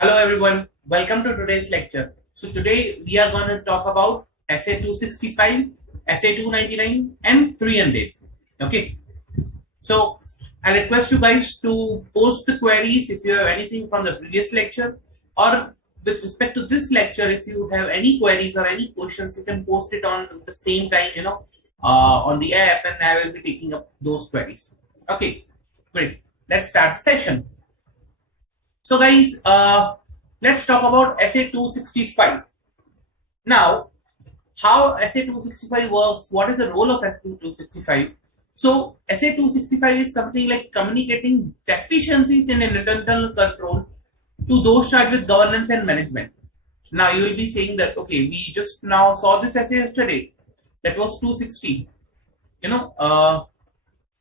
Hello everyone, welcome to today's lecture. So today we are going to talk about SA 265, SA 299 and 300. Okay, so I request you guys to post the queries if you have anything from the previous lecture, or with respect to this lecture, if you have any queries or any questions, you can post it on the same time, on the app, and I will be taking up those queries. Okay, great. Let's start the session. So guys, let's talk about SA 265. Now, how SA 265 works, what is the role of SA 265? So, SA 265 is something like communicating deficiencies in an internal control to those charged with governance and management. Now, you will be saying that, okay, we just now saw this essay yesterday. That was 260. You know,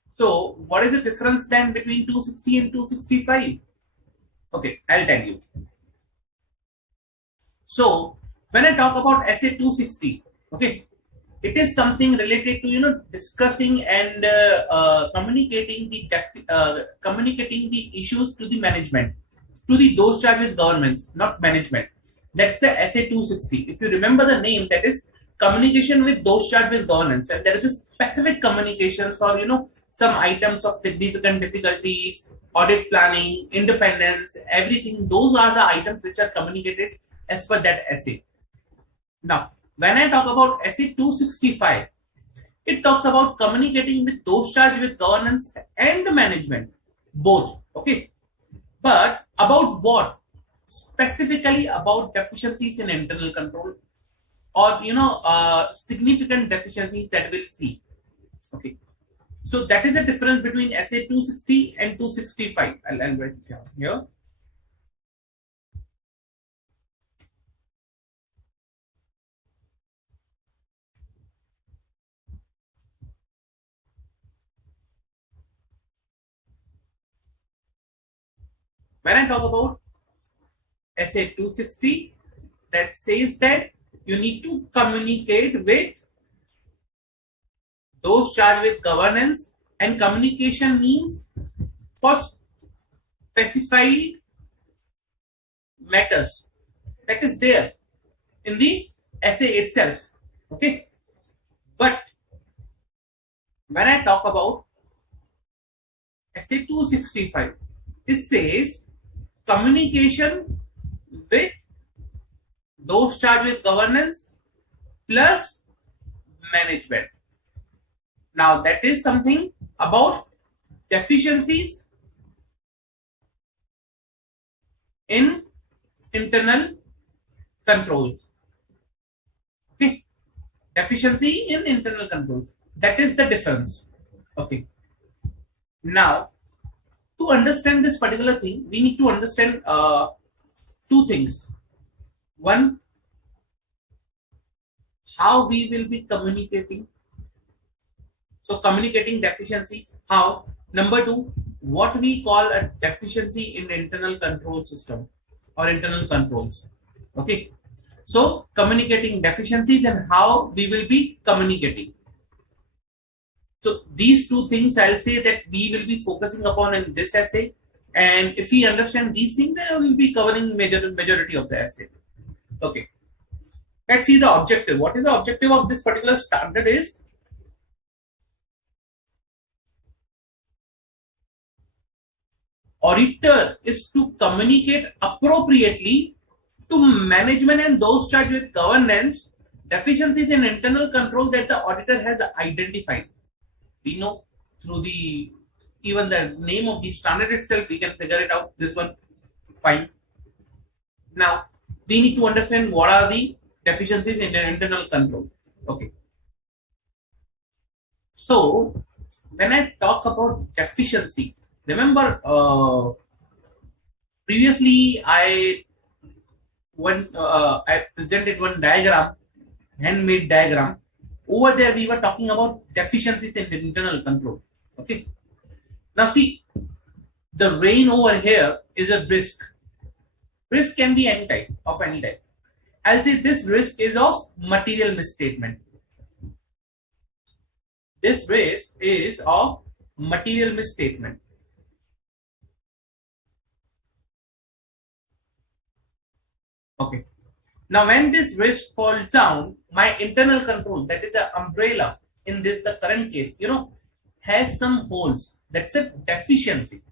so what is the difference then between 260 and 265? Okay, I'll tell you. So when I talk about SA 260, okay, it is something related to discussing and communicating the issues to the management, to the those charged with governments, not management. That's the SA 260. If you remember the name, that is communication with those charged with governance, and there is a specific communications or some items of significant difficulties, audit planning, independence, everything. Those are the items which are communicated as per that essay. Now, when I talk about essay 265, it talks about communicating with those charged with governance and management, both. Okay, but about what? Specifically about deficiencies in internal control, or significant deficiencies that we'll see. Okay, so that is the difference between essay 260 and 265. I'll write it down here. When I talk about SA 260, that says that you need to communicate with those charged with governance, and communication means for specified matters that is there in the essay itself. Okay, but when I talk about essay 265, it says communication with those charged with governance plus management. Now that is something about deficiencies in internal controls. Okay, deficiency in internal control. That is the difference. Okay. Now, to understand this particular thing, we need to understand two things. One, how we will be communicating. So, communicating deficiencies, how? Number two, what we call a deficiency in internal control system or internal controls. Okay. So, communicating deficiencies and how we will be communicating. So, these two things I'll say that we will be focusing upon in this essay. And if we understand these things, then we will be covering majority of the essay. Okay. Let's see the objective. What is the objective of this particular standard is? Auditor is to communicate appropriately to management and those charged with governance deficiencies in internal control that the auditor has identified. We know through the even the name of the standard itself, we can figure it out. This one, fine. Now, we need to understand what are the deficiencies in the internal control. Okay. So, when I talk about deficiency, remember previously I presented one diagram, handmade diagram. Over there, we were talking about deficiencies in internal control. Okay. Now, see, the rain over here is a risk. Risk can be any type of any type. I'll say this risk is of material misstatement. This risk is of material misstatement. Okay. Now, when this risk falls down, my internal control, that is the umbrella in this, the current case, has some holes. That's a deficiency.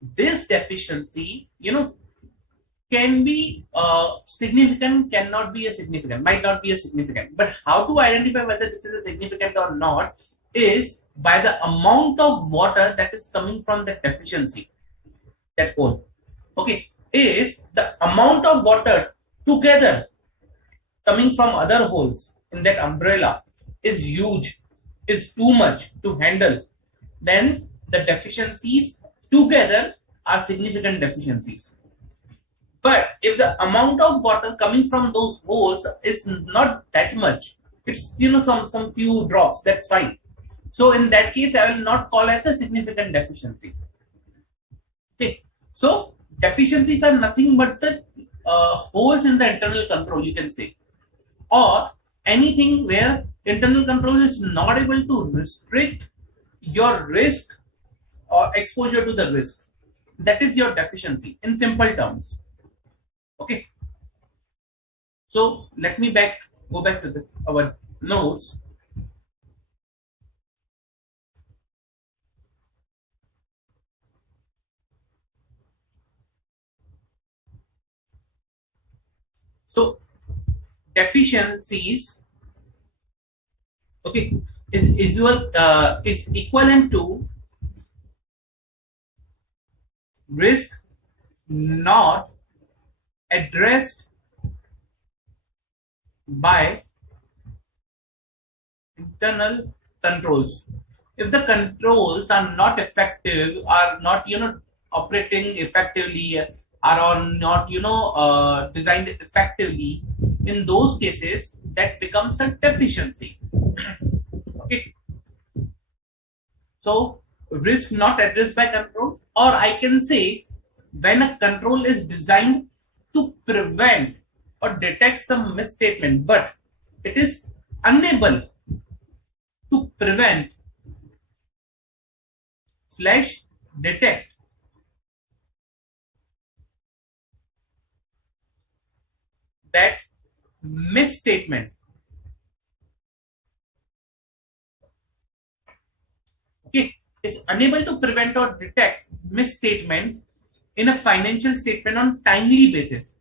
This deficiency, can be significant, cannot be a significant, might not be a significant. But how to identify whether this is a significant or not is by the amount of water that is coming from the deficiency, that hole. Okay, if the amount of water together coming from other holes in that umbrella is huge, is too much to handle, then the deficiencies together are significant deficiencies. But if the amount of water coming from those holes is not that much, it's some few drops, that's fine. So in that case, I will not call as a significant deficiency. Okay, so deficiencies are nothing but the holes in the internal control, you can say, or anything where internal control is not able to restrict your risk or exposure to the risk. That is your deficiency in simple terms. Okay. So let me go back to our notes. So deficiencies, okay, is equivalent to risk not addressed by internal controls. If the controls are not effective, are not operating effectively, are not designed effectively, in those cases that becomes a deficiency. Okay, so risk not addressed by control, or I can say when a control is designed to prevent or detect some misstatement, but it is unable to prevent / detect that misstatement. Okay, is unable to prevent or detect misstatement in a financial statement on timely basis.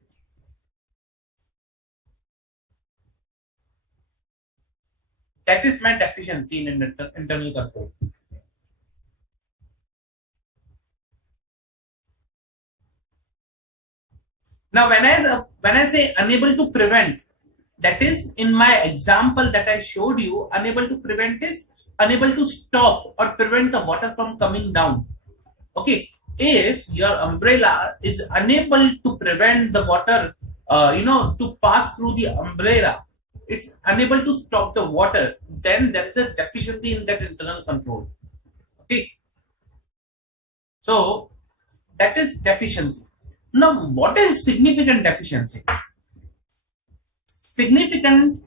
That is my deficiency in internal control. Now, when I say unable to prevent, that is in my example that I showed you, unable to prevent is unable to stop or prevent the water from coming down. Okay, if your umbrella is unable to prevent the water, to pass through the umbrella, it's unable to stop the water, then there is a deficiency in that internal control. Okay, so that is deficiency. Now, what is significant deficiency? Significant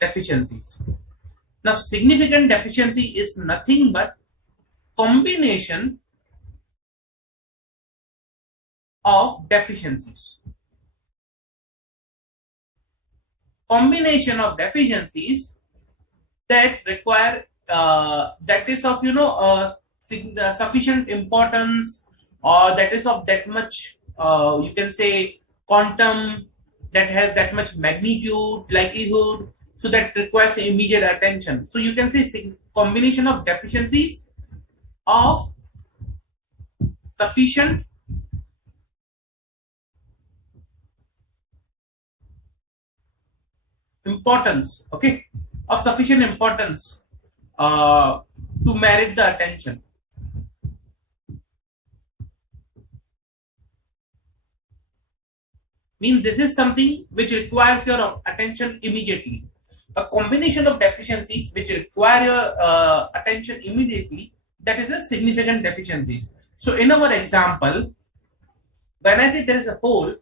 deficiencies. Now, significant deficiency is nothing but combination of deficiencies. Combination of deficiencies that require that is of sufficient importance, or that is of that much you can say quantum, that has that much magnitude, likelihood, so that requires immediate attention. So you can say combination of deficiencies of sufficient importance, okay, of sufficient importance to merit the attention. Means this is something which requires your attention immediately. A combination of deficiencies which require your attention immediately, that is a significant deficiencies. So in our example, when I say there is a hole,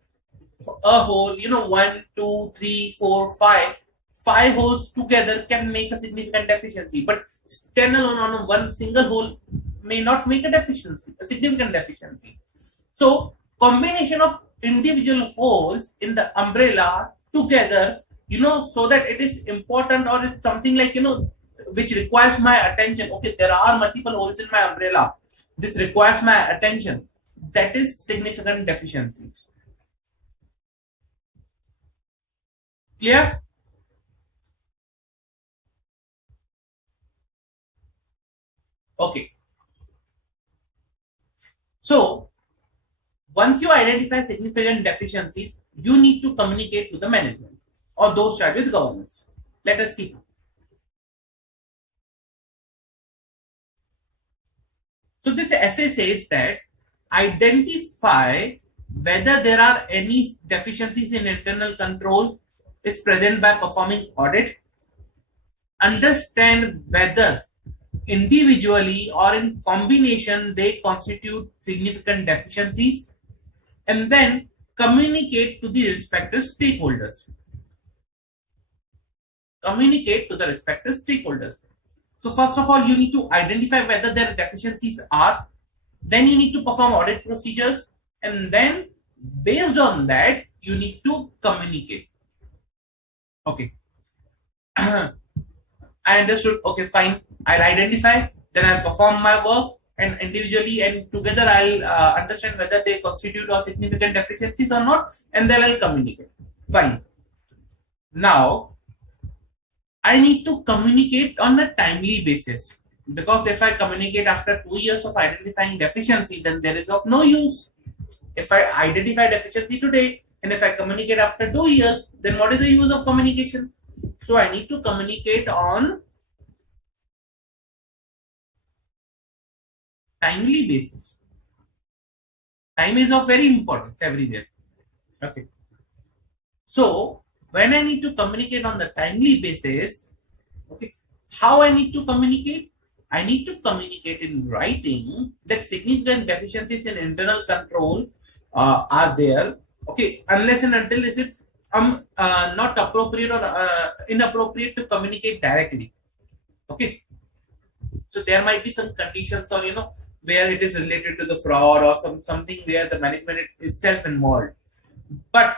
1, 2, 3, 4, 5, five holes together can make a significant deficiency, but standalone on one single hole may not make a deficiency, a significant deficiency. So combination of individual holes in the umbrella together, so that it is important, or it's something like, which requires my attention. Okay, there are multiple holes in my umbrella. This requires my attention. That is significant deficiencies. Clear? Okay. So once you identify significant deficiencies, you need to communicate to the management or those charged with governance. Let us see. So this essay says that identify whether there are any deficiencies in internal control is present by performing audit, understand whether individually or in combination they constitute significant deficiencies, and then communicate to the respective stakeholders. Communicate to the respective stakeholders. So first of all, you need to identify whether their deficiencies are. Then you need to perform audit procedures, and then based on that, you need to communicate. Okay. I understood. Okay, fine. I'll identify, then I'll perform my work, and individually and together I'll understand whether they constitute or significant deficiencies or not, and then I'll communicate. Fine. Now, I need to communicate on a timely basis, because if I communicate after 2 years of identifying deficiency, then there is of no use. If I identify deficiency today and if I communicate after 2 years, then what is the use of communication? So I need to communicate on timely basis. Time is of very importance everywhere. Okay. So when I need to communicate on the timely basis, okay, how I need to communicate? I need to communicate in writing that significant deficiencies in internal control are there. Okay, unless and until is it not appropriate or inappropriate to communicate directly. Okay, so there might be some conditions, or where it is related to the fraud, or something where the management is self involved. But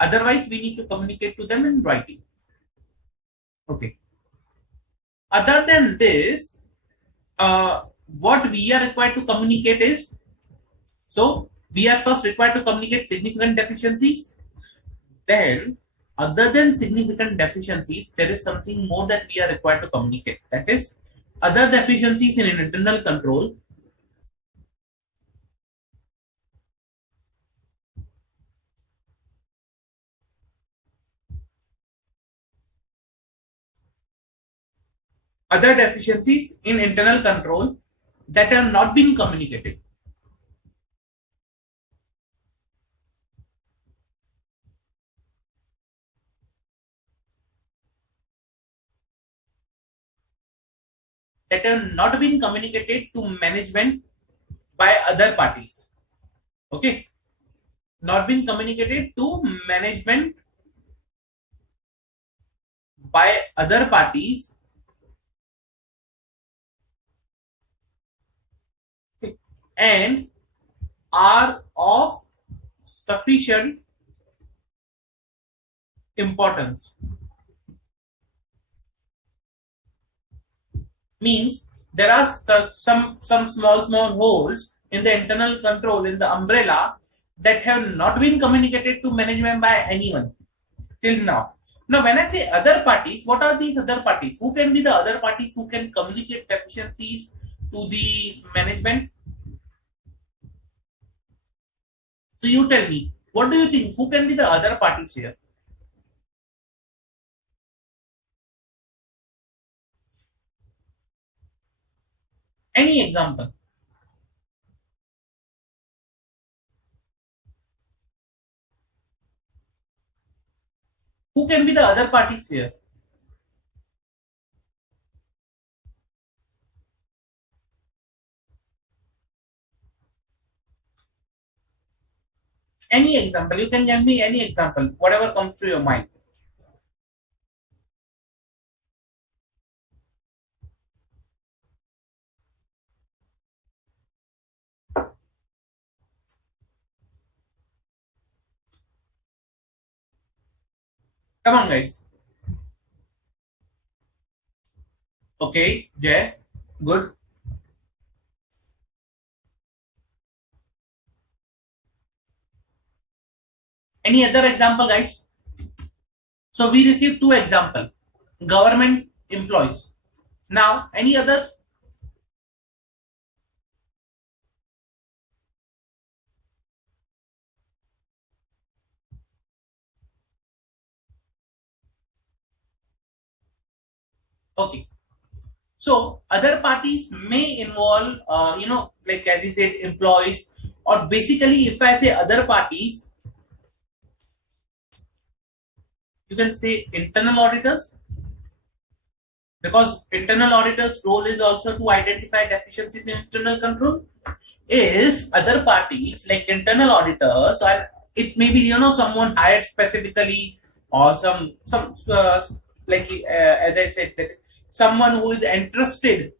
otherwise we need to communicate to them in writing. Okay. Other than this, what we are required to communicate is, so we are first required to communicate significant deficiencies. Then, other than significant deficiencies, there is something more that we are required to communicate. That is, other deficiencies in internal control. Other deficiencies in internal control that have not been communicated. That have not been communicated to management by other parties. Okay, not been communicated to management by other parties, okay, and are of sufficient importance. Means there are some small holes in the internal control in the umbrella that have not been communicated to management by anyone till now. Now, when I say other parties, what are these other parties? Who can be the other parties who can communicate deficiencies to the management? So you tell me, what do you think? Who can be the other parties here? Any example? Who can be the other parties here? Any example? You can give me any example, whatever comes to your mind. Come on, guys. Okay, Jay, good. Any other example, guys? So we received two example, government employees. Now, any other? Okay. So other parties may involve, like as you said, employees, or basically, if I say other parties, you can say internal auditors, because internal auditors' role is also to identify deficiencies in internal control. If other parties like internal auditors, or it may be someone hired specifically, or some like as I said, that someone who is entrusted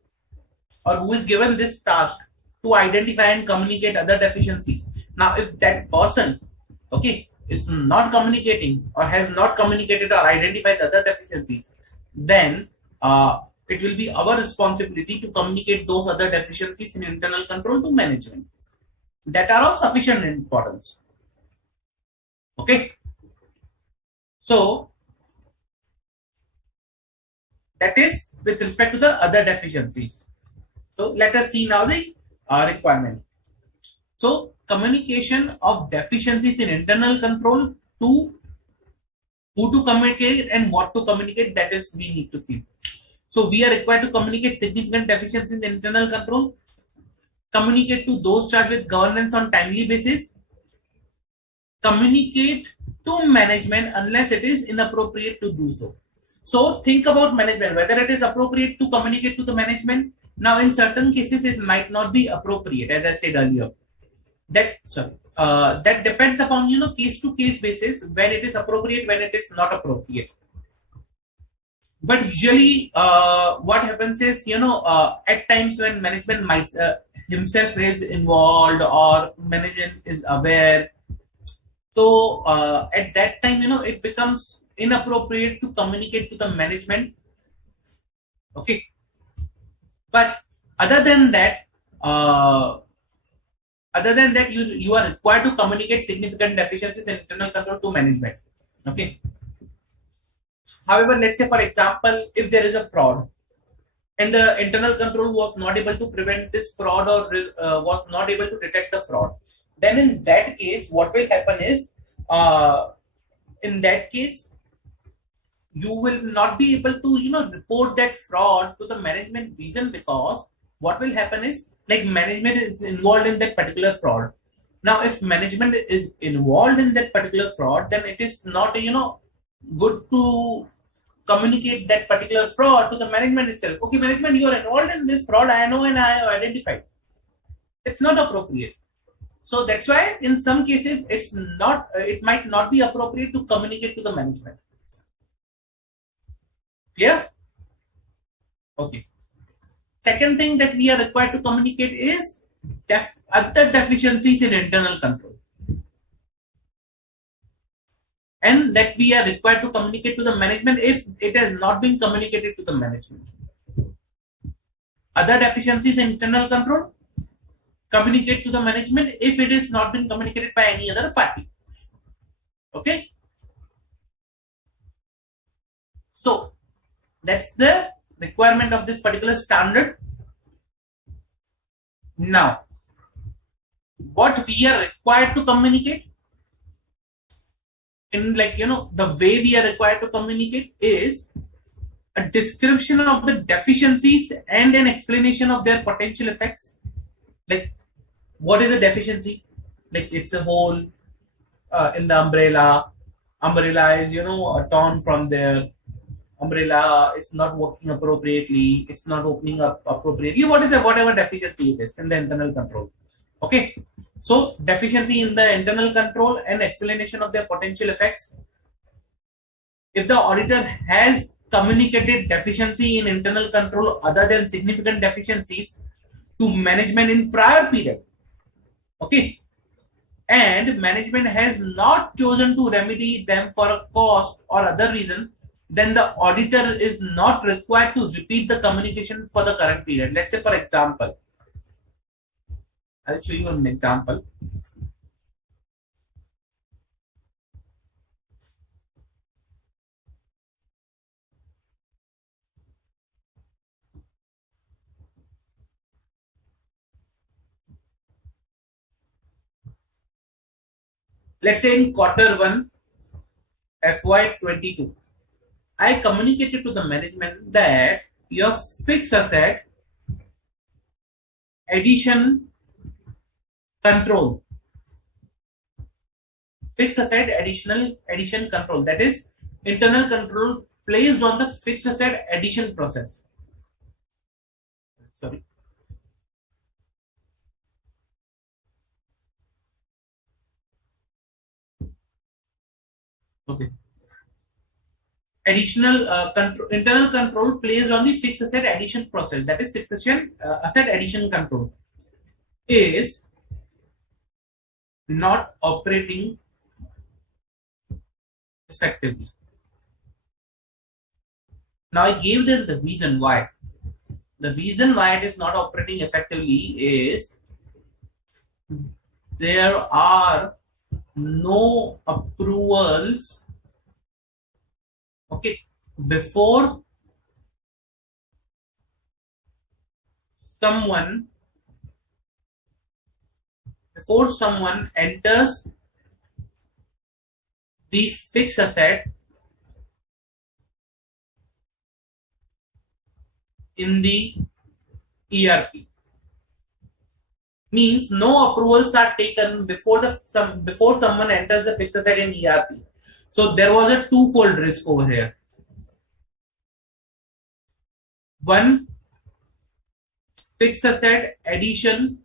or who is given this task to identify and communicate other deficiencies. Now, if that person, okay, is not communicating or has not communicated or identified other deficiencies, then it will be our responsibility to communicate those other deficiencies in internal control to management that are of sufficient importance. Okay, so that is with respect to the other deficiencies. So let us see now the requirement. So communication of deficiencies in internal control, to who to communicate and what to communicate, that is we need to see. So we are required to communicate significant deficiencies in internal control, communicate to those charged with governance on timely basis, communicate to management unless it is inappropriate to do so. So think about management, whether it is appropriate to communicate to the management. Now, in certain cases, it might not be appropriate, as I said earlier. That depends upon case to case basis, when it is appropriate, when it is not appropriate. But usually what happens is at times when management might himself is involved or management is aware, so at that time it becomes inappropriate to communicate to the management. Okay, but other than that uh, you are required to communicate significant deficiencies in internal control to management. Okay. However, let's say for example, if there is a fraud and the internal control was not able to prevent this fraud, or was not able to detect the fraud, then in that case what will happen is, in that case you will not be able to report that fraud to the management reason, because what will happen is, like, management is involved in that particular fraud. Now if management is involved in that particular fraud, then it is not good to communicate that particular fraud to the management itself. Okay, management, you are involved in this fraud, I know and I have identified. It's not appropriate. So that's why in some cases it's not it might not be appropriate to communicate to the management. Clear? Okay. Second thing that we are required to communicate is other deficiencies in internal control, and that we are required to communicate to the management if it has not been communicated to the management. Other deficiencies in internal control, communicate to the management if it is not been communicated by any other party. Okay, so that's the requirement of this particular standard. Now, what we are required to communicate, in the way we are required to communicate is a description of the deficiencies and an explanation of their potential effects. Like, what is a deficiency? Like, it's a hole in the umbrella. Umbrella is torn from there. Umbrella is not working appropriately. It's not opening up appropriately. Whatever deficiency it is in the internal control. Okay, so deficiency in the internal control and explanation of their potential effects. If the auditor has communicated deficiency in internal control other than significant deficiencies to management in prior period, okay, and management has not chosen to remedy them for a cost or other reason, then the auditor is not required to repeat the communication for the current period. Let's say, for example, I'll show you an example. Let's say in quarter 1 FY22, I communicated to the management that your fixed asset addition control, fixed asset addition control, that is internal control placed on the fixed asset addition process. Sorry. Okay. Additional internal control placed on the fixed asset addition process, that is fixed asset addition control, is not operating effectively. Now I gave them the reason why. The reason why it is not operating effectively is there are no approvals, okay, before someone enters the fixed asset in the ERP. Means no approvals are taken before someone enters the fixed asset in ERP. So there was a twofold risk over here. One, fixed asset addition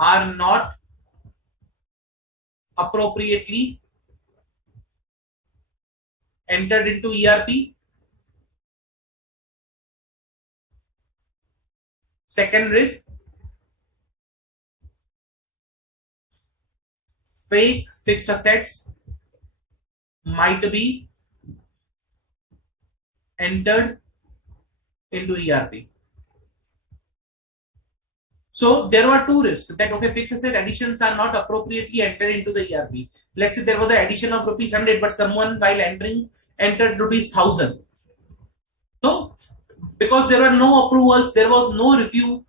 are not appropriately entered into ERP. Second risk, fake fixed assets might be entered into ERP. So there were two risks that, okay, fixed asset additions are not appropriately entered into the ERP. Let's say there was the addition of rupees 100, but someone while entered rupees 1000. So because there were no approvals, there was no review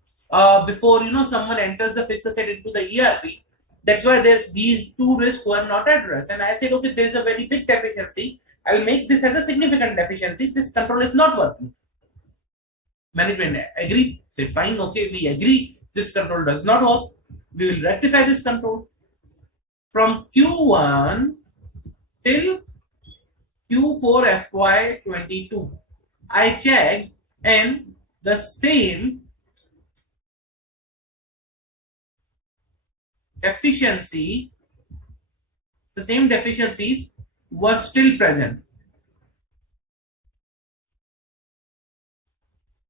before someone enters the fixed asset into the ERP. That's why these two risks were not addressed. And I said, okay, there is a very big deficiency. I will make this as a significant deficiency. This control is not working. Management agreed, said fine, okay, we agree. This control does not work. We will rectify this control. From Q1 till Q4 FY22, I checked, and the same deficiencies were still present.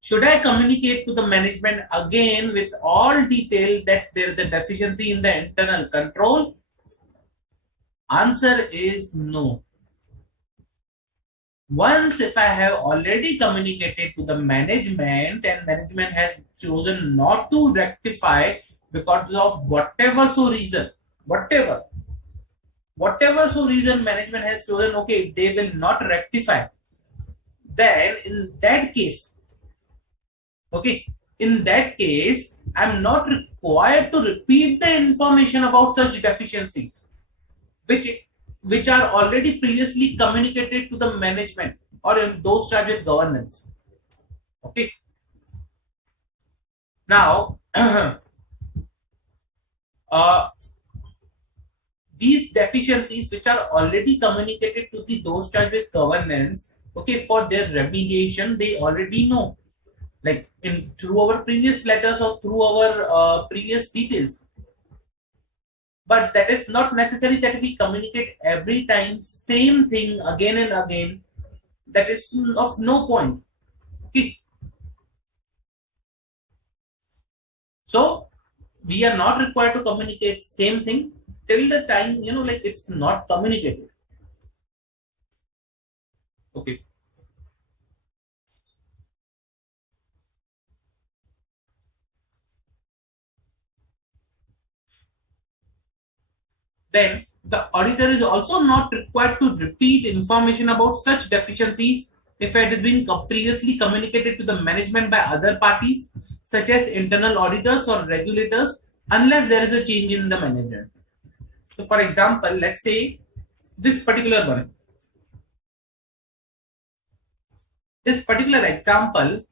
Should I communicate to the management again with all detail that there is a deficiency in the internal control? Answer is no. Once if I have already communicated to the management and management has chosen not to rectify because of whatever reason management has chosen, okay, they will not rectify, then in that case, I'm not required to repeat the information about such deficiencies, which are already previously communicated to the management or in those charged with governance. Okay. Now, these deficiencies which are already communicated to those charged with governance, okay, for their remediation, they already know, like through our previous letters or through our previous details. But that is not necessary that we communicate every time same thing again and again. That is of no point. Okay. So we are not required to communicate same thing till the time, like it's not communicated. Okay. Then the auditor is also not required to repeat information about such deficiencies if it has been previously communicated to the management by other parties, such as internal auditors or regulators, unless there is a change in the management. So, for example, let's say this particular one, this particular example,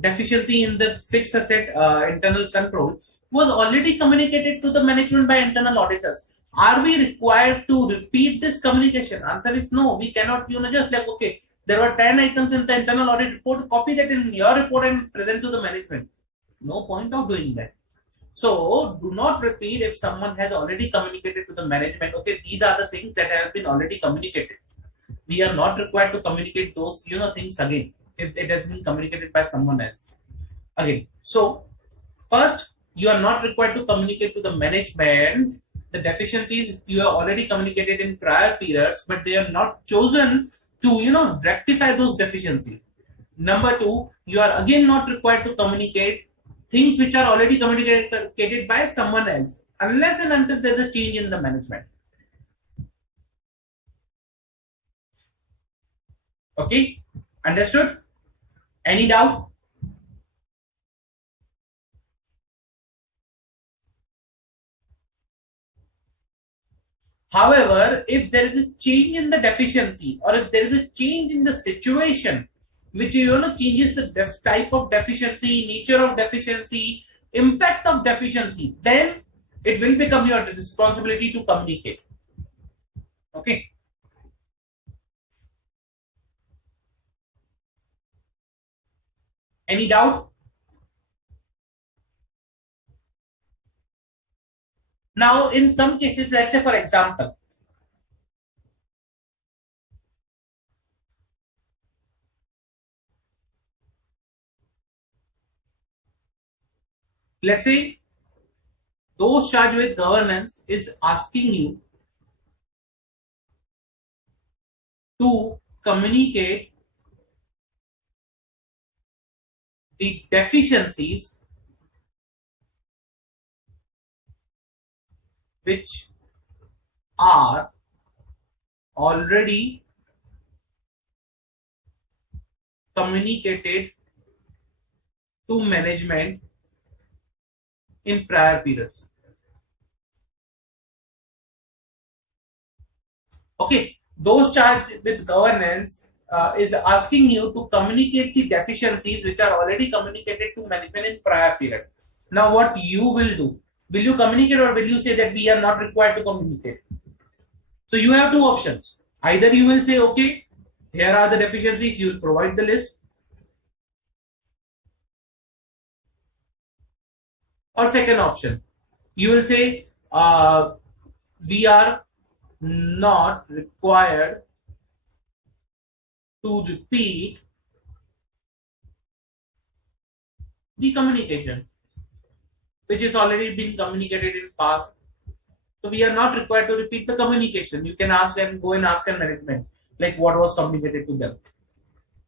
deficiency in the fixed asset internal control was already communicated to the management by internal auditors. Are we required to repeat this communication? Answer is no. We cannot, just like, okay, there were 10 items in the internal audit report, copy that in your report and present to the management. No point of doing that. So do not repeat if someone has already communicated to the management. Okay, these are the things that have been already communicated. We are not required to communicate those, things again if it has been communicated by someone else. Again, so first, you are not required to communicate to the management the deficiencies you have already communicated in prior periods, but they are not chosen to, rectify those deficiencies. Number two, you are again not required to communicate things which are already communicated by someone else, unless and until there's a change in the management. Okay, understood? Any doubt? However, if there is a change in the deficiency or if there is a change in the situation, which changes the type of deficiency, nature of deficiency, impact of deficiency, then it will become your responsibility to communicate. Okay. Any doubt? Now, in some cases, let's say for example, let's say those charged with governance is asking you to communicate the deficiencies which are already communicated to management in prior periods. Okay, those charged with governance is asking you to communicate the deficiencies which are already communicated to management in prior period. Now, what you will do? Will you communicate or will you say that we are not required to communicate? So you have two options. Either you will say, okay, here are the deficiencies, you will provide the list. Or second option, you will say, we are not required to repeat the communication which is already been communicated in past. So we are not required to repeat the communication. You can ask and go and ask a management like what was communicated to them.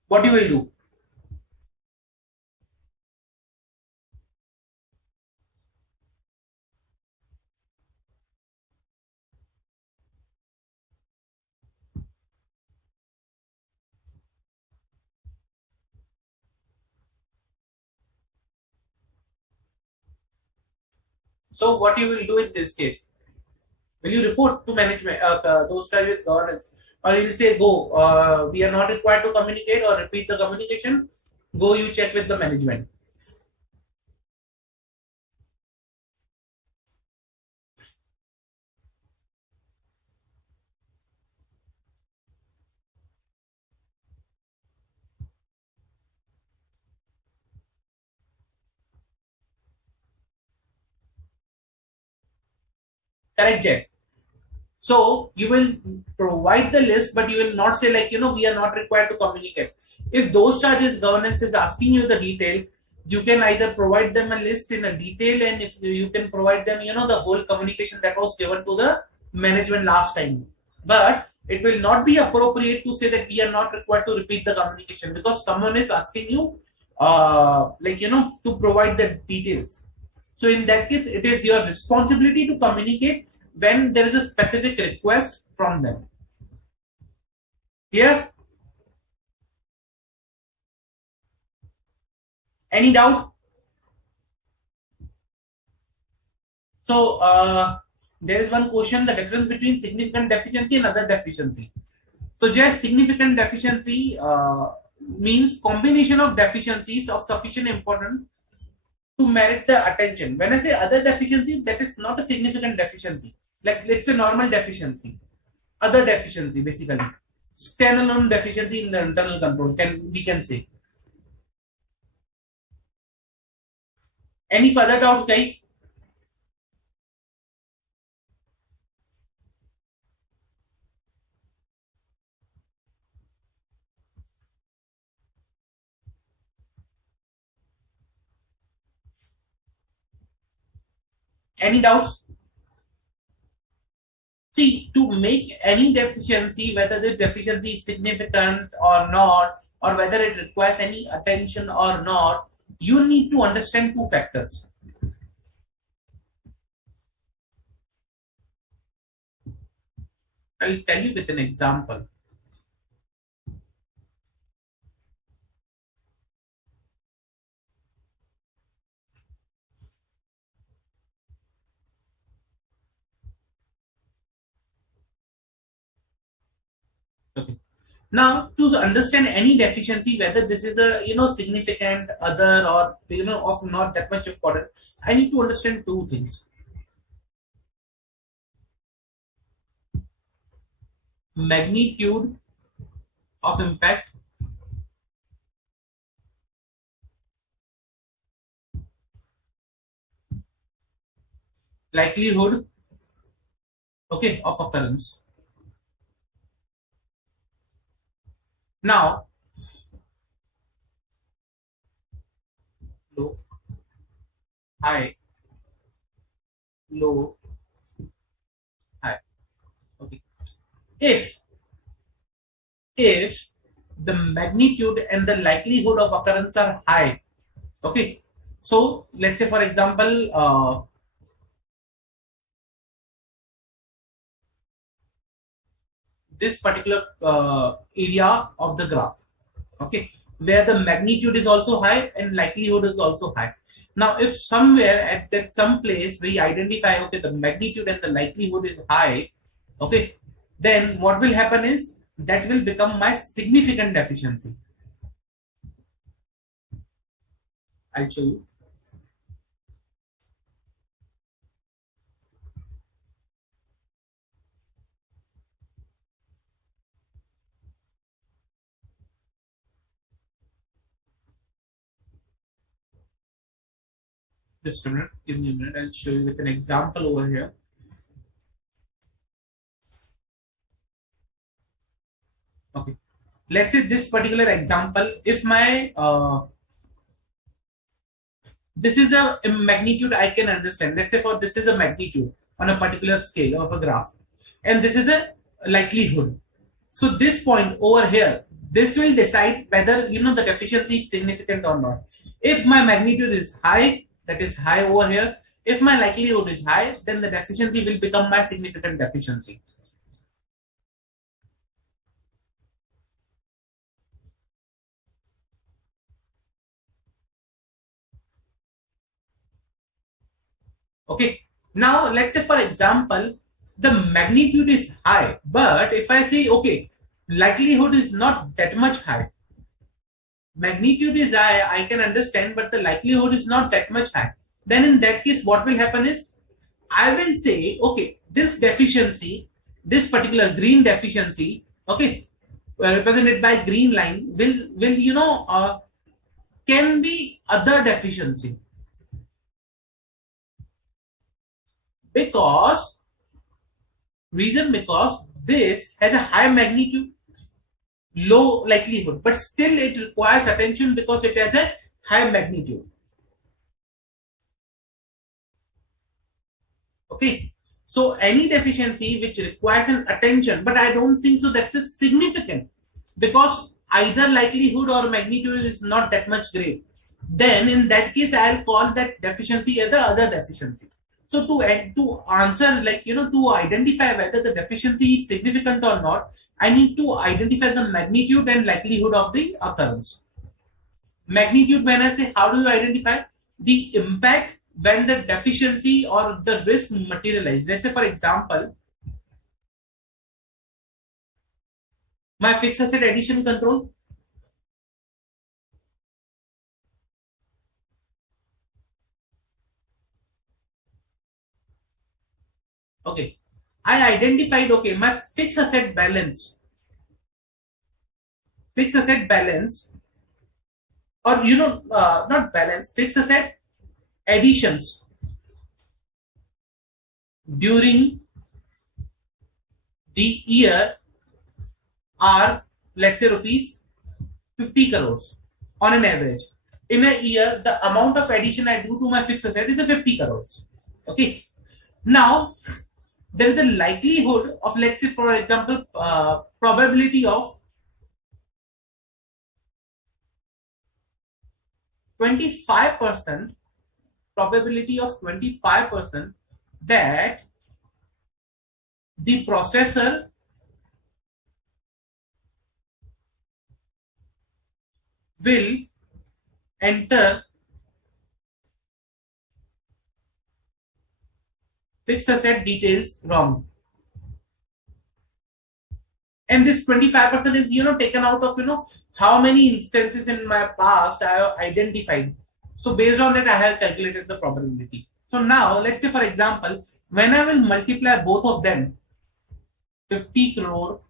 What you will do? So what you will do in this case? Will you report to management those charged with governance, or you will say go? We are not required to communicate or repeat the communication. Go, you check with the management. Correct, Jack. So you will provide the list, but you will not say like, we are not required to communicate. If those charges governance is asking you the detail, You can either provide them a list in a detail, and if you can provide them, the whole communication that was given to the management last time. But it will not be appropriate to say that we are not required to repeat the communication because someone is asking you, to provide the details. So in that case, it is your responsibility to communicate when there is a specific request from them. Clear? Any doubt? So there is one question: the difference between significant deficiency and other deficiency. So just significant deficiency means combination of deficiencies of sufficient importance to merit the attention. When I say other deficiencies, that is not a significant deficiency. Like let's say normal deficiency, other deficiency basically, standalone deficiency in the internal control. We can say. Any further doubts, guys? Any doubts? See, to make any deficiency, whether the deficiency is significant or not, or whether it requires any attention or not, you need to understand two factors. I'll tell you with an example. Okay. Now, to understand any deficiency, whether this is a significant, other, or of not that much important, I need to understand two things: magnitude of impact, likelihood, okay, of occurrence. Now, low, high, low, high. Okay. If the magnitude and the likelihood of occurrence are high, okay. So let's say, for example, this particular area of the graph, okay, where the magnitude is also high and likelihood is also high. Now, if somewhere at that some place we identify, okay, the magnitude and the likelihood is high, okay, then what will happen is that will become my significant deficiency. I'll show you. Just a minute, give me a minute. I'll show you with an example over here. Okay, let's say this particular example, if my this is a magnitude I can understand. Let's say for this is a magnitude on a particular scale of a graph, and this is a likelihood. So this point over here, this will decide whether the deficiency is significant or not. If my magnitude is high, that is high over here. If my likelihood is high, then the deficiency will become my significant deficiency. Okay. Now let's say, for example, the magnitude is high, but if I say, okay, likelihood is not that much high. Magnitude is high, I can understand, but the likelihood is not that much high. Then in that case, what will happen is, I will say, okay, this deficiency, this particular green deficiency, okay, represented by green line, will can be other deficiency, because this has a high magnitude, low likelihood, but still it requires attention because it has a high magnitude. Okay. So any deficiency which requires an attention, but I don't think so that's a significant, because either likelihood or magnitude is not that much great. Then in that case, I'll call that deficiency as the other deficiency. So to answer, like, to identify whether the deficiency is significant or not, I need to identify the magnitude and likelihood of the occurrence. Magnitude, when I say, how do you identify the impact when the deficiency or the risk materialize? Let's say, for example, my fixed asset addition control. Okay, I identified, okay, my fixed asset balance, or not balance, fixed asset additions during the year are, let's say, rupees 50 crores on an average. In a year, the amount of addition I do to my fixed asset is the 50 crores. Okay. Now, there is a likelihood of, let's say, for example, probability of 25%, probability of 25% that the processor will enter fixed asset details wrong. And this 25% is, taken out of, how many instances in my past I have identified. So based on that, I have calculated the probability. So now, let's say, for example, when I will multiply both of them, 50 crore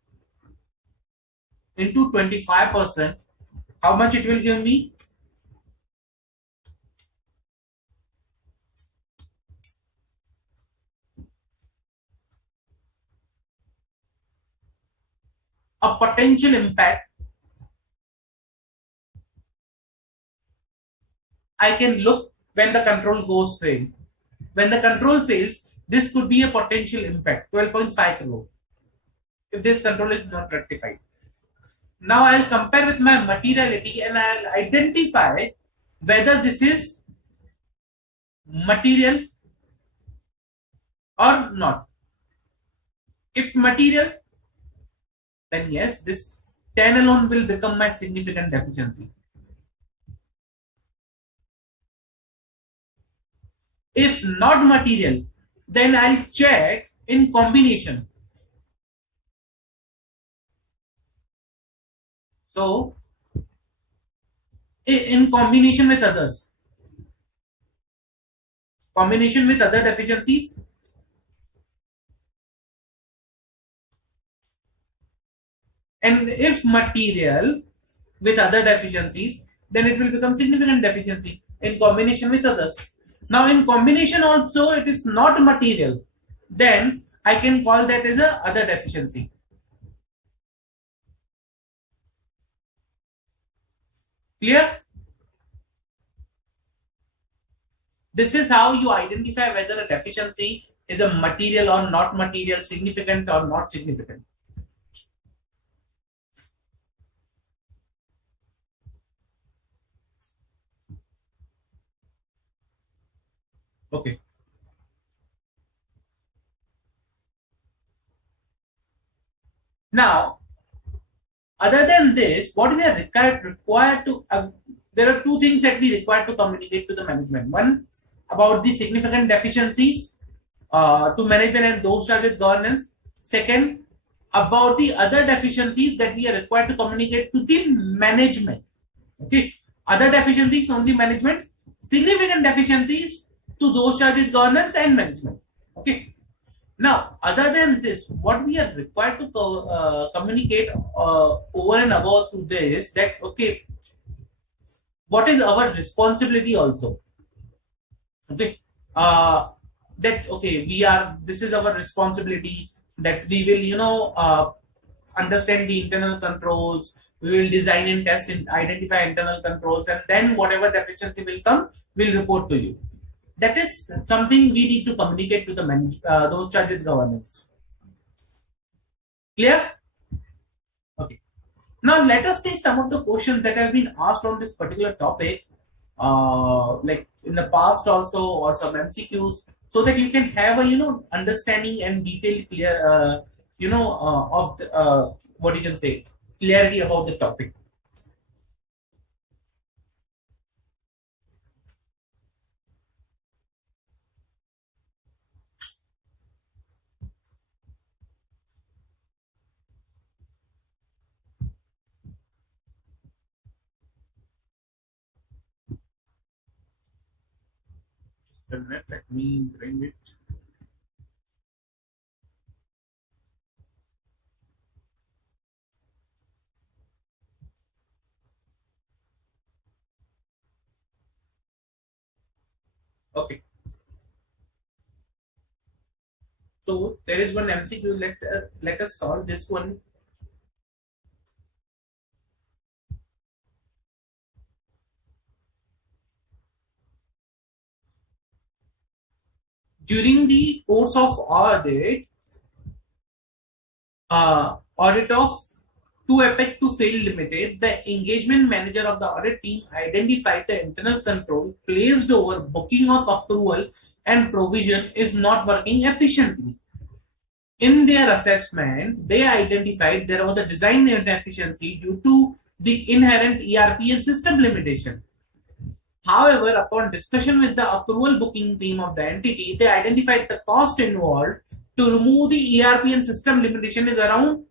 into 25%, how much it will give me? A potential impact, I can look when the control goes fail. When the control fails, this could be a potential impact, 12.5 crore, if this control is not rectified. Now I'll compare with my materiality and I'll identify whether this is material or not. If material, then yes, this standalone will become my significant deficiency. If not material, then I'll check in combination. So, in combination with others, combination with other deficiencies, and if material with other deficiencies, then it will become significant deficiency in combination with others. Now, in combination also, it is not material, then I can call that as a other deficiency. Clear? This is how you identify whether a deficiency is a material or not material, significant or not significant. Okay. Now, other than this, what we are required to, there are two things that we require to communicate to the management. One, about the significant deficiencies to management and those charged with governance. Second, about the other deficiencies that we are required to communicate to the management. Okay. Other deficiencies only management, significant deficiencies to those charged with governance and management. Okay. Now, other than this, what we are required to communicate over and above to this, that, okay, what is our responsibility also? Okay, that, okay, this is our responsibility, that we will, understand the internal controls, we will design and test and identify internal controls, and then whatever deficiency will come, we'll report to you. That is something we need to communicate to the those charged with governance. Clear? Okay. Now let us see some of the questions that have been asked on this particular topic, like in the past also, or some MCQs, so that you can have a understanding and detailed clear of the, what you can say, clarity about the topic. Just a minute, let me bring it. Okay. So there is one MCQ. Let us solve this one. During the course of audit of AAPE to fail limited, the engagement manager of the audit team identified the internal control placed over booking of approval and provision is not working efficiently. In their assessment, they identified there was a design inefficiency due to the inherent ERP and system limitation. However, upon discussion with the approval booking team of the entity, they identified the cost involved to remove the ERP and system limitation is around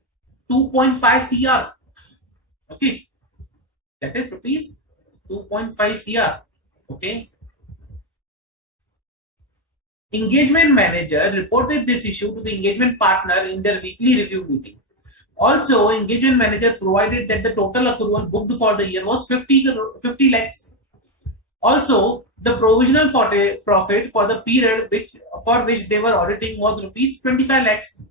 2.5 CR. Okay, that is rupees 2.5 CR. Okay. Engagement manager reported this issue to the engagement partner in their weekly review meeting. Also, engagement manager provided that the total approval booked for the year was 50 lakhs. Also, the provisional profit for the period for which they were auditing was rupees 25 lakhs.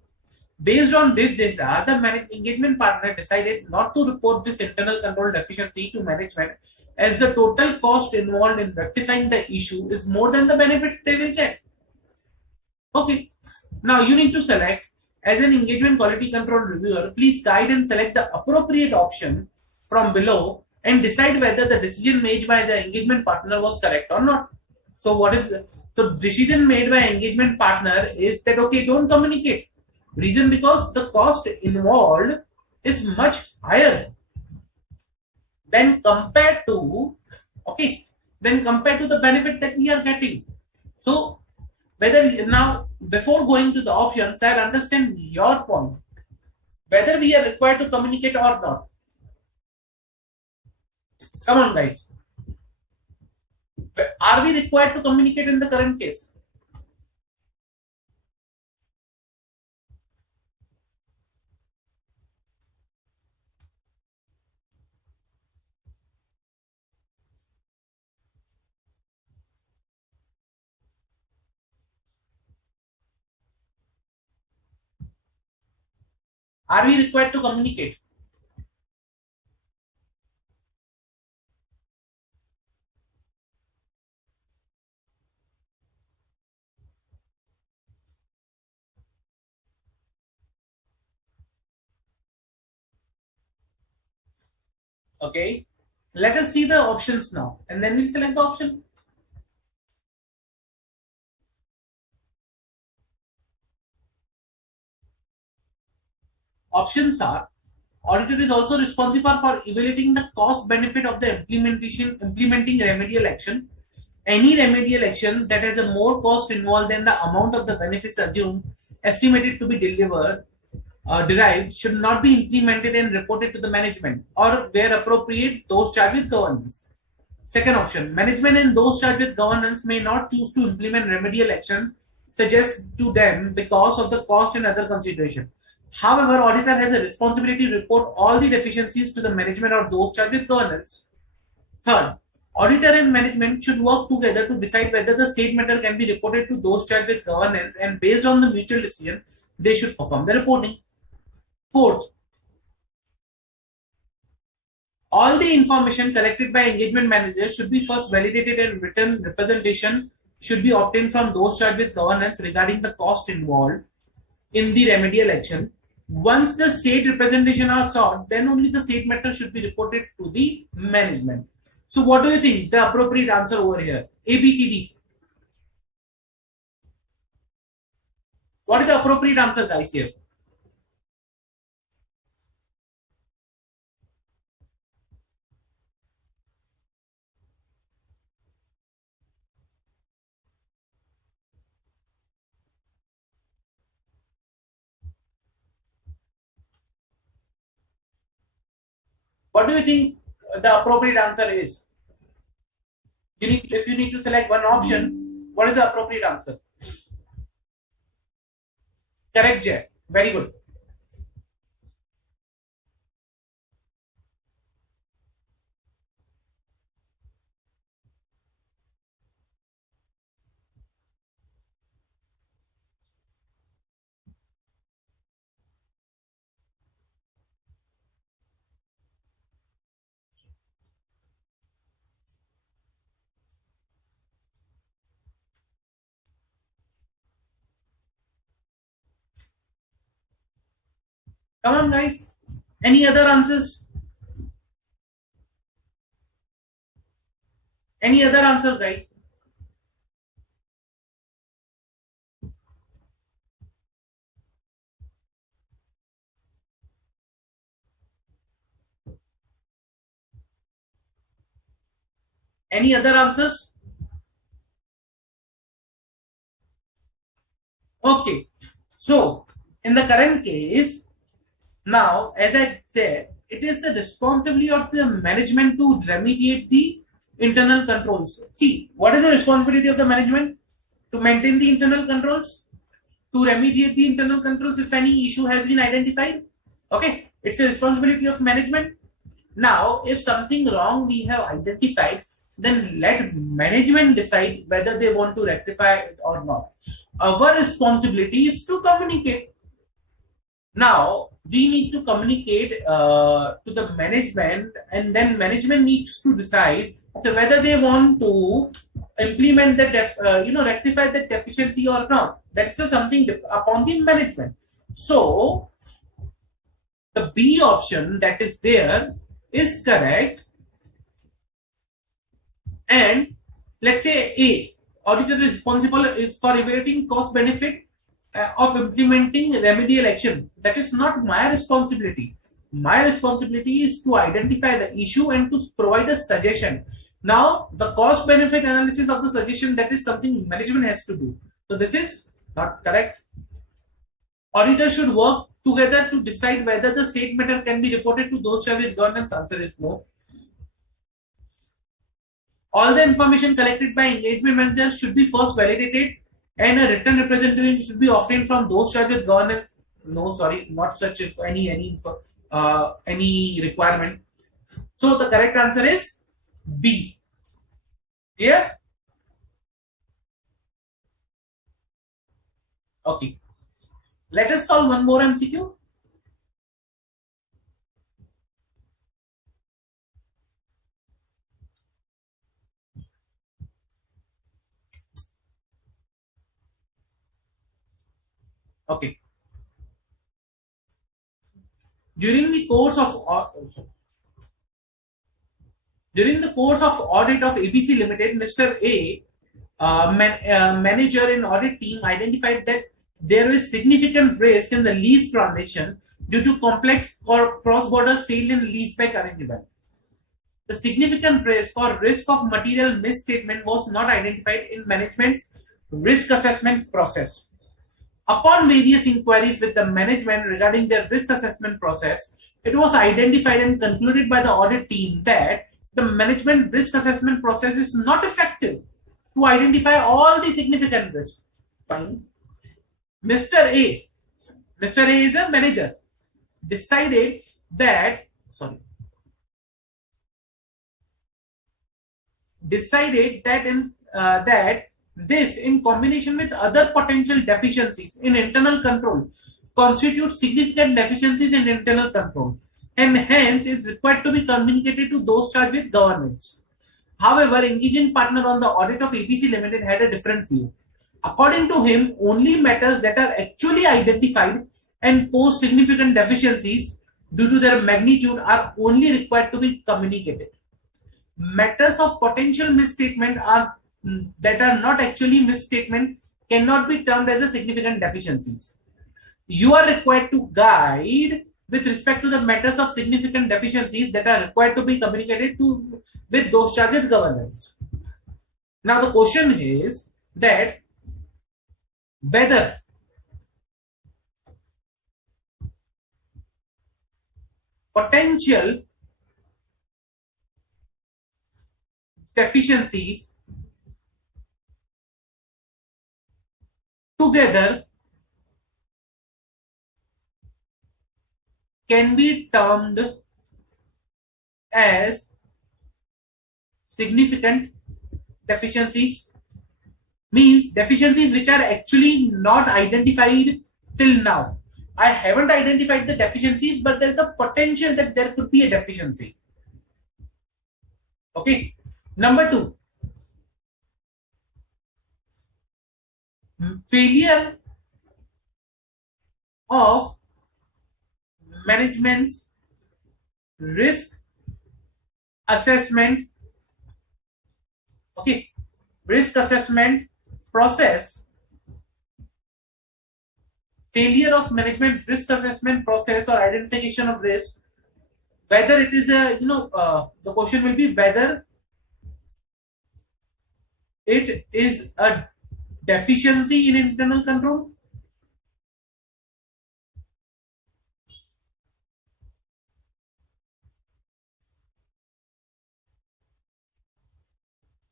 Based on this data, the engagement partner decided not to report this internal control deficiency to management, as the total cost involved in rectifying the issue is more than the benefits they will get. Okay, now you need to select, as an engagement quality control reviewer, please guide and select the appropriate option from below and decide whether the decision made by the engagement partner was correct or not. So so decision made by engagement partner is that, okay, don't communicate. Reason because the cost involved is much higher than compared to the benefit that we are getting. So whether now, before going to the options, I'll understand your point, whether we are required to communicate or not. Come on, guys. Are we required to communicate in the current case? Are we required to communicate? Okay, let us see the options now, and then we'll select the option. Options are: auditor is also responsible for evaluating the cost benefit of the implementing remedial action. Any remedial action that has a more cost involved than the amount of the benefits assumed estimated to be derived should not be implemented and reported to the management, or where appropriate, those charged with governance. Second option: management and those charged with governance may not choose to implement remedial action suggest to them because of the cost and other consideration. However, auditor has a responsibility to report all the deficiencies to the management or those charged with governance. Third, auditor and management should work together to decide whether the state matter can be reported to those charged with governance, and based on the mutual decision, they should perform the reporting. Fourth, all the information collected by engagement managers should be first validated in written representation should be obtained from those charged with governance regarding the cost involved in the remedial action. Once the state representation are sought, then only the state matter should be reported to the management. So what do you think the appropriate answer over here? A, B, C, D. What is the appropriate answer, guys, here? What do you think the appropriate answer is? If you need to select one option, what is the appropriate answer? Correct, Jay. Very good. Come on, guys. Any other answers? Any other answers, guys? Any other answers? Okay. So, in the current case, now, as I said, it is the responsibility of the management to remediate the internal controls. See, what is the responsibility of the management? To maintain the internal controls, to remediate the internal controls if any issue has been identified. Okay, it's a responsibility of management. Now, if something wrong we have identified, then let management decide whether they want to rectify it or not. Our responsibility is to communicate. Now, we need to communicate to the management, and then management needs to decide whether they want to implement the rectify the deficiency or not. That's something upon the management. So, the B option that is there is correct. And let's say A, auditor is responsible for evaluating cost benefit of implementing remedial action. That is not my responsibility. My responsibility is to identify the issue and to provide a suggestion. Now, the cost benefit analysis of the suggestion, that is something management has to do. So this is not correct. Auditor should work together to decide whether the state matter can be reported to those charged with governance. Answer is no. All the information collected by engagement manager should be first validated, and a written representation should be obtained from those charged with governance. No, sorry, not such any requirement. So the correct answer is B. Clear? Okay. Let us solve one more MCQ. Okay. During the course of audit of ABC Limited, Mr. A, manager in audit team, identified that there is significant risk in the lease transaction due to complex cross-border sale and leaseback arrangement. The significant risk or risk of material misstatement was not identified in management's risk assessment process. Upon various inquiries with the management regarding their risk assessment process, it was identified and concluded by the audit team that the management risk assessment process is not effective to identify all the significant risks. Fine. Mr. A is a manager, decided that this, in combination with other potential deficiencies in internal control, constitutes significant deficiencies in internal control, and hence is required to be communicated to those charged with governance. However, engaging partner on the audit of ABC Limited had a different view. According to him, only matters that are actually identified and pose significant deficiencies due to their magnitude are only required to be communicated. Matters of potential misstatement are that are not actually misstatement cannot be termed as a significant deficiencies. You are required to guide with respect to the matters of significant deficiencies that are required to be communicated to with those charges governance. Now the question is that whether potential deficiencies together can be termed as significant deficiencies, means deficiencies which are actually not identified till now. I haven't identified the deficiencies, but there is the potential that there could be a deficiency. Okay. Number two, failure of management's risk assessment, okay, risk assessment process, failure of management risk assessment process or identification of risk, whether it is a, the question will be whether it is a deficiency in internal control.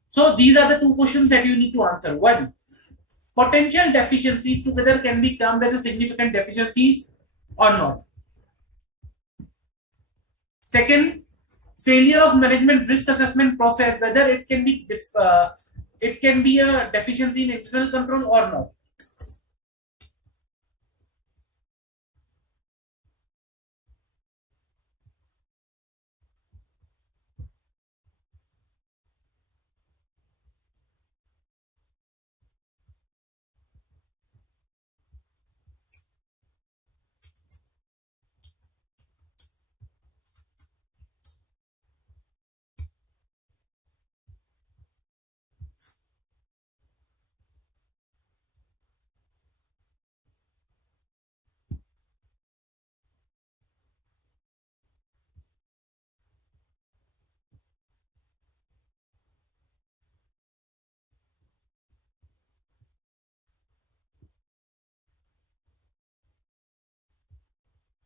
So these are the two questions that you need to answer. One, potential deficiencies together can be termed as a significant deficiencies or not. Second, failure of management risk assessment process, whether it can be a deficiency in internal control or not.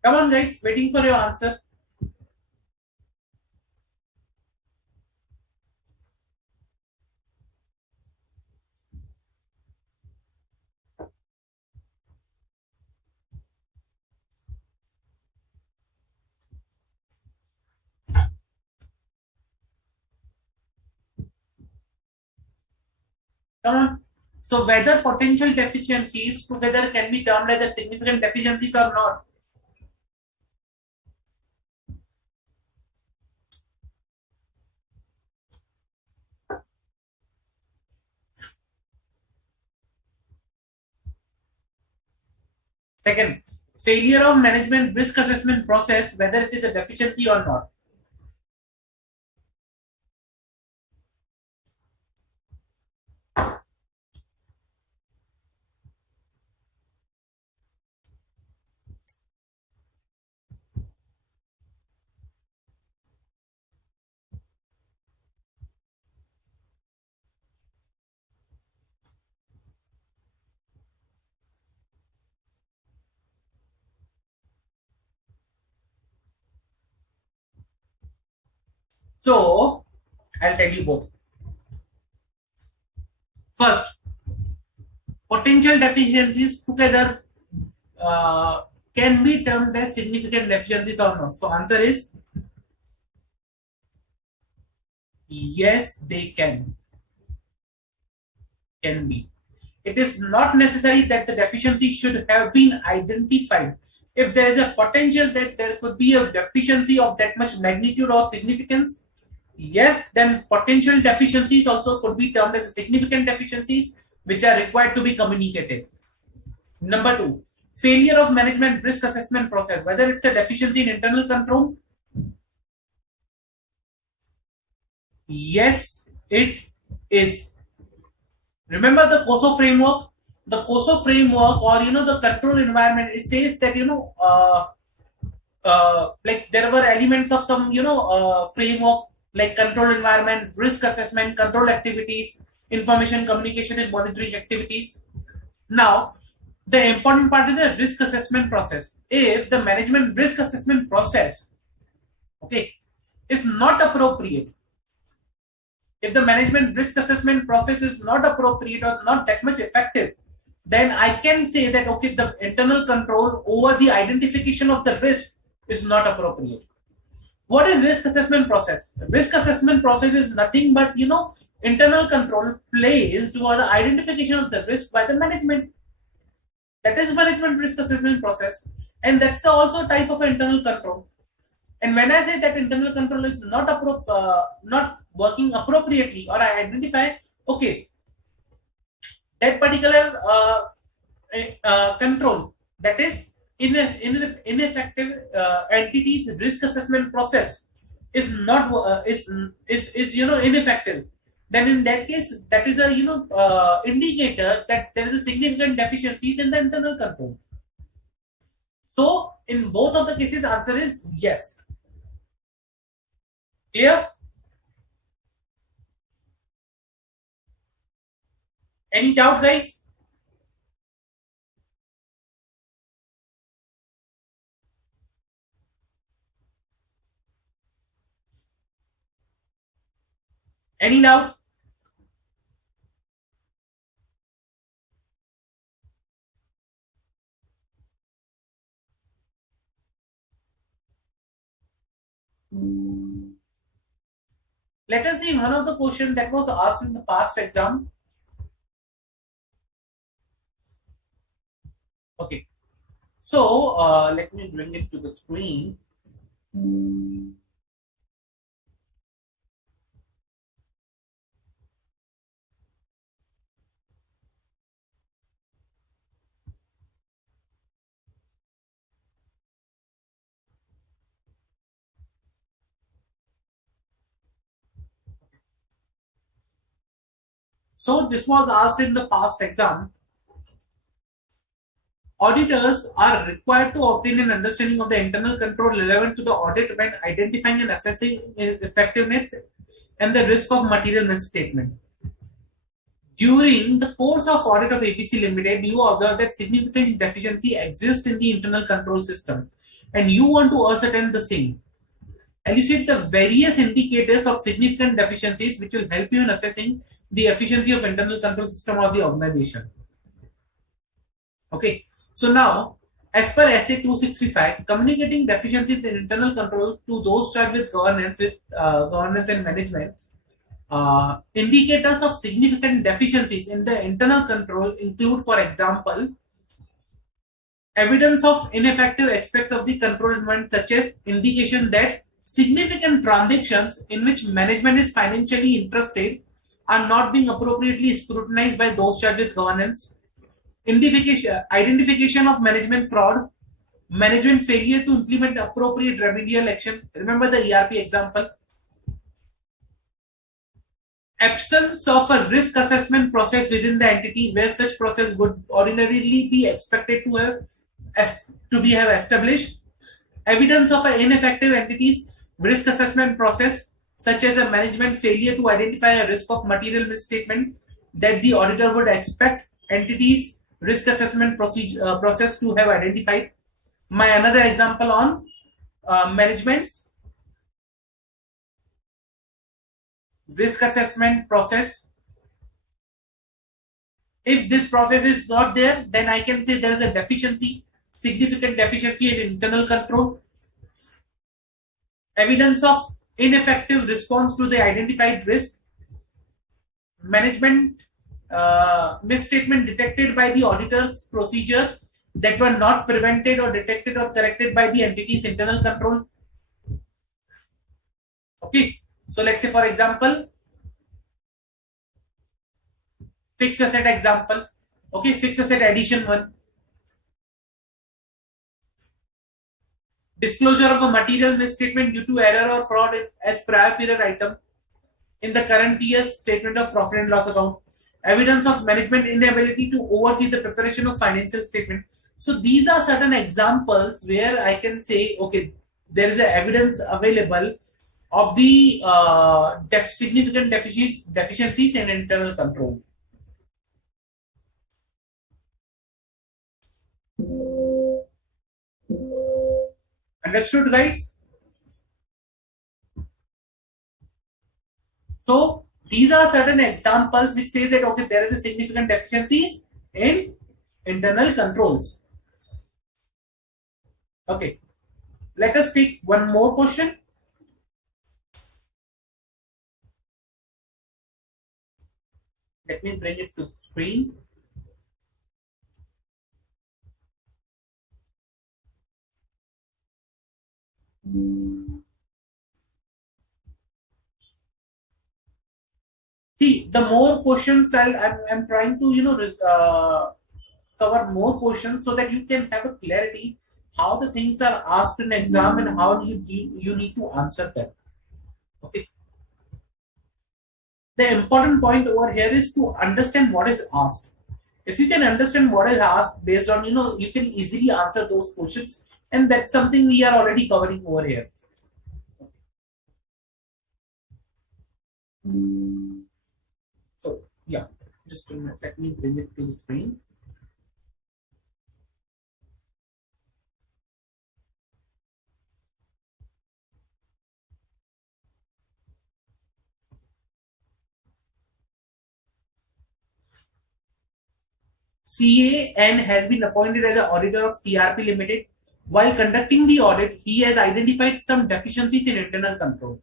Come on, guys, waiting for your answer. Come on. So whether potential deficiencies together can be termed as a significant deficiencies or not. Second, failure of management risk assessment process, whether it is a deficiency or not. So I'll tell you both. First, potential deficiencies together can be termed as significant deficiencies or not. So answer is yes, they can be. It is not necessary that the deficiency should have been identified. If there is a potential that there could be a deficiency of that much magnitude or significance, Yes, then potential deficiencies also could be termed as significant deficiencies which are required to be communicated. Number two, failure of management risk assessment process, whether it's a deficiency in internal control. Yes, it is. Remember the COSO framework? The COSO framework, or the control environment, it says that like there were elements of some framework like control environment, risk assessment, control activities, information communication and monitoring activities. Now the important part is the risk assessment process. If the management risk assessment process, okay, is not appropriate, if the management risk assessment process is not appropriate or not that much effective, then I can say that okay, the internal control over the identification of the risk is not appropriate. What is risk assessment process? Risk assessment process is nothing but internal control placed over the identification of the risk by the management. That is management risk assessment process, and that's also type of internal control. And when I say that internal control is not working appropriately, or I identify, okay, that particular control, that is ineffective entities risk assessment process is not is ineffective, then in that case that is a indicator that there is a significant deficiencies in the internal control. So in both of the cases, the answer is yes. Clear? Any doubt, guys? Any doubt? Let us see one of the questions that was asked in the past exam. Okay, so let me bring it to the screen. So this was asked in the past exam. Auditors are required to obtain an understanding of the internal control relevant to the audit when identifying and assessing effectiveness and the risk of material misstatement. During the course of audit of APC Limited, you observe that significant deficiency exists in the internal control system and you want to ascertain the same. Elucidate the various indicators of significant deficiencies which will help you in assessing the efficiency of internal control system of the organization. Okay, so now as per SA 265, communicating deficiencies in internal control to those charged with governance and management. Indicators of significant deficiencies in the internal control include, for example, evidence of ineffective aspects of the control environment, such as indication that significant transactions in which management is financially interested are not being appropriately scrutinized by those charged with governance. Identification of management fraud, management failure to implement appropriate remedial action. Remember the ERP example. Absence of a risk assessment process within the entity where such process would ordinarily be expected to have established. Evidence of an ineffective entity's risk assessment process, such as a management failure to identify a risk of material misstatement that the auditor would expect entities risk assessment process to have identified. My another example on management's risk assessment process. If this process is not there, then I can say there is a deficiency, significant deficiency in internal control. Evidence of ineffective response to the identified risk. Management misstatement detected by the auditor's procedure that were not prevented or detected or corrected by the entity's internal control. Okay, So let's say, for example, fixed asset example. Okay, fixed asset addition one. Disclosure of a material misstatement due to error or fraud as prior period item in the current year's statement of profit and loss account. Evidence of management inability to oversee the preparation of financial statement. So these are certain examples where I can say, okay, there is a evidence available of the significant deficiencies in internal control. Understood, guys? So these are certain examples which say that okay, there is a significant deficiencies in internal controls. Okay, let us take one more question. Let me bring it to the screen. See, the more questions I'm trying to cover more questions so that you can have a clarity how the things are asked in exam and how you need to answer them. Okay. The important point over here is to understand what is asked. If you can understand what is asked based on you can easily answer those questions, and that's something we are already covering over here. So yeah, just a minute, let me bring it to the screen. CAN has been appointed as an auditor of TRP Limited. While conducting the audit, he has identified some deficiencies in internal control.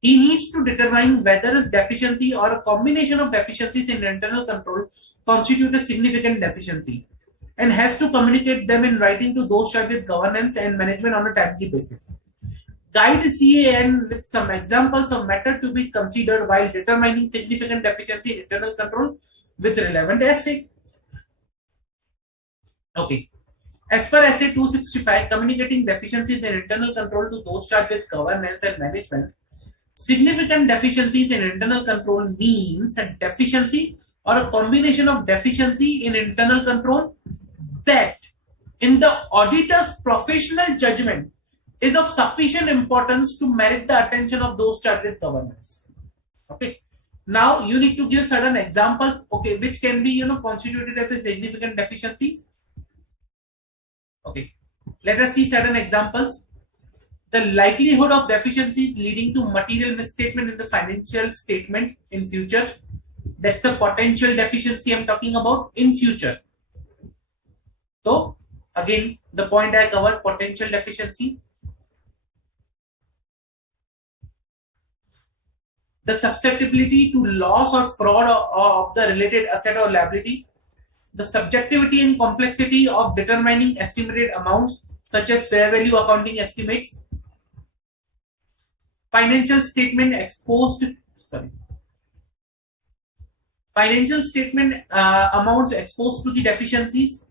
He needs to determine whether a deficiency or a combination of deficiencies in internal control constitute a significant deficiency and has to communicate them in writing to those charged with governance and management on a timely basis. Guide CAN with some examples of matter to be considered while determining significant deficiency in internal control with relevant essay. Okay. As per SA 265, communicating deficiencies in internal control to those charged with governance and management. Significant deficiencies in internal control means a deficiency or a combination of deficiency in internal control that, in the auditor's professional judgment, is of sufficient importance to merit the attention of those charged with governance. Okay. Now you need to give certain examples, okay, which can be constituted as a significant deficiencies. Okay, let us see certain examples. The likelihood of deficiencies leading to material misstatement in the financial statement in future. That's the potential deficiency I'm talking about in future. So again, the point I covered, potential deficiency. The susceptibility to loss or fraud of the related asset or liability. The subjectivity and complexity of determining estimated amounts such as fair value accounting estimates. Financial statement amounts exposed to the deficiencies.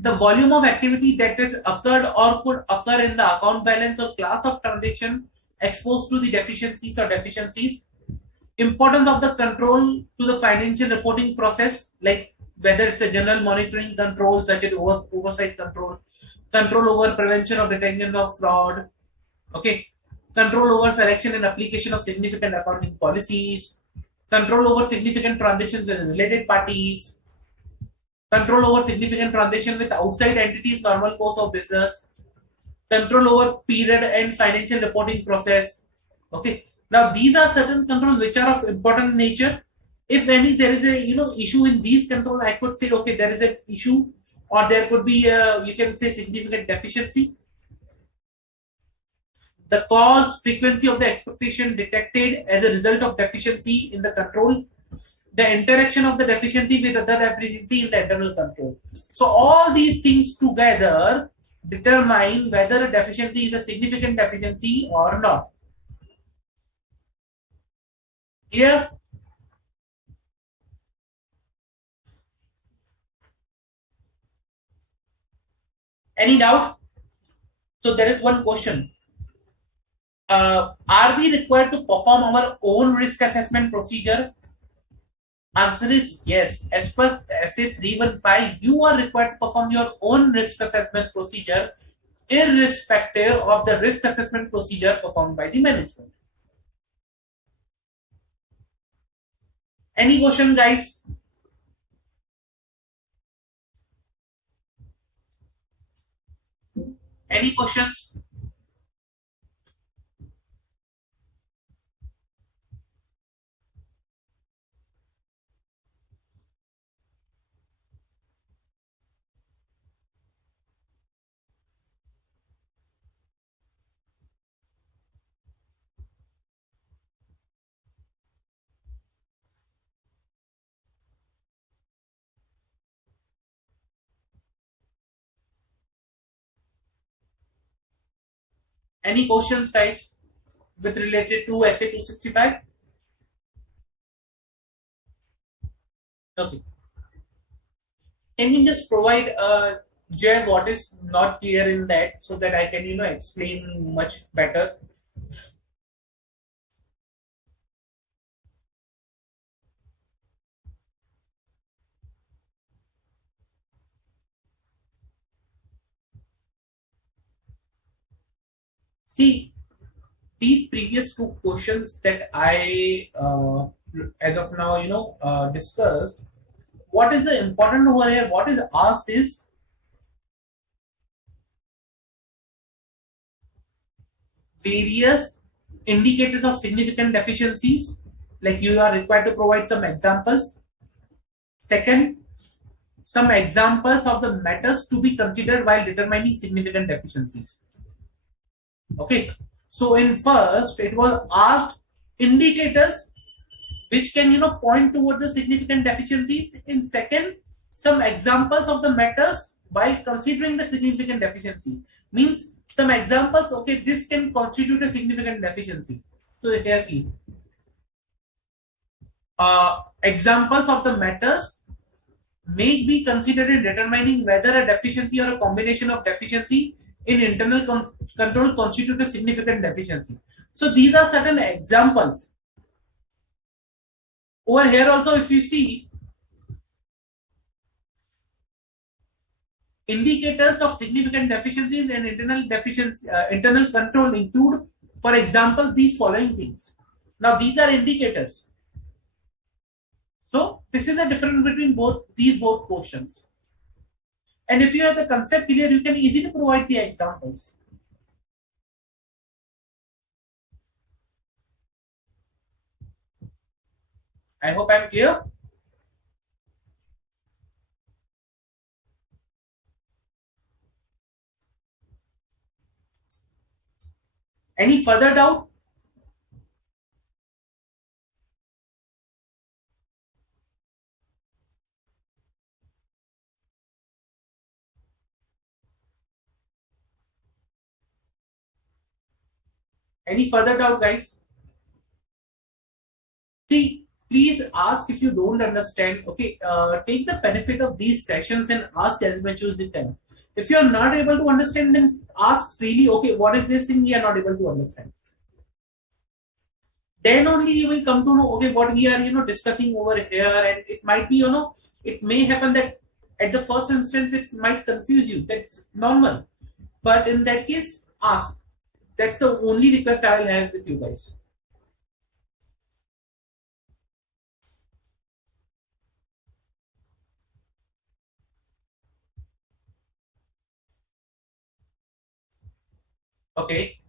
The volume of activity that has occurred or could occur in the account balance or class of transaction exposed to the deficiencies or deficiencies. Importance of the control to the financial reporting process, like whether it's the general monitoring control such as oversight control, control over prevention or detection of fraud, okay, control over selection and application of significant accounting policies, control over significant transactions with related parties, control over significant transactions with outside entities, normal course of business, control over period and financial reporting process. Okay, now these are certain controls which are of important nature. If any there is a issue in these control, I could say okay, there is an issue or there could be you can say significant deficiency. The cause, frequency of the expectation detected as a result of deficiency in the control, the interaction of the deficiency with other deficiency in the internal control. So all these things together determine whether a deficiency is a significant deficiency or not. Clear? Any doubt? So there is one question. Are we required to perform our own risk assessment procedure? Answer is yes. As per SA 315, you are required to perform your own risk assessment procedure irrespective of the risk assessment procedure performed by the management. Any question, guys? Any questions? Any questions, guys, with related to SA 265? Okay. Can you just provide Jay, what is not clear in that so that I can explain much better? See, these previous two questions that I as of now discussed, what is the important over here, what is asked is various indicators of significant deficiencies, like you are required to provide some examples. Second, some examples of the matters to be considered while determining significant deficiencies. Okay, so in first it was asked indicators which can point towards the significant deficiencies. In second, some examples of the matters while considering the significant deficiency, means some examples, okay, this can constitute a significant deficiency. So here see, examples of the matters may be considered in determining whether a deficiency or a combination of deficiency in internal control constitute a significant deficiency. So these are certain examples. Over here also, if you see, indicators of significant deficiencies and internal control include, for example, these following things. Now these are indicators. So this is a difference between both questions. And if you have the concept clear, you can easily provide the examples. I hope I'm clear. Any further doubt? Any further doubt, guys? See, please ask if you don't understand. Okay, take the benefit of these sessions and ask as much as you can. If you are not able to understand, then ask freely. Okay, what is this thing we are not able to understand? Then only you will come to know. Okay, what we are discussing over here, and it might be it may happen that at the first instance it might confuse you. That's normal. But in that case, ask. That's the only request I will have with you guys. Okay.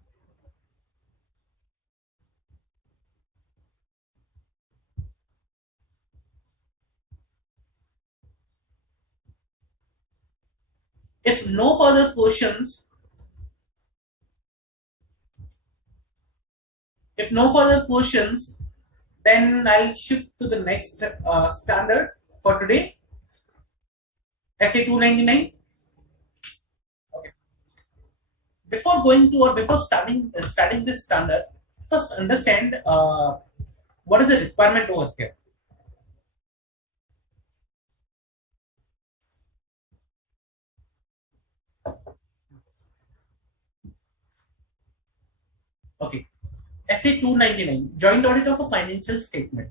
If no further questions, then I'll shift to the next standard for today, SA 299. Okay. Before going to or before starting this standard, first understand what is the requirement over here? Okay. SA 299, joint audit of a financial statement.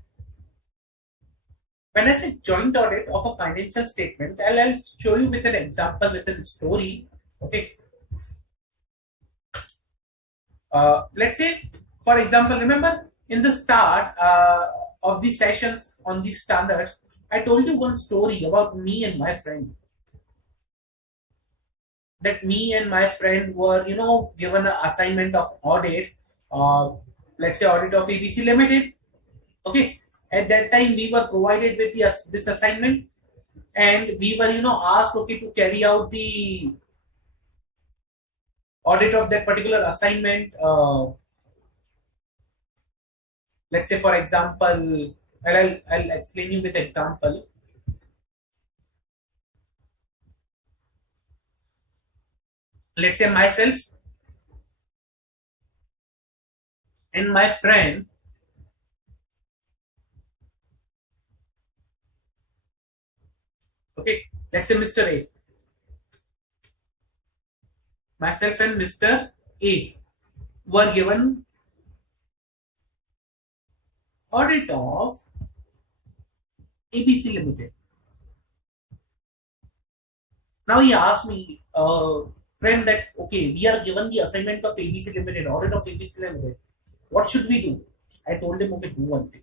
When I say joint audit of a financial statement, I'll show you with an example, with a story. Okay. Let's say, for example, remember in the start of the sessions on the standards, I told you one story about me and my friend. That me and my friend were, given an assignment of audit, uh, let's say audit of ABC Limited. Okay. At that time, we were provided with this assignment, and we were, asked, okay, to carry out the audit of that particular assignment. Let's say, for example, I'll explain you with example. Let's say myself and my friend, okay, let's say Mr. A. Myself and Mr. A were given audit of ABC Limited. Now he asked me, friend, that okay, we are given the assignment of ABC Limited, audit of ABC Limited. What should we do? I told him, okay, do one thing.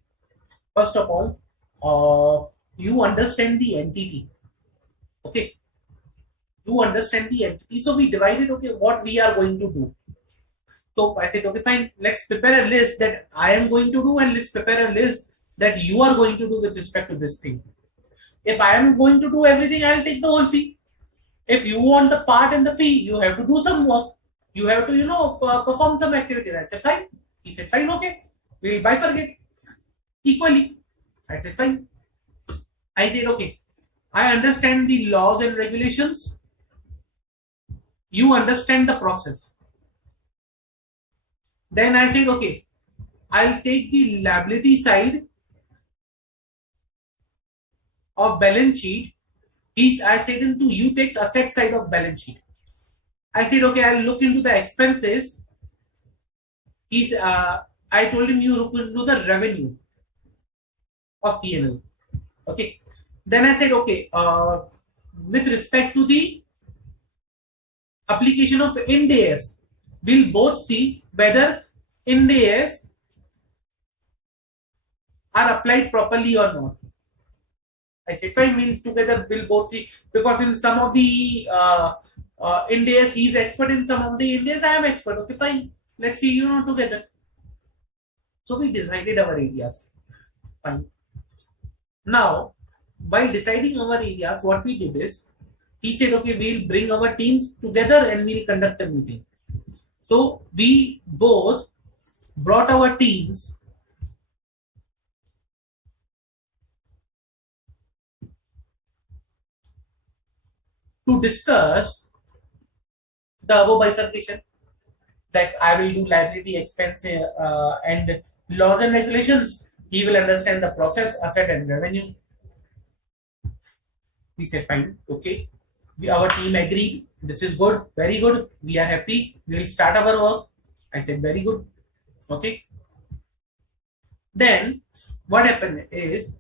First of all, you understand the entity. Okay, you understand the entity. So we divided, okay, what we are going to do. So I said, okay, fine, let's prepare a list that I am going to do, and let's prepare a list that you are going to do with respect to this thing. If I am going to do everything, I'll take the whole fee. If you want the part and the fee, you have to do some work. You have to, perform some activity. I said, fine. He said, fine, okay. We'll bifurcate equally. I said, fine. I said, okay. I understand the laws and regulations. You understand the process. Then I said, okay, I'll take the liability side of balance sheet. I said to you take asset side of balance sheet. I said, okay, I'll look into the expenses. I told him you look into the revenue of P&L. Okay. Then I said, okay, with respect to the application of Ind AS, we'll both see whether Ind AS are applied properly or not. I said, fine, we'll both see, because in some of the Ind AS he's expert, in some of the Ind AS I am expert. Okay, fine. Let's see, together. So we decided our areas. Fine. Now, by deciding our areas, what we did is, he said, okay, we'll bring our teams together and we'll conduct a meeting. So we both brought our teams to discuss the above bifurcation, that I will do liability, expense, and laws and regulations. He will understand the process, asset, and revenue. We said, fine, okay. Our team agreed. This is good, very good. We are happy. We will start our work. I said, very good. Okay. Then what happened is,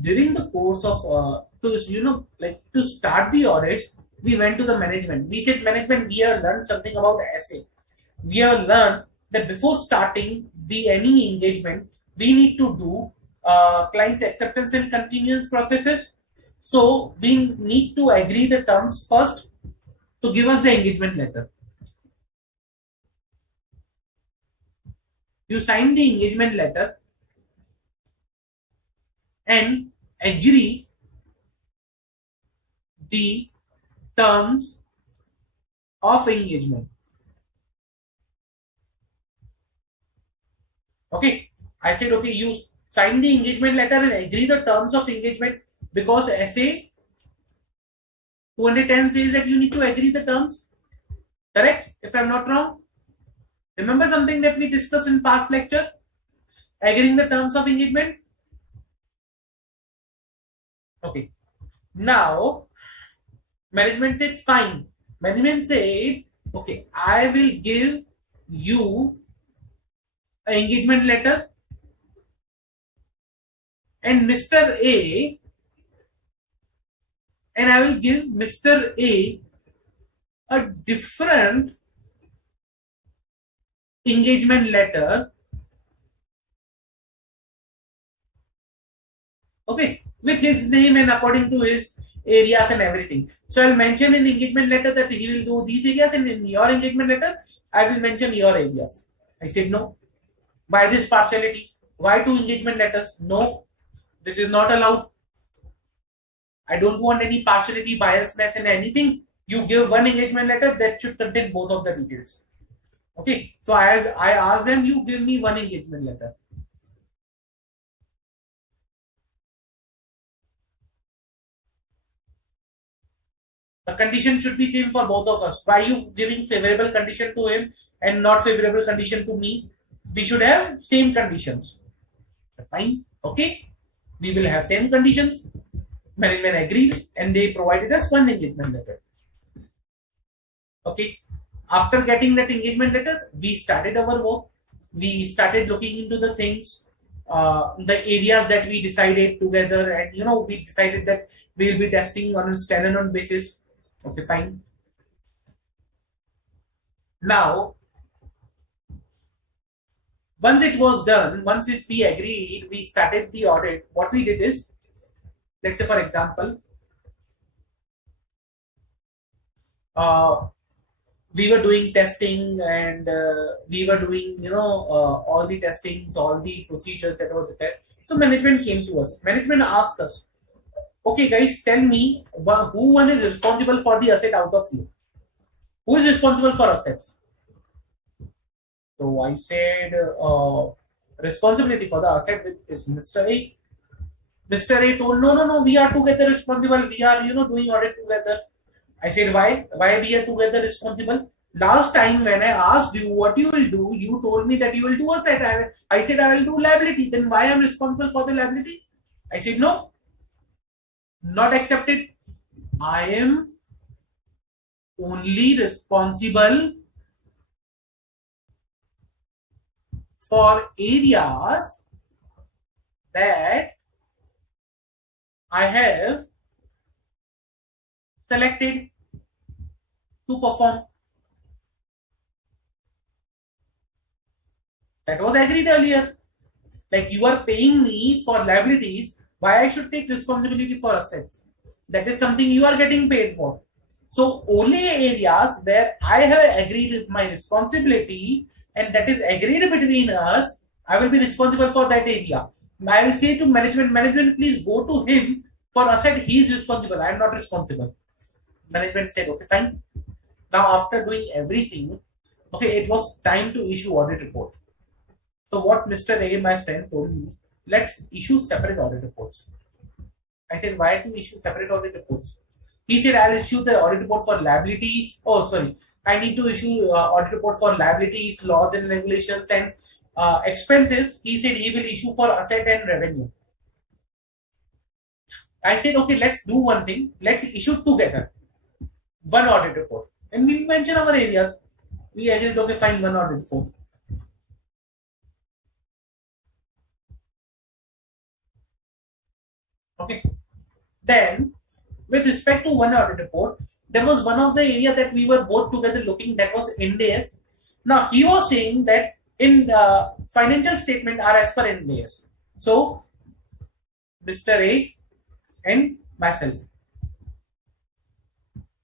during the course of to start the audits, we went to the management. We said, management, we have learned something about SA. We have learned that before starting any engagement, we need to do client's acceptance and continuous processes. So we need to agree the terms first to give us the engagement letter. You sign the engagement letter and agree the terms of engagement. Okay, I said, okay, you sign the engagement letter and agree the terms of engagement, because SA 210 says that you need to agree the terms. Correct? If I'm not wrong. Remember something that we discussed in past lecture? Agreeing the terms of engagement? Okay. Now, management said fine. Management said, okay, I will give you an engagement letter, and Mr. A, and I will give Mr. A different engagement letter, okay, with his name and according to his areas and everything. So I'll mention in engagement letter that he will do these areas, and in your engagement letter, I will mention your areas. I said no. Why this partiality? Why two engagement letters? No, this is not allowed. I don't want any partiality, biasness, and anything. You give one engagement letter that should contain both of the details. Okay, so as I asked them, you give me one engagement letter. The condition should be same for both of us. Why you giving favorable condition to him and not favorable condition to me? We should have same conditions. Fine. Okay. We will have same conditions. Management agreed and they provided us one engagement letter. Okay. After getting that engagement letter, we started our work. We started looking into the things, the areas that we decided together, and we decided that we will be testing on a standalone basis. Okay, fine. Now, once it was done, once we agreed, we started the audit. What we did is, let's say for example, we were doing testing and we were doing, all the testings, all the procedures that was there. So management came to us. Management asked us, okay guys, tell me who one is responsible for the asset out of you? Who is responsible for assets? So I said, responsibility for the asset is Mr. A. Mr. A told, no, we are together responsible. We are, doing audit together. I said, why? Why we are together responsible? Last time when I asked you what you will do, you told me that you will do asset. I said, I will do liability. Then why I am responsible for the liability? I said, no, not accepted. I am only responsible for areas that I have selected to perform. That was agreed earlier. Like you are paying me for liabilities, why I should take responsibility for assets? That is something you are getting paid for. So only areas where I have agreed with my responsibility and that is agreed between us, I will be responsible for that area. I will say to management, please go to him for asset. He is responsible. I am not responsible. Management said, okay, fine. Now after doing everything, okay, it was time to issue audit report. So what Mr. A, my friend, told me, let's issue separate audit reports. I said, why to issue separate audit reports? He said, I'll issue the audit report for liabilities. Oh, sorry. I need to issue audit report for liabilities, laws and regulations, and expenses. He said he will issue for asset and revenue. I said, okay, let's do one thing. Let's issue together one audit report. And we'll mention our areas. We agreed, okay, fine, one audit report. Okay. Then, with respect to one audit report, there was one of the area that we were both together looking, that was Ind AS. Now, he was saying that in financial statement are as per Ind AS. So, Mr. A and myself.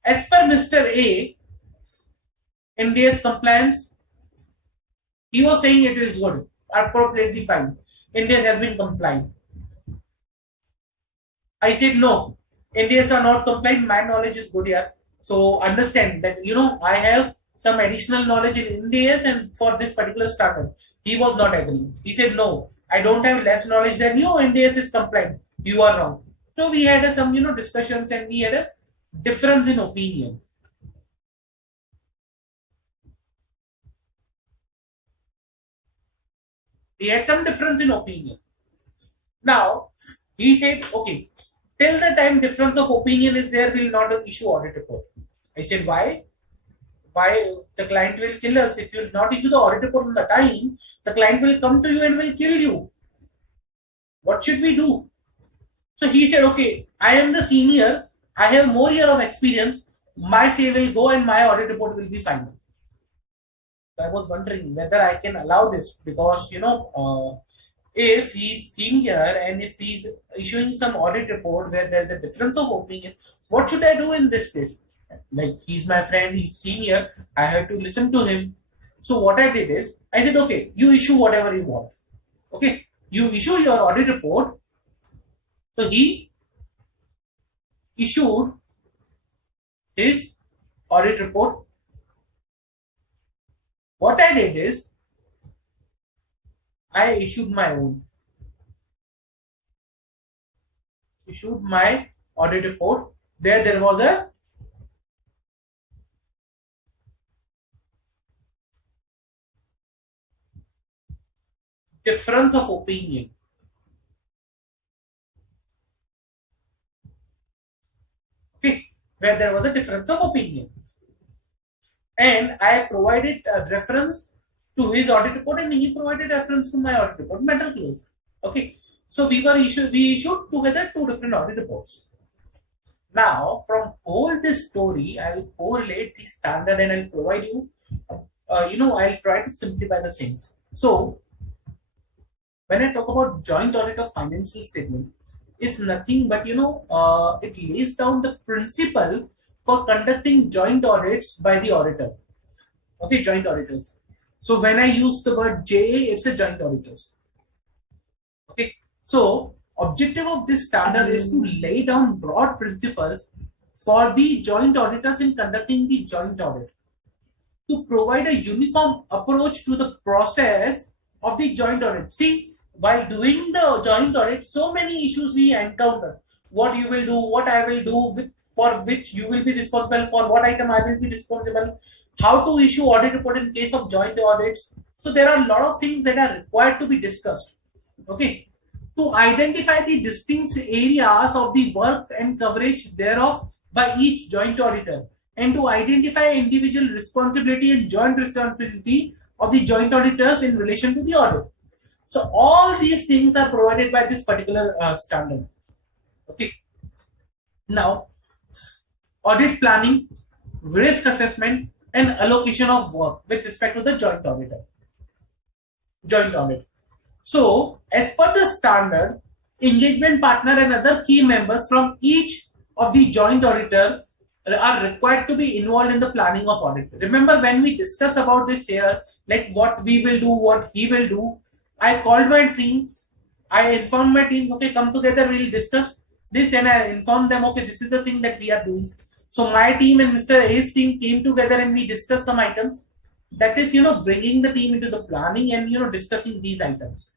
As per Mr. A, Ind AS compliance, he was saying it is good, appropriately fine. Ind AS has been compliant. I said no, Ind AS are not compliant. My knowledge is good here. So understand that I have some additional knowledge in Ind AS and for this particular startup. He was not agreeing. He said no, I don't have less knowledge than you. Ind AS is compliant. You are wrong. So we had some discussions and we had a difference in opinion. He had some difference in opinion. Now, he said, okay, till the time difference of opinion is there, we will not issue audit report. I said, why? Why? The client will kill us. If you will not issue the audit report on the time, the client will come to you and will kill you. What should we do? So he said, okay, I am the senior. I have more year of experience. My say will go and my audit report will be final. I was wondering whether I can allow this because, if he's senior and if he's issuing some audit report where there's a difference of opinion, what should I do in this case? Like, he's my friend, he's senior, I have to listen to him. So what I did is, I said, okay, you issue whatever you want. Okay, you issue your audit report. So he issued his audit report. What I did is, I issued my own. Issued my audit report where there was a difference of opinion. Okay, where there was a difference of opinion. And I provided a reference to his audit report and he provided reference to my audit report. Matter closed. Okay, so we issued together two different audit reports. Now, from all this story, I will correlate the standard and I'll provide you, I'll try to simplify the things. So, when I talk about joint audit of financial statement, it's nothing but, it lays down the principle for conducting joint audits by the auditor. Okay, joint auditors. So, when I use the word JA, it's a joint auditors. Okay, so objective of this standard is to lay down broad principles for the joint auditors in conducting the joint audit, to provide a uniform approach to the process of the joint audit. See, while doing the joint audit, so many issues we encounter. What you will do, what I will do, for which you will be responsible, for what item I will be responsible, how to issue audit report in case of joint audits. So there are a lot of things that are required to be discussed. Okay, to identify the distinct areas of the work and coverage thereof by each joint auditor, and to identify individual responsibility and joint responsibility of the joint auditors in relation to the audit. So all these things are provided by this particular standard. Okay. Now, audit planning, risk assessment, and allocation of work with respect to the joint auditor. Joint audit. So, as per the standard, engagement partner and other key members from each of the joint auditor are required to be involved in the planning of audit. Remember when we discussed about this here, like what we will do, what he will do, I called my teams, I informed my teams, okay, come together, we'll discuss this, and I informed them, okay, this is the thing that we are doing. So my team and Mr. A's team came together and we discussed some items. That is, bringing the team into the planning and, discussing these items.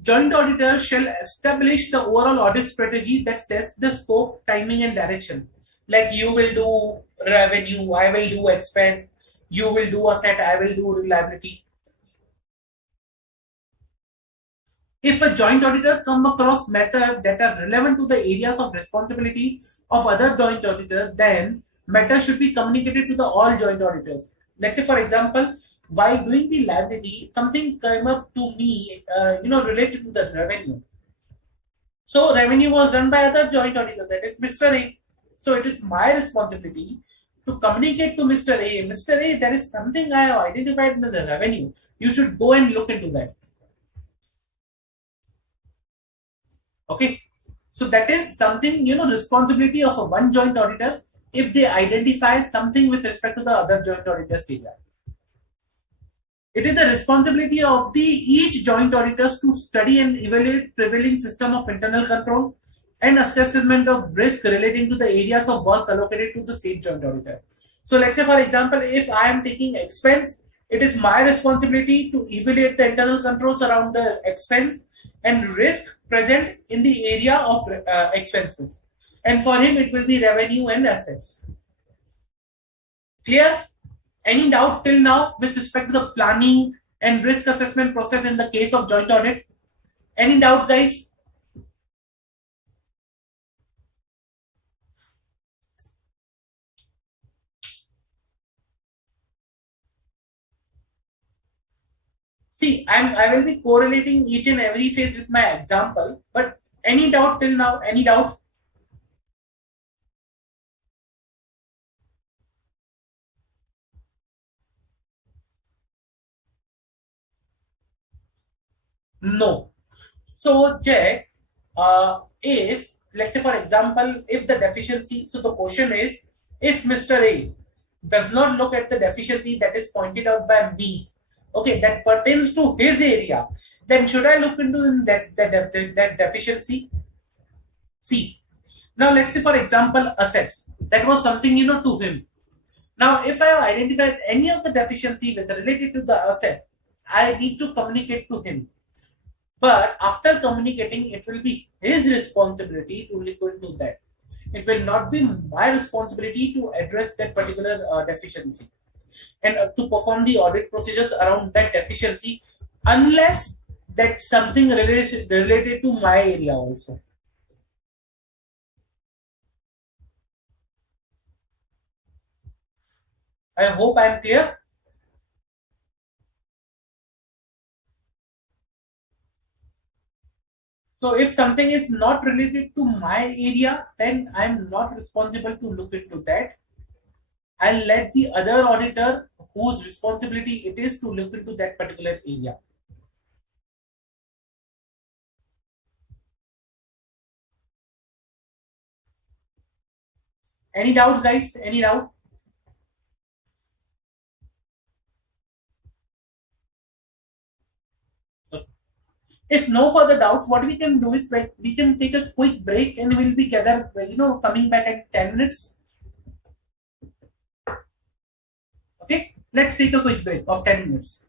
Joint auditors shall establish the overall audit strategy that sets the scope, timing, and direction. Like you will do revenue, I will do expense, you will do asset, I will do reliability. If a joint auditor come across matters that are relevant to the areas of responsibility of other joint auditors, then matters should be communicated to the all joint auditors. Let's say, for example, while doing the liability, something came up to me, related to the revenue. So revenue was done by other joint auditor, that is Mr. A. So it is my responsibility to communicate to Mr. A. Mr. A, there is something I have identified in the revenue. You should go and look into that. Okay. So that is something, responsibility of a one joint auditor if they identify something with respect to the other joint auditors area. It is the responsibility of each joint auditors to study and evaluate prevailing system of internal control and assessment of risk relating to the areas of work allocated to the same joint auditor. So let's say, for example, if I am taking expense, it is my responsibility to evaluate the internal controls around the expense and risk present in the area of expenses. And for him, it will be revenue and assets. Clear? Any doubt till now with respect to the planning and risk assessment process in the case of joint audit. Any doubt, guys? See, I will be correlating each and every phase with my example, but any doubt till now? Any doubt? No. So, Jay, if let's say for example, if the deficiency, so the question is, if Mr. A does not look at the deficiency that is pointed out by me, okay, that pertains to his area, then should I look into that deficiency? See, now let's say for example, assets that was something to him. Now, if I have identified any of the deficiency with related to the asset, I need to communicate to him. But after communicating, it will be his responsibility to look into that. It will not be my responsibility to address that particular deficiency and to perform the audit procedures around that deficiency, unless that's something related to my area also. I hope I am clear. So if something is not related to my area, then I'm not responsible to look into that. I'll let the other auditor whose responsibility it is to look into that particular area. Any doubts, guys? Any doubt? So if no further doubts, what we can do is like we can take a quick break and we'll be gather, coming back at 10 minutes. Okay, let's take a quick break of 10 minutes.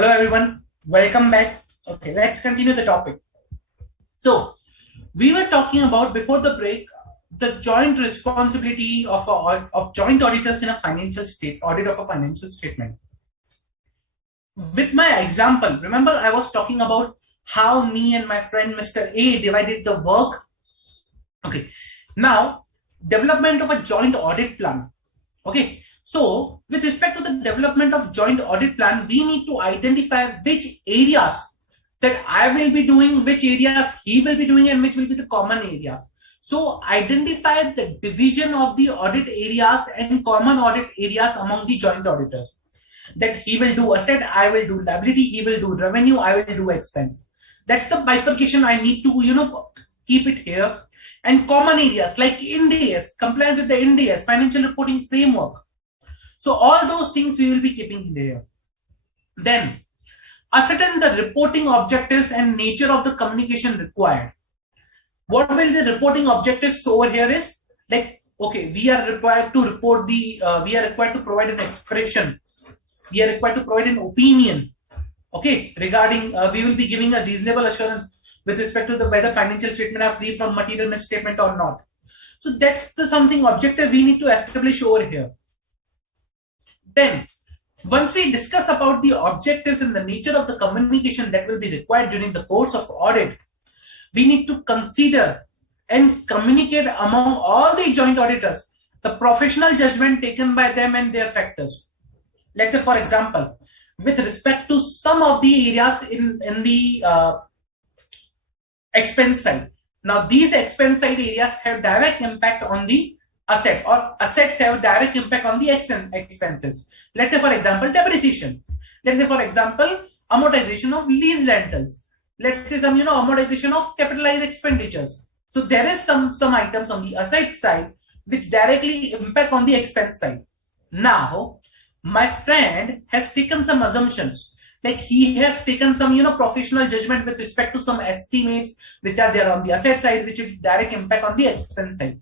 Hello everyone, welcome back. Okay, let's continue the topic. So, we were talking about before the break the joint responsibility of joint auditors in a financial state audit of a financial statement. With my example, remember I was talking about how me and my friend Mr. A divided the work. Okay, now development of a joint audit plan. Okay, so with respect to the development of joint audit plan, we need to identify which areas that I will be doing, which areas he will be doing, and which will be the common areas. So identify the division of the audit areas and common audit areas among the joint auditors. That he will do asset, I will do liability, he will do revenue, I will do expense. That's the bifurcation I need to, keep it here. And common areas like Ind AS, compliance with the Ind AS, financial reporting framework. So all those things we will be keeping here. Then ascertain the reporting objectives and nature of the communication required. What will the reporting objectives over here is? Like, okay, we are required to report we are required to provide an expression. We are required to provide an opinion. Okay, regarding, we will be giving a reasonable assurance with respect to the whether financial statement are free from material misstatement or not. So that's the something objective we need to establish over here. Then, once we discuss about the objectives and the nature of the communication that will be required during the course of audit, we need to consider and communicate among all the joint auditors the professional judgment taken by them and their factors. Let's say, for example, with respect to some of the areas in the expense side. Now, these expense side areas have direct impact on the asset, or assets have direct impact on the expenses. Let's say, for example, depreciation. Let's say, for example, amortization of lease rentals. Let's say some, amortization of capitalized expenditures. So there is some items on the asset side which directly impact on the expense side. Now, my friend has taken some assumptions. Like he has taken some, professional judgment with respect to some estimates which are there on the asset side, which is direct impact on the expense side.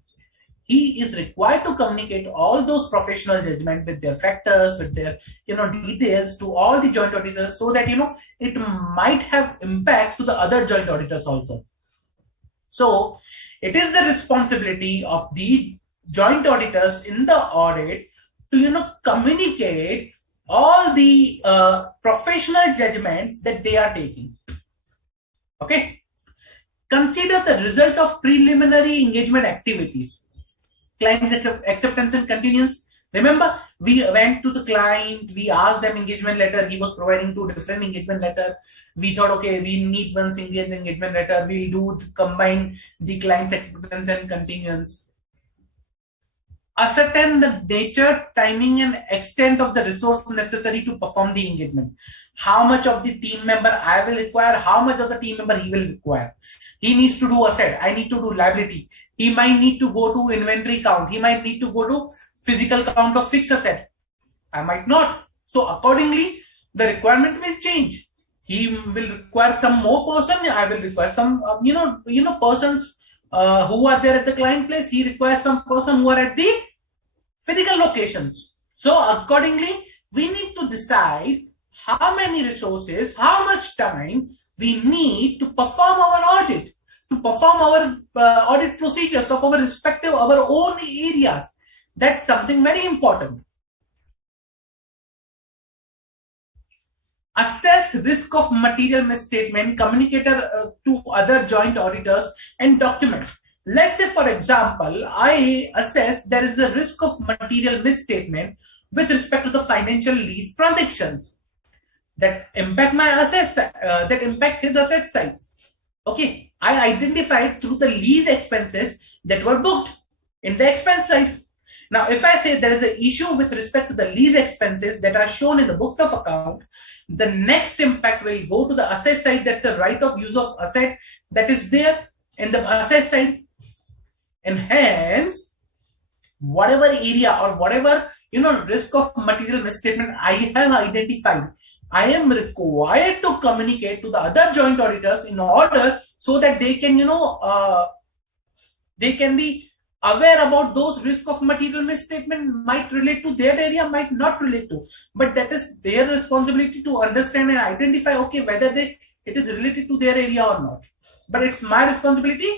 He is required to communicate all those professional judgment with their factors, with their, details to all the joint auditors, so that, it might have impact to the other joint auditors also. So it is the responsibility of the joint auditors in the audit to, communicate all the professional judgments that they are taking. Okay. Consider the result of preliminary engagement activities. Client acceptance and continuance. Remember, we went to the client, we asked them engagement letter, he was providing two different engagement letter. We thought, okay, we need one single engagement letter, we'll do combine the client's acceptance and continuance. Ascertain the nature, timing, and extent of the resource necessary to perform the engagement. How much of the team member I will require, how much of the team member he will require. He needs to do asset, I need to do liability. He might need to go to inventory count, he might need to go to physical count of fixed asset. I might not. So accordingly, the requirement will change. He will require some more person, I will require some, persons who are there at the client place. He requires some person who are at the physical locations. So accordingly, we need to decide how many resources, how much time we need to perform our audit, to perform our audit procedures of our respective, our own areas. That's something very important. Assess risk of material misstatement, communicator to other joint auditors, and documents. Let's say, for example, I assess there is a risk of material misstatement with respect to the financial lease transactions that impact my assets, that impact his asset sides. Okay, I identified through the lease expenses that were booked in the expense side. Now, if I say there is an issue with respect to the lease expenses that are shown in the books of account, the next impact will go to the asset side, that the right of use of asset that is there in the asset side. And hence, whatever area or whatever, risk of material misstatement I have identified, I am required to communicate to the other joint auditors in order so that they can, they can be aware about those risk of material misstatement might relate to their area, might not relate to, but that is their responsibility to understand and identify, okay, whether it is related to their area or not. But it's my responsibility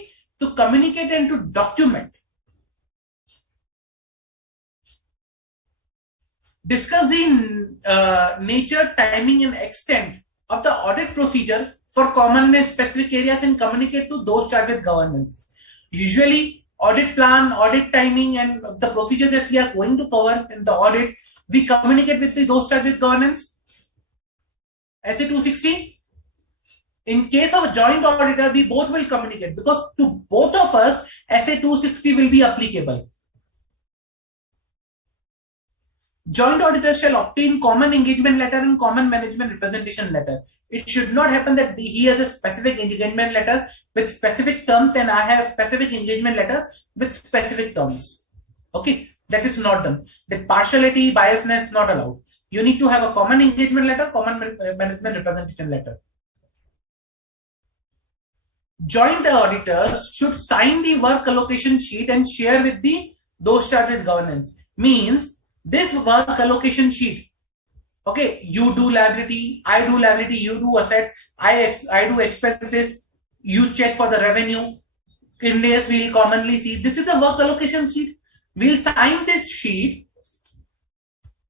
to communicate and to document. Discuss the nature, timing, and extent of the audit procedure for common and specific areas and communicate to those charged with governance. Usually, audit plan, audit timing, and the procedure that we are going to cover in the audit, we communicate with those charged with governance. SA 260. In case of a joint auditor, we both will communicate because to both of us, SA 260 will be applicable. Joint auditor shall obtain common engagement letter and common management representation letter. It should not happen that he has a specific engagement letter with specific terms and I have specific engagement letter with specific terms. Okay, that is not done. That partiality, biasness not allowed. You need to have a common engagement letter, common management representation letter. Joint auditors should sign the work allocation sheet and share with those charged with governance. Means this work allocation sheet, okay, you do liability, I do liability, you do asset, I do expenses, you check for the revenue. In this, we'll commonly see this is a work allocation sheet. We'll sign this sheet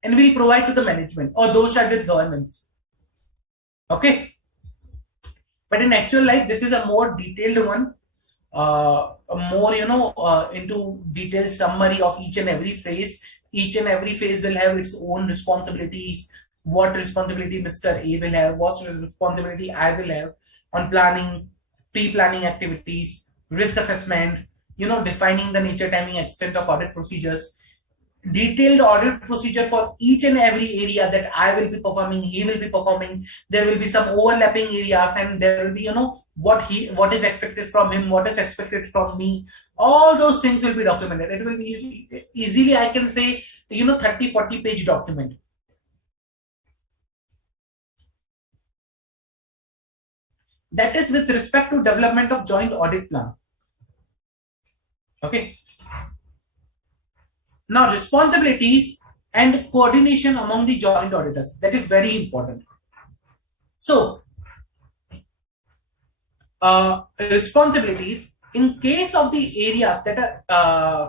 and we'll provide to the management or those charged with governance. Okay. But in actual life, this is a more detailed one, more, into detailed summary of each and every phase. Each and every phase will have its own responsibilities. What responsibility Mr. A will have, what responsibility I will have on planning, pre-planning activities, risk assessment, defining the nature, timing, extent of audit procedures, detailed audit procedure for each and every area that I will be performing, he will be performing. There will be some overlapping areas and there will be, what is expected from him, what is expected from me. All those things will be documented. It will be easily, I can say, 30, 40 page document. That is with respect to development of joint audit plan. Okay. Now, responsibilities and coordination among the joint auditors. That is very important. So, responsibilities in case of the areas that are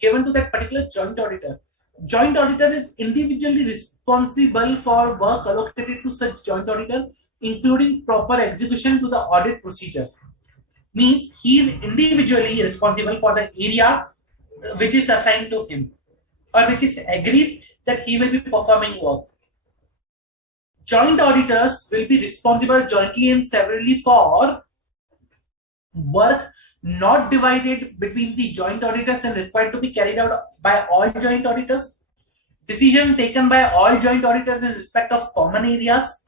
given to that particular joint auditor. Joint auditor is individually responsible for work allocated to such joint auditor, including proper execution to the audit procedures. Means he is individually responsible for the area which is assigned to him or which is agreed that he will be performing work. Joint auditors will be responsible jointly and severally for work not divided between the joint auditors and required to be carried out by all joint auditors. Decision taken by all joint auditors in respect of common areas.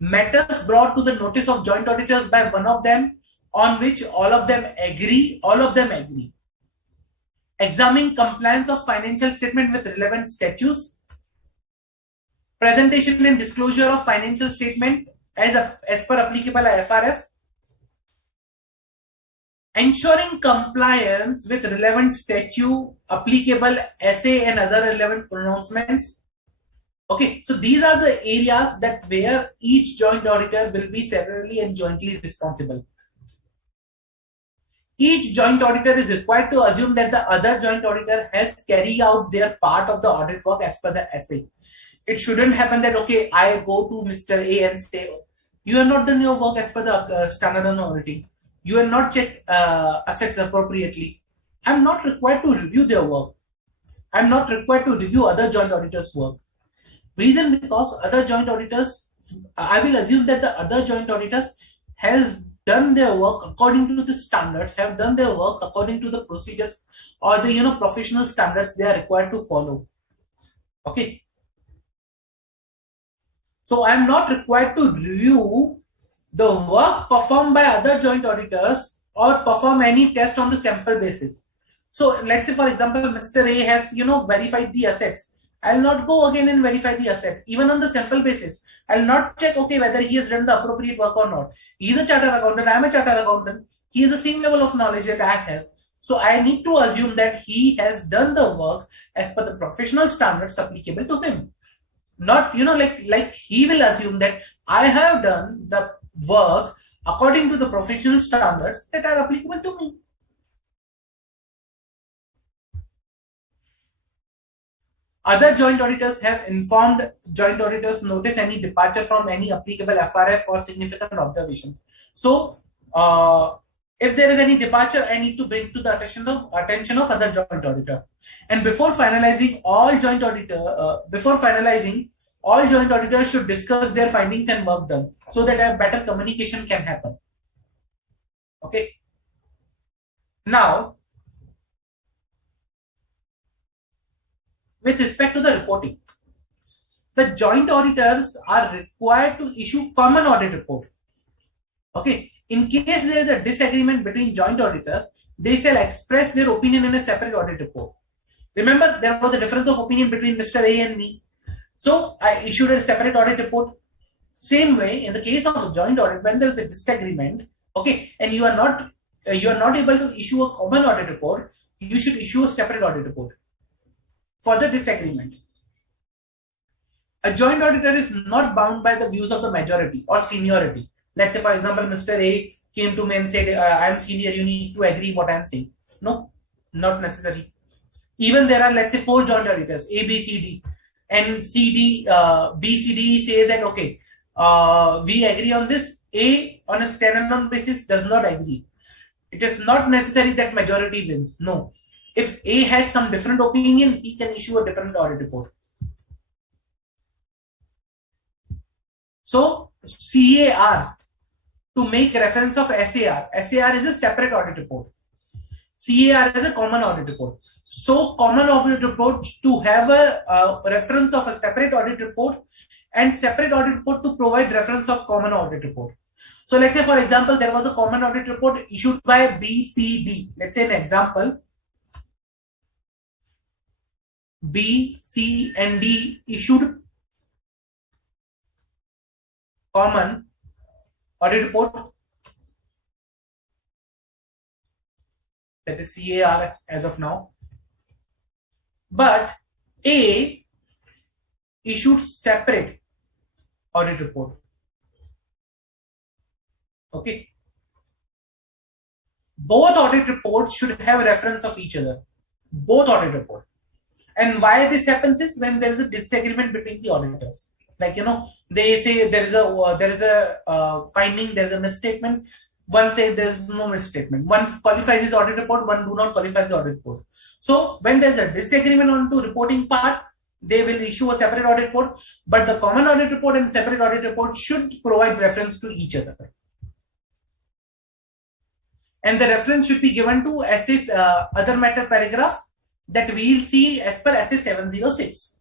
Matters brought to the notice of joint auditors by one of them on which all of them agree. Examining compliance of financial statement with relevant statutes. Presentation and disclosure of financial statement as per applicable FRF. Ensuring compliance with relevant statute, applicable SA and other relevant pronouncements. Okay, so these are the areas that where each joint auditor will be severally and jointly responsible. Each joint auditor is required to assume that the other joint auditor has carried out their part of the audit work as per the SA. It shouldn't happen that, okay, I go to Mr. A and say, you have not done your work as per the standard on auditing. You have not checked assets appropriately. I'm not required to review their work. I'm not required to review other joint auditors' work. Reason because other joint auditors, I will assume that the other joint auditors have done their work according to the standards, have done their work according to the procedures or the professional standards they are required to follow. Okay. So I am not required to review the work performed by other joint auditors or perform any test on the sample basis. So let's say, for example, Mr. A has verified the assets. I'll not go again and verify the asset, even on the sample basis. I'll not check, okay, whether he has done the appropriate work or not. He's a chartered accountant, I'm a chartered accountant. he has the same level of knowledge that I have. So I need to assume that he has done the work as per the professional standards applicable to him. Not, like he will assume that I have done the work according to the professional standards that are applicable to me. Other joint auditors have informed joint auditors notice any departure from any applicable FRF or significant observations. So, if there is any departure, I need to bring to the attention of other joint auditor. And before finalizing, all joint auditors should discuss their findings and work done so that a better communication can happen. Okay. Now, with respect to the reporting, the joint auditors are required to issue common audit report. Okay. In case there is a disagreement between joint auditors, they shall express their opinion in a separate audit report. Remember, there was a difference of opinion between Mr. A and me. So I issued a separate audit report. Same way, in the case of a joint audit, when there is a disagreement, okay, and you are not able to issue a common audit report, you should issue a separate audit report for the disagreement. A joint auditor is not bound by the views of the majority or seniority. Let's say, for example, Mr. A came to me and said, I am senior, you need to agree what I am saying. No, not necessary. Even there are, let's say, 4 joint auditors, A, B, C, D, and B, C, D say that, okay, we agree on this. A, on a standalone basis, does not agree. It is not necessary that majority wins. No. If A has some different opinion, he can issue a different audit report. So, CAR, to make reference of SAR. SAR is a separate audit report. CAR is a common audit report. So, common audit report to have a reference of a separate audit report and separate audit report to provide reference of common audit report. So, let's say, for example, there was a common audit report issued by B, C, D. Let's say an example. B, C, and D issued common audit report, that is CAR as of now, but A issued separate audit report. Okay. Both audit reports should have reference of each other. Both audit reports. And why this happens is when there is a disagreement between the auditors. Like, they say there is a finding, there is a misstatement. One says there is no misstatement. One qualifies his audit report, one do not qualify the audit report. So when there is a disagreement on to reporting part, they will issue a separate audit report, but the common audit report and separate audit report should provide reference to each other. And the reference should be given to SS other matter paragraph that we will see as per SS 706.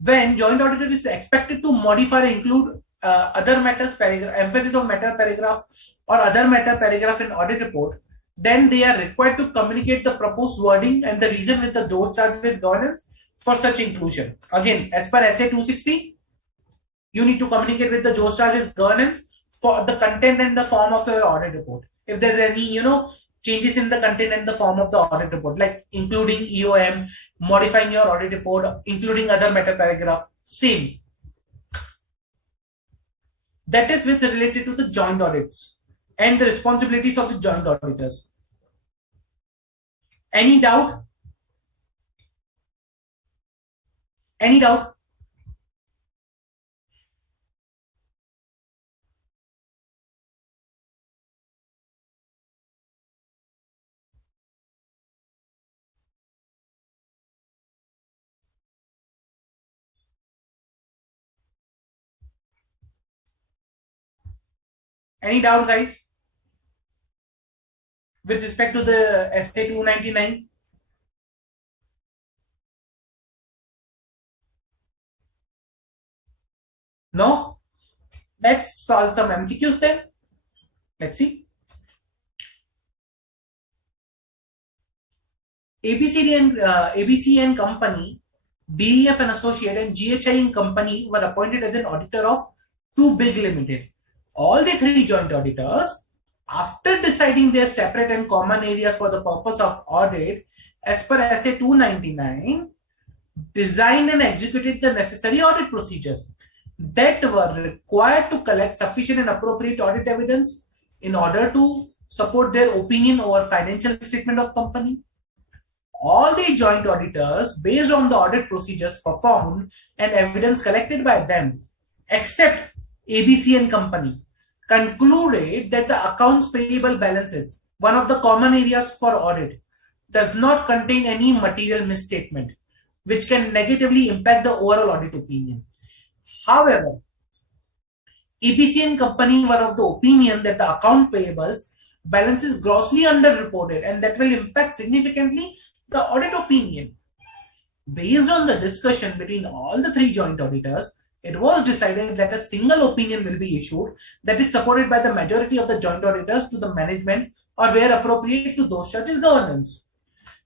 When joint auditor is expected to modify or include other matters paragraph, emphasis of matter paragraph or other matter paragraph in audit report, then they are required to communicate the proposed wording and the reason with the those charged with governance for such inclusion. Again, as per SA 260, you need to communicate with the those charged with governance for the content and the form of your audit report. If there is any, changes in the content and the form of the audit report, like including EOM, modifying your audit report, including other matter paragraph, same. That is with related to the joint audits and the responsibilities of the joint auditors. Any doubt? Any doubt? Any doubt, guys? With respect to the SA 299? No? Let's solve some MCQs then. Let's see. ABC and Company, BEF and Associate, and GHI and Company were appointed as an auditor of Too Big Limited. all the three joint auditors, after deciding their separate and common areas for the purpose of audit, as per SA 299, designed and executed the necessary audit procedures that were required to collect sufficient and appropriate audit evidence in order to support their opinion over financial statement of company. All the joint auditors, based on the audit procedures performed and evidence collected by them, except ABC and Company, concluded that the accounts payable balances, one of the common areas for audit, does not contain any material misstatement which can negatively impact the overall audit opinion. However, ABC and Company were of the opinion that the account payables balance is grossly underreported and that will impact significantly the audit opinion. Based on the discussion between all the three joint auditors, it was decided that a single opinion will be issued that is supported by the majority of the joint auditors to the management or where appropriate to those churches' governance.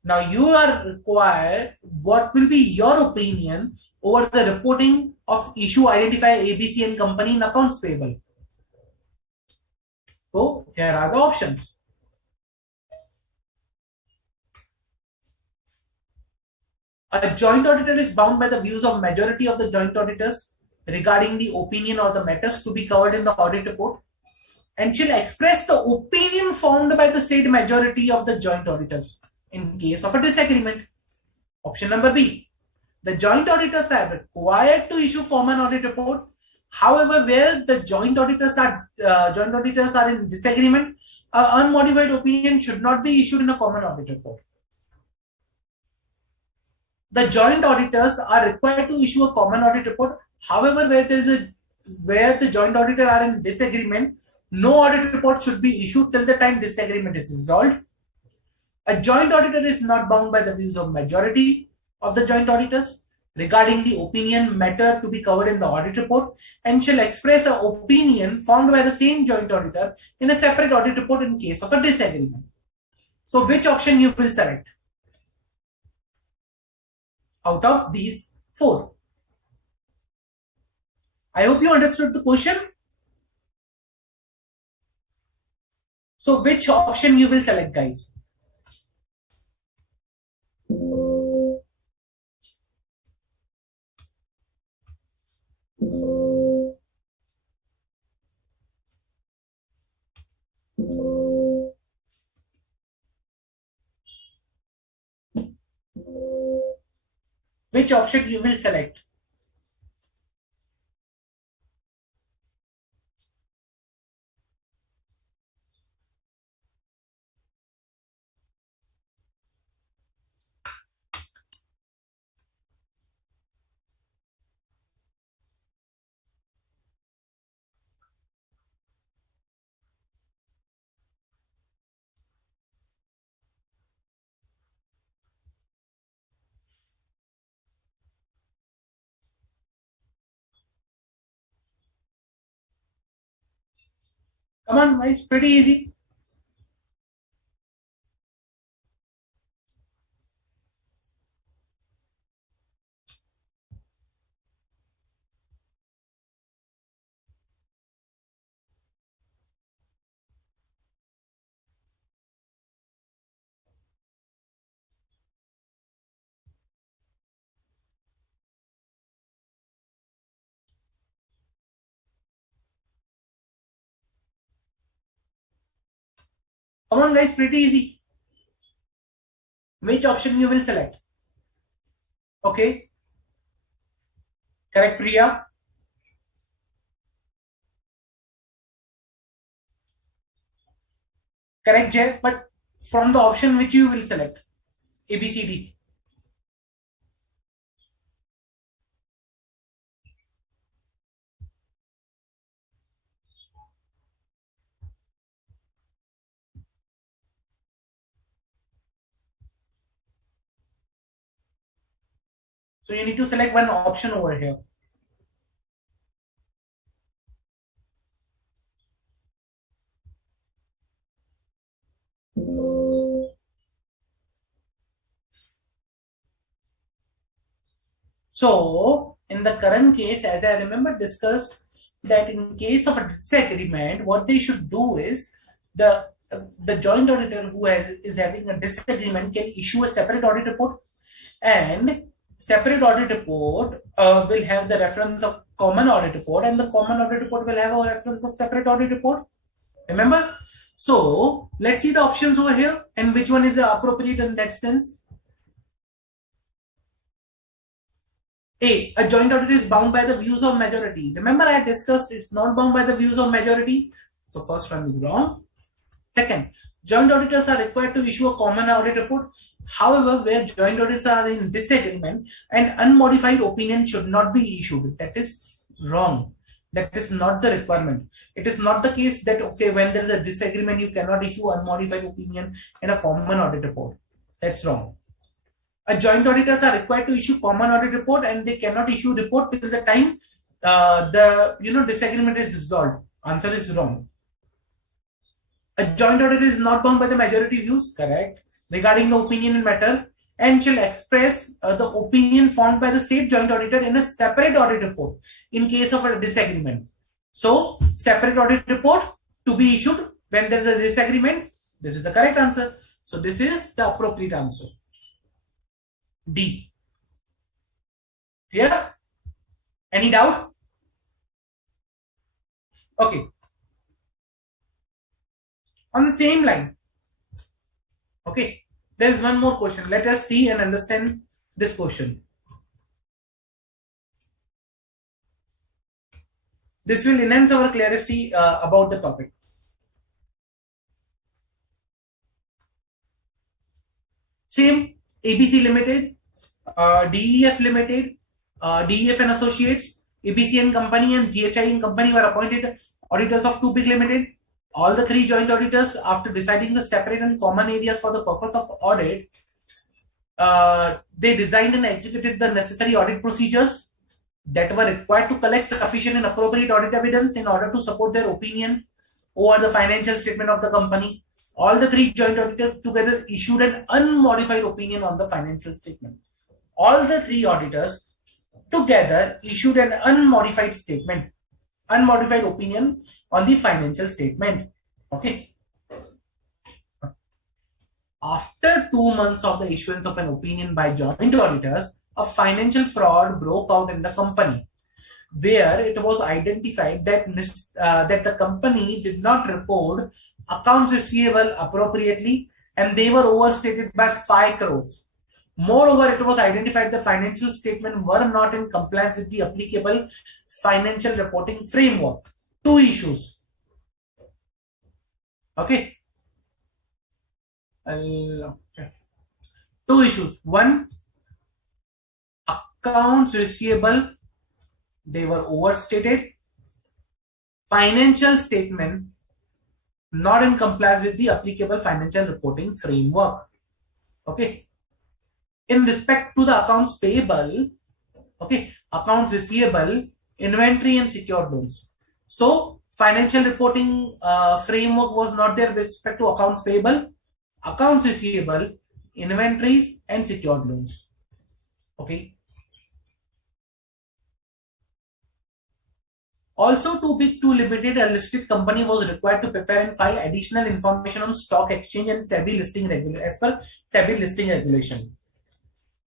Now you are required, what will be your opinion over the reporting of issue identified ABC and Company in accounts payable? So here are the options. A joint auditor is bound by the views of majority of the joint auditors regarding the opinion or the matters to be covered in the audit report and shall express the opinion formed by the said majority of the joint auditors in case of a disagreement. Option number B. The joint auditors are required to issue common audit report. However, where the joint auditors are in disagreement, an unmodified opinion should not be issued in a common audit report. The joint auditors are required to issue a common audit report. However, where the joint auditors are in disagreement, no audit report should be issued till the time disagreement is resolved. A joint auditor is not bound by the views of majority of the joint auditors regarding the opinion matter to be covered in the audit report and shall express an opinion formed by the same joint auditor in a separate audit report in case of a disagreement. So which option you will select out of these four? I hope you understood the question. So which option you will select, guys? Which option you will select? Come on, guys, pretty easy. Come on, guys, pretty easy. Which option you will select? Okay. Correct, Priya. Correct, Jay. But from the option which you will select? A, B, C, D. So you need to select one option over here. So in the current case, as I remember discussed, that in case of a disagreement, what they should do is the joint auditor who is having a disagreement can issue a separate audit report, and separate audit report will have the reference of common audit report, and the common audit report will have a reference of separate audit report. Remember? So let's see the options over here and which one is the appropriate in that sense. A joint auditor is bound by the views of majority. Remember, I discussed it's not bound by the views of majority. So first one is wrong. Second, joint auditors are required to issue a common audit report. However, where joint auditors are in disagreement, an unmodified opinion should not be issued. That is wrong. That is not the requirement. It is not the case that, okay, when there is a disagreement, you cannot issue unmodified opinion in a common audit report. That's wrong. A joint auditors are required to issue common audit report, and they cannot issue report till the time the disagreement is resolved. Answer is wrong. A joint auditor is not bound by the majority views, correct, regarding the opinion in matter, and shall express the opinion formed by the said joint auditor in a separate audit report in case of a disagreement. So, separate audit report to be issued when there is a disagreement. This is the correct answer. So, this is the appropriate answer. D. Clear? Any doubt? Okay. On the same line. Okay. There is one more question. Let us see and understand this question. This will enhance our clarity about the topic. Same. ABC Limited, DEF Limited, DEF and Associates, ABC and Company, and GHI and Company were appointed auditors of Too Big Limited. All the three joint auditors, after deciding the separate and common areas for the purpose of audit, they designed and executed the necessary audit procedures that were required to collect sufficient and appropriate audit evidence in order to support their opinion over the financial statement of the company. All the three joint auditors together issued an unmodified opinion on the financial statement. All the three auditors together issued an unmodified opinion on the financial statement. Okay. After 2 months of the issuance of an opinion by joint auditors, a financial fraud broke out in the company, where it was identified that the company did not report accounts receivable appropriately, and they were overstated by 5 crores. Moreover, it was identified the financial statements were not in compliance with the applicable financial reporting framework. 2 issues. Okay. 2 issues. One, accounts receivable, they were overstated. Financial statement not in compliance with the applicable financial reporting framework. Okay. In respect to the accounts payable, okay, accounts receivable, inventory and secured loans. So financial reporting framework was not there with respect to accounts payable, accounts receivable, inventories and secured loans. Okay. Also, Too Big Too Limited, a listed company, was required to prepare and file additional information on stock exchange and SEBI listing regulation as per SEBI listing regulation.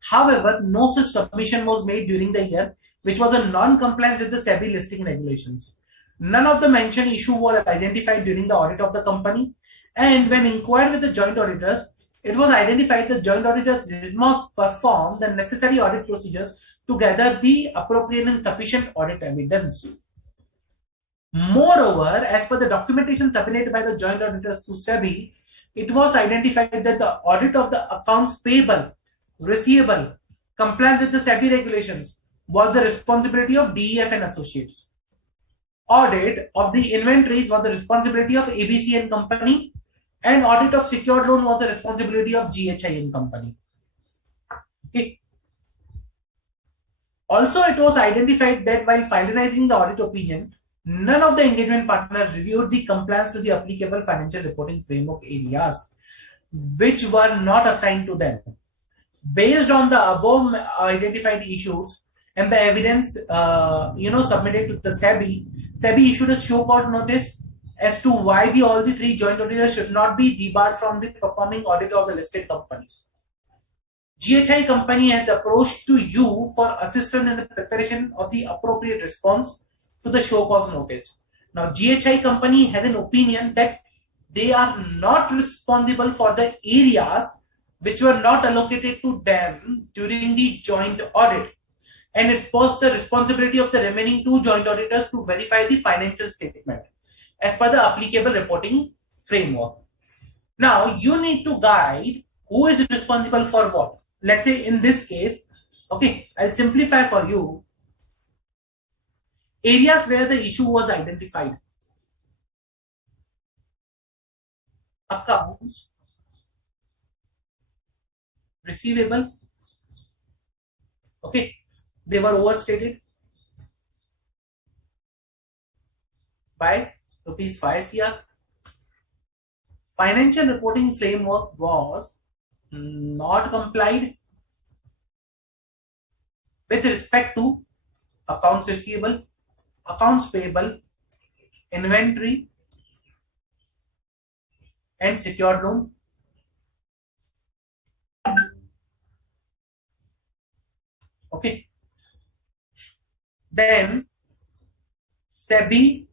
However, no such submission was made during the year, which was a non-compliance with the SEBI listing regulations. None of the mentioned issue were identified during the audit of the company, and when inquired with the joint auditors, it was identified that joint auditors did not perform the necessary audit procedures to gather the appropriate and sufficient audit evidence. Moreover, as per the documentation submitted by the joint auditors to SEBI, it was identified that the audit of the accounts payable, receivable, compliance with the SEBI regulations was the responsibility of DEF and Associates. Audit of the inventories was the responsibility of ABC and Company, and audit of secured loan was the responsibility of GHI and Company. Okay. Also, it was identified that while finalizing the audit opinion, none of the engagement partners reviewed the compliance to the applicable financial reporting framework areas, which were not assigned to them. Based on the above identified issues and the evidence, submitted to the SEBI, SEBI issued a show cause notice as to why all the three joint auditors should not be debarred from the performing audit of the listed companies. GHI company has approached to you for assistance in the preparation of the appropriate response to the show cause notice. Now, GHI company has an opinion that they are not responsible for the areas which were not allocated to them during the joint audit, and it posed the responsibility of the remaining two joint auditors to verify the financial statement as per the applicable reporting framework. Now, you need to guide who is responsible for what. Let's say in this case, okay, I'll simplify for you. Areas where the issue was identified: accounts receivable, okay, they were overstated by rupees 5 crore. Financial reporting framework was not complied with respect to accounts receivable, accounts payable, inventory, and secured loan. Okay. Then SEBI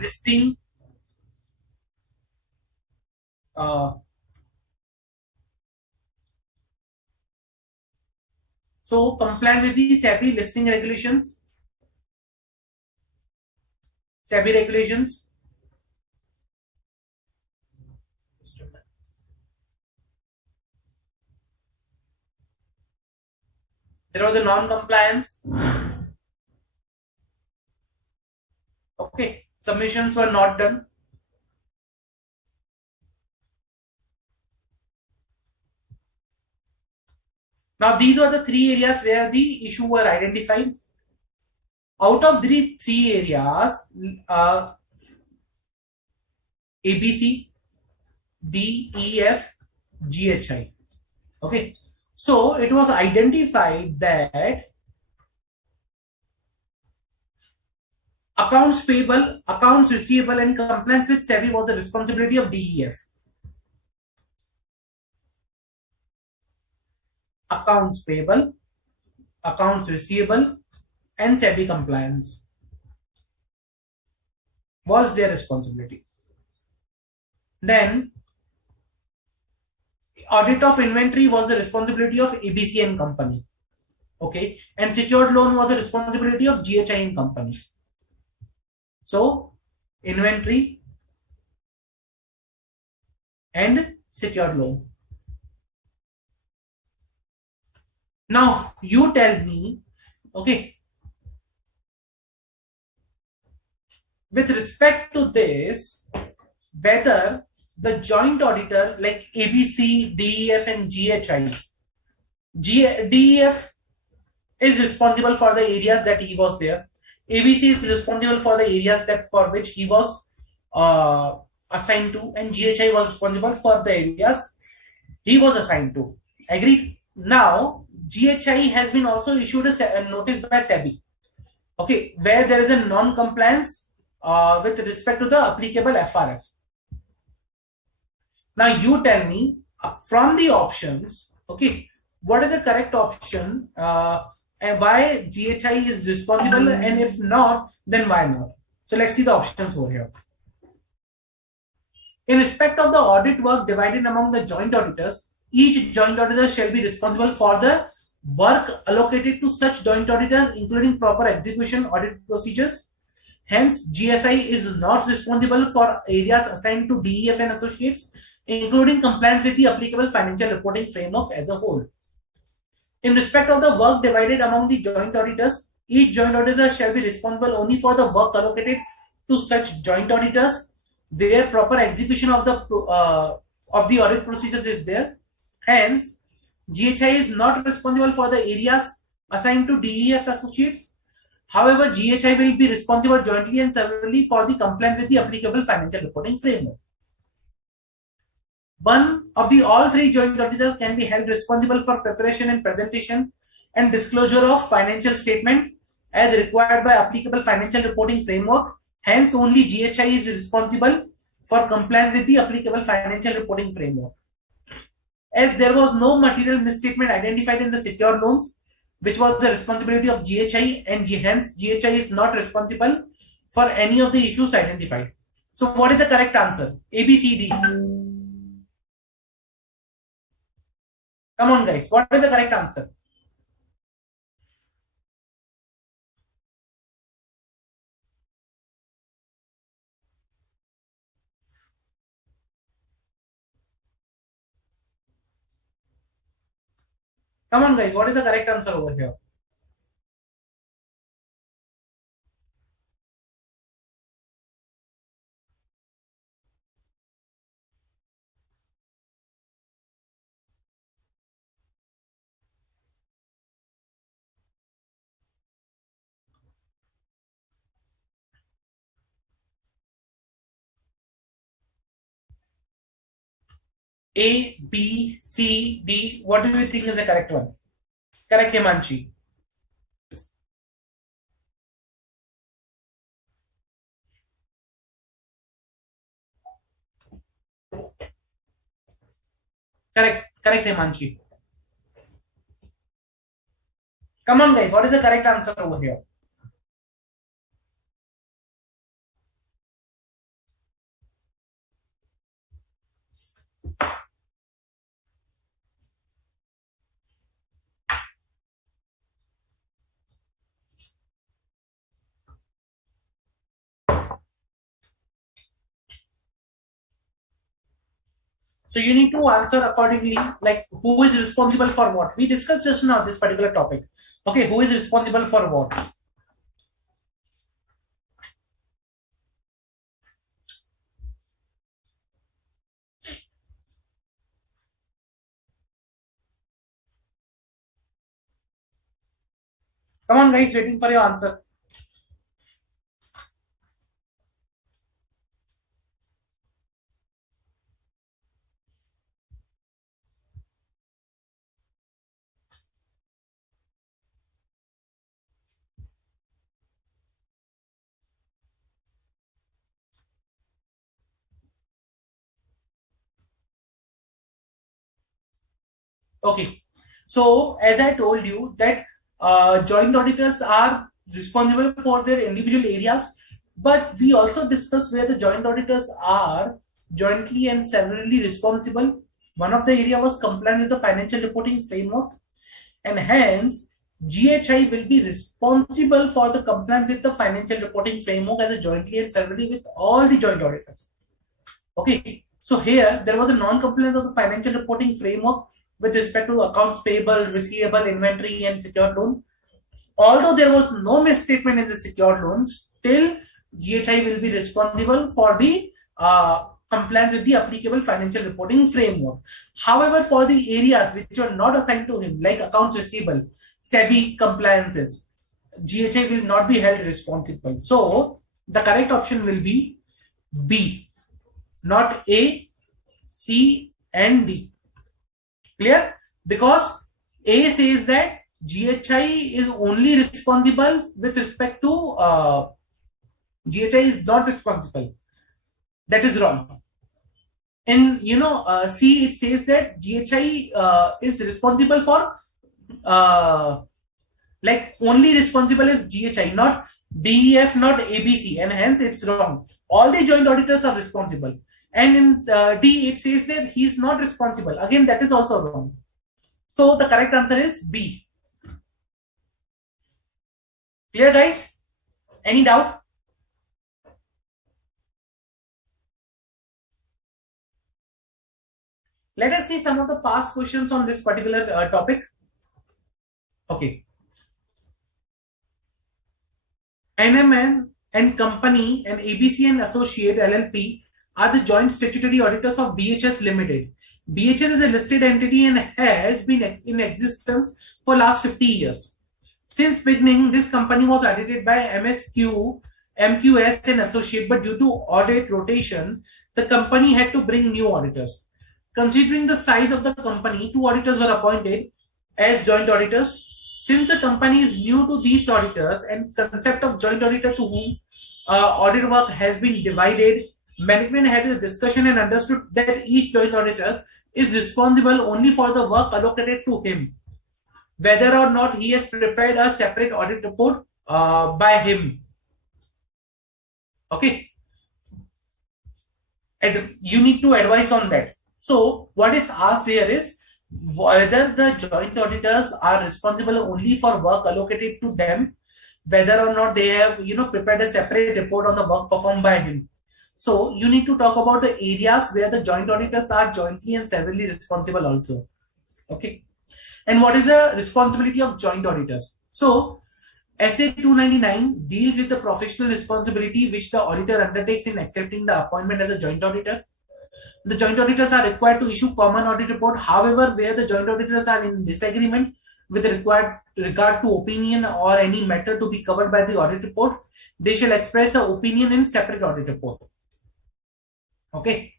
listing so compliance with the SEBI listing regulations. SEBI regulations. There was a non-compliance. Okay, submissions were not done. Now, these are the three areas where the issue were identified. Out of the three areas, ABC, D, E, F, GHI. Okay, so it was identified that accounts payable, accounts receivable, and compliance with SEBI was the responsibility of DEF. Accounts payable, accounts receivable, and SEBI compliance was their responsibility. Then, audit of inventory was the responsibility of ABC and company. Okay, and secured loan was the responsibility of GHI and company. So, inventory and secured loan. Now, you tell me, okay, with respect to this, whether the joint auditor like ABC, DEF, and GHI, DEF is responsible for the areas that he was there. ABC is responsible for the areas that for which he was assigned to, and GHI was responsible for the areas he was assigned to. Agreed? Now, GHI has been also issued a notice by SEBI, okay, where there is a non-compliance with respect to the applicable FRF. Now, you tell me from the options, okay, what is the correct option and why GHI is responsible, and if not, then why not? So let's see the options over here. In respect of the audit work divided among the joint auditors, each joint auditor shall be responsible for the work allocated to such joint auditors, including proper execution audit procedures. Hence, GSI is not responsible for areas assigned to DEF and associates, including compliance with the applicable financial reporting framework as a whole. In respect of the work divided among the joint auditors, each joint auditor shall be responsible only for the work allocated to such joint auditors, where proper execution of the audit procedures is there. Hence, GHI is not responsible for the areas assigned to DEF associates. However, GHI will be responsible jointly and severally for the compliance with the applicable financial reporting framework. one of the all three joint auditors can be held responsible for preparation and presentation and disclosure of financial statement as required by applicable financial reporting framework. Hence, only GHI is responsible for compliance with the applicable financial reporting framework. As there was no material misstatement identified in the secured loans, which was the responsibility of GHI, and hence GHI is not responsible for any of the issues identified. So what is the correct answer? A, B, C, D. Come on guys, what is the correct answer? Come on guys, what is the correct answer over here? A, B, C, D. What do you think is the correct one? Correct, Himanshi. Correct, Himanshi. Come on, guys. What is the correct answer over here? So you need to answer accordingly, like who is responsible for what. We discussed just now this particular topic. Okay, who is responsible for what? Come on, guys, waiting for your answer. Okay, so as I told you that joint auditors are responsible for their individual areas, but we also discussed where the joint auditors are jointly and severally responsible. One of the area was compliant with the financial reporting framework, and hence GHI will be responsible for the compliance with the financial reporting framework as a jointly and severally with all the joint auditors. Okay, so here there was a non-compliance of the financial reporting framework with respect to accounts payable, receivable, inventory, and secured loan. Although there was no misstatement in the secured loans, still GHI will be responsible for the compliance with the applicable financial reporting framework. However, for the areas which are not assigned to him, like accounts receivable, SEBI compliances, GHI will not be held responsible. So the correct option will be B, not A, C, and D. Clear? Because A says that GHI is only responsible with respect to GHI is not responsible. That is wrong. In C, it says that GHI is responsible for like only responsible is GHI, not DEF, not ABC, and hence it's wrong. All the joint auditors are responsible. And in D, it says that he is not responsible. Again, that is also wrong. So the correct answer is B. Clear, guys? Any doubt? Let us see some of the past questions on this particular topic. Okay. NMN and Company and ABC and Associate LLP are the joint statutory auditors of BHS Limited. BHS is a listed entity and has been in existence for last 50 years. Since beginning, this company was audited by MSQ, MQS and Associate, but due to audit rotation, the company had to bring new auditors. Considering the size of the company, two auditors were appointed as joint auditors. Since the company is new to these auditors and concept of joint auditor to whom audit work has been divided, management had a discussion and understood that each joint auditor is responsible only for the work allocated to him, whether or not he has prepared a separate audit report by him. Okay, and you need to advise on that. So what is asked here is whether the joint auditors are responsible only for work allocated to them, whether or not they have prepared a separate report on the work performed by him. So you need to talk about the areas where the joint auditors are jointly and severally responsible also. Okay, and what is the responsibility of joint auditors? So SA 299 deals with the professional responsibility which the auditor undertakes in accepting the appointment as a joint auditor. The joint auditors are required to issue common audit report. However, where the joint auditors are in disagreement with regard to opinion or any matter to be covered by the audit report, they shall express an opinion in separate audit report. Okay.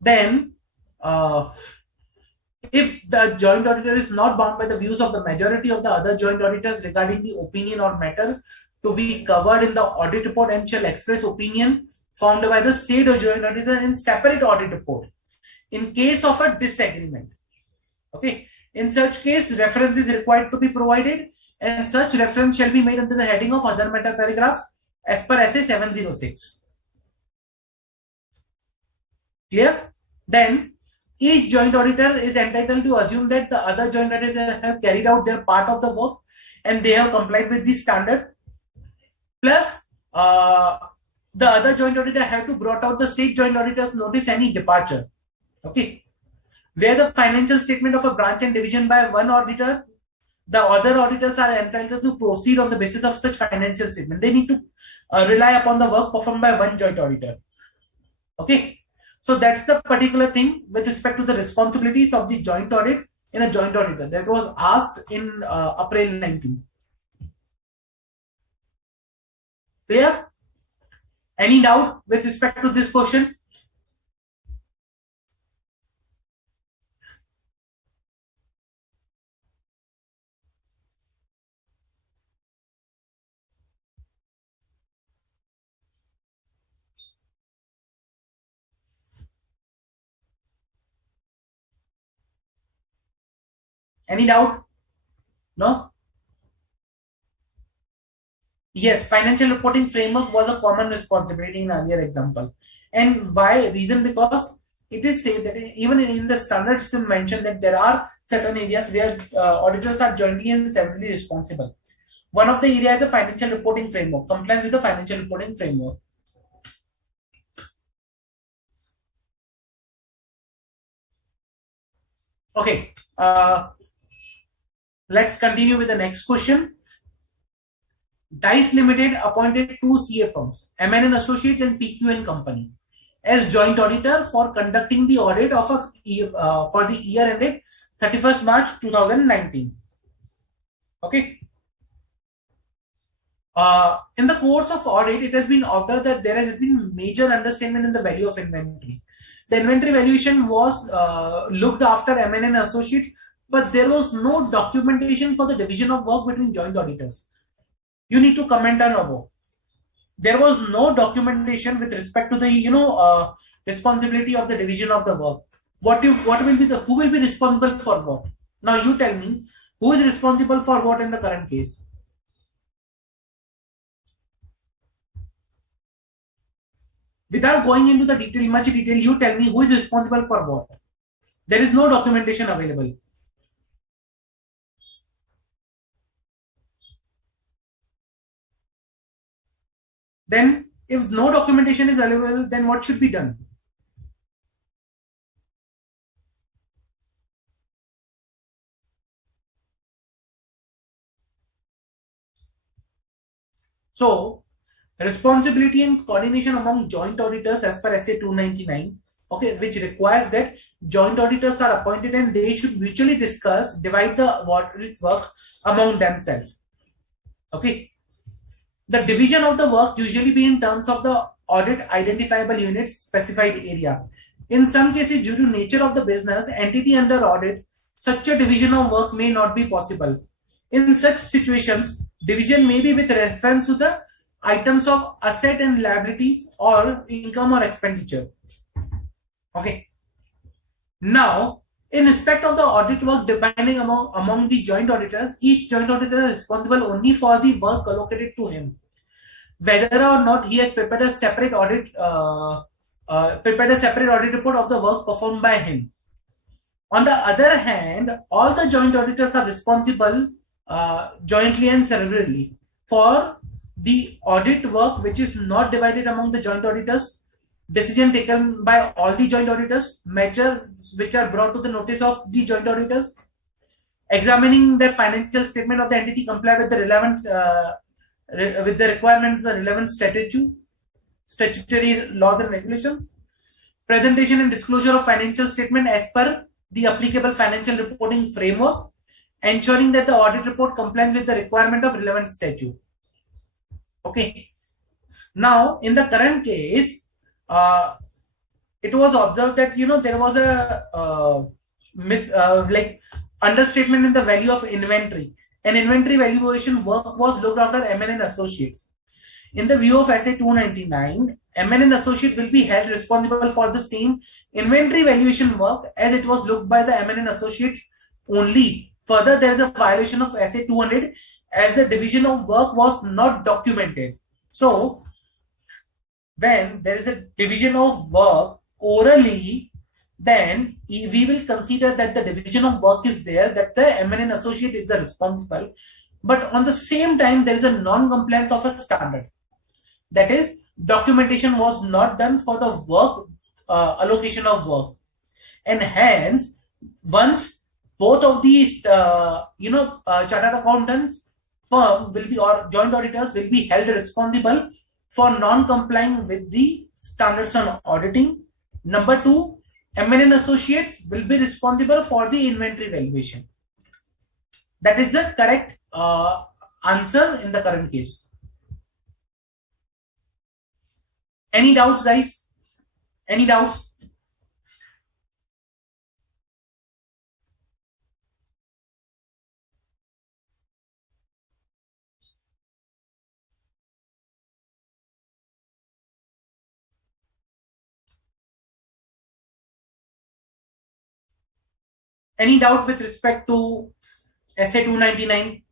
Then, if the joint auditor is not bound by the views of the majority of the other joint auditors regarding the opinion or matter to be covered in the audit report and shall express opinion formed by the state or joint auditor in separate audit report in case of a disagreement. Okay, in such case, reference is required to be provided, and such reference shall be made under the heading of other matter paragraph as per SA 706. Clear? Then each joint auditor is entitled to assume that the other joint auditors have carried out their part of the work and they have complied with the standard. Plus, the other joint auditor have to brought out the state joint auditors notice any departure. Okay, where the financial statement of a branch and division by one auditor, the other auditors are entitled to proceed on the basis of such financial statement. They need to rely upon the work performed by one joint auditor. Okay, so that's the particular thing with respect to the responsibilities of the joint audit in a joint auditor. That was asked in April 19. Clear? Any doubt with respect to this question? Any doubt? No? Yes, financial reporting framework was a common responsibility in earlier example. And why? Reason because it is said that even in the standard system mentioned that there are certain areas where auditors are jointly and severally responsible. One of the areas is the financial reporting framework, compliance with the financial reporting framework. Okay, let's continue with the next question. Dice Limited appointed two CA firms, MN Associates and PQ and Company, as joint auditor for conducting the audit of for the year ended 31st March 2019. Okay. In the course of audit, it has been observed that there has been major understatement in the value of inventory. The inventory valuation was looked after MN Associates, but there was no documentation for the division of work between joint auditors. You need to comment on above. There was no documentation with respect to the responsibility of the division of the work. Who will be responsible for what? Now you tell me who is responsible for what in the current case. Without going into the much detail, you tell me who is responsible for what. There is no documentation available. Then if no documentation is available, then what should be done? So responsibility and coordination among joint auditors as per SA 299, okay, which requires that joint auditors are appointed and they should mutually divide the audit work among themselves. Okay. The division of the work usually be in terms of the audit identifiable units, specified areas. In some cases, due to nature of the business entity under audit, such a division of work may not be possible. In such situations, division may be with reference to the items of asset and liabilities or income or expenditure. Okay. Now, in respect of the audit work depending among the joint auditors, each joint auditor is responsible only for the work allocated to him. Whether or not he has prepared a separate audit report of the work performed by him. On the other hand, all the joint auditors are responsible jointly and severally for the audit work which is not divided among the joint auditors, decision taken by all the joint auditors, measures which are brought to the notice of the joint auditors, examining the financial statement of the entity comply with the relevant with the requirements of relevant statutory laws and regulations, presentation and disclosure of financial statement as per the applicable financial reporting framework, ensuring that the audit report complies with the requirement of relevant statute. Okay. Now, in the current case, it was observed that there was a understatement in the value of inventory. An inventory valuation work was looked after MN & Associates. In the view of SA 299, MN & Associate will be held responsible for the same inventory valuation work as it was looked by the MN & Associates only. Further, there is a violation of SA 200 as the division of work was not documented. So, when there is a division of work orally, then we will consider that the division of work is there, that the MN & Associate is the responsible. But on the same time, there is a non-compliance of a standard. That is, documentation was not done for the work allocation of work, and hence once both of these chartered accountants firm will be or joint auditors will be held responsible for non-complying with the standards on auditing. Number two, MN & Associates will be responsible for the inventory valuation. That is the correct answer in the current case. Any doubts, guys? Any doubts? Any doubt with respect to SA 299?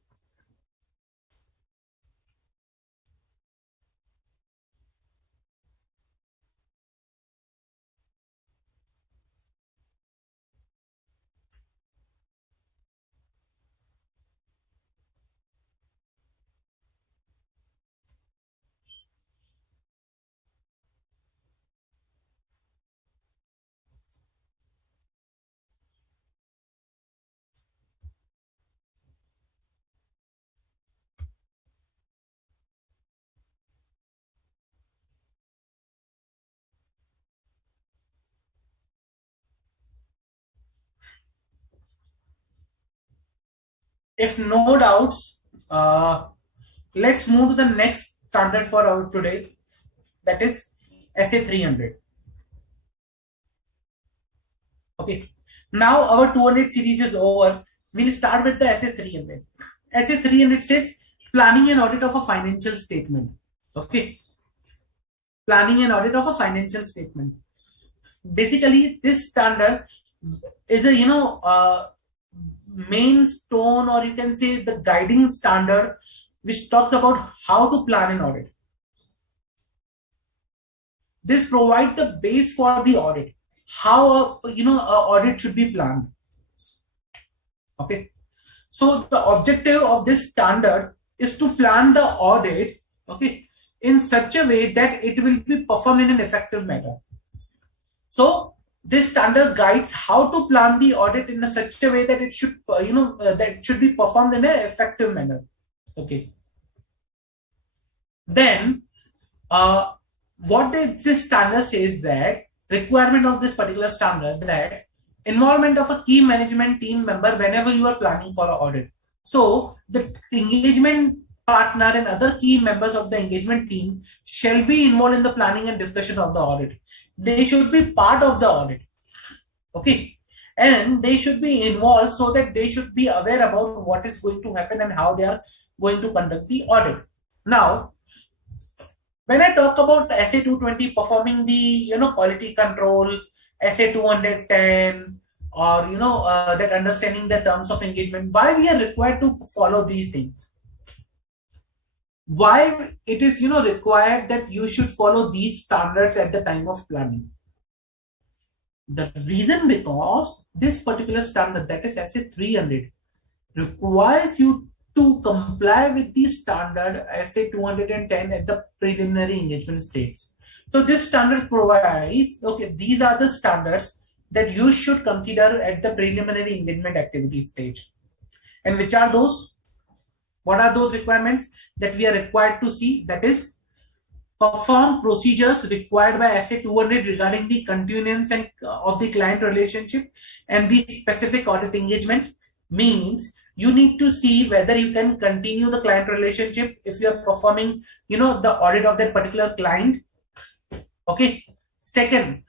If no doubts, let's move to the next standard for our today, that is SA 300. Okay, now our 200 series is over. We'll start with the SA 300. SA 300 says planning and audit of a financial statement. Okay, planning and audit of a financial statement. Basically, this standard is a main stone, or you can say the guiding standard, which talks about how to plan an audit. This provides the base for the audit, how a audit should be planned. Okay, so the objective of this standard is to plan the audit, okay, in such a way that it will be performed in an effective manner. So this standard guides how to plan the audit in such a way that it should, that it should be performed in an effective manner. Okay. Then, what this standard says that requirement of this particular standard that involvement of a key management team member whenever you are planning for an audit. So the engagement partner and other key members of the engagement team shall be involved in the planning and discussion of the audit. They should be part of the audit. Okay. And they should be involved so that they should be aware about what is going to happen and how they are going to conduct the audit. Now, when I talk about SA 220 performing the quality control, SA 210, or that understanding the terms of engagement, why we are required to follow these things? Why it is required that you should follow these standards at the time of planning? The reason because this particular standard, that is SA 300, requires you to comply with the standard SA 210 at the preliminary engagement stage. So this standard provides, okay, these are the standards that you should consider at the preliminary engagement activity stage. And which are those? What are those requirements that we are required to see? That is, perform procedures required by SA 200 regarding the continuance and of the client relationship and the specific audit engagement. Means you need to see whether you can continue the client relationship if you are performing the audit of that particular client. Okay. Second,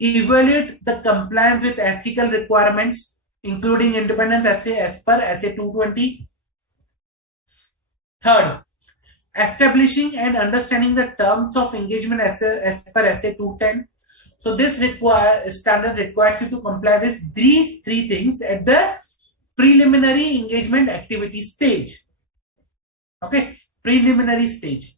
evaluate the compliance with ethical requirements including independence as per SA 220. Third, establishing and understanding the terms of engagement as per SA 210. So this standard requires you to comply with these three things at the preliminary engagement activity stage. Okay, preliminary stage.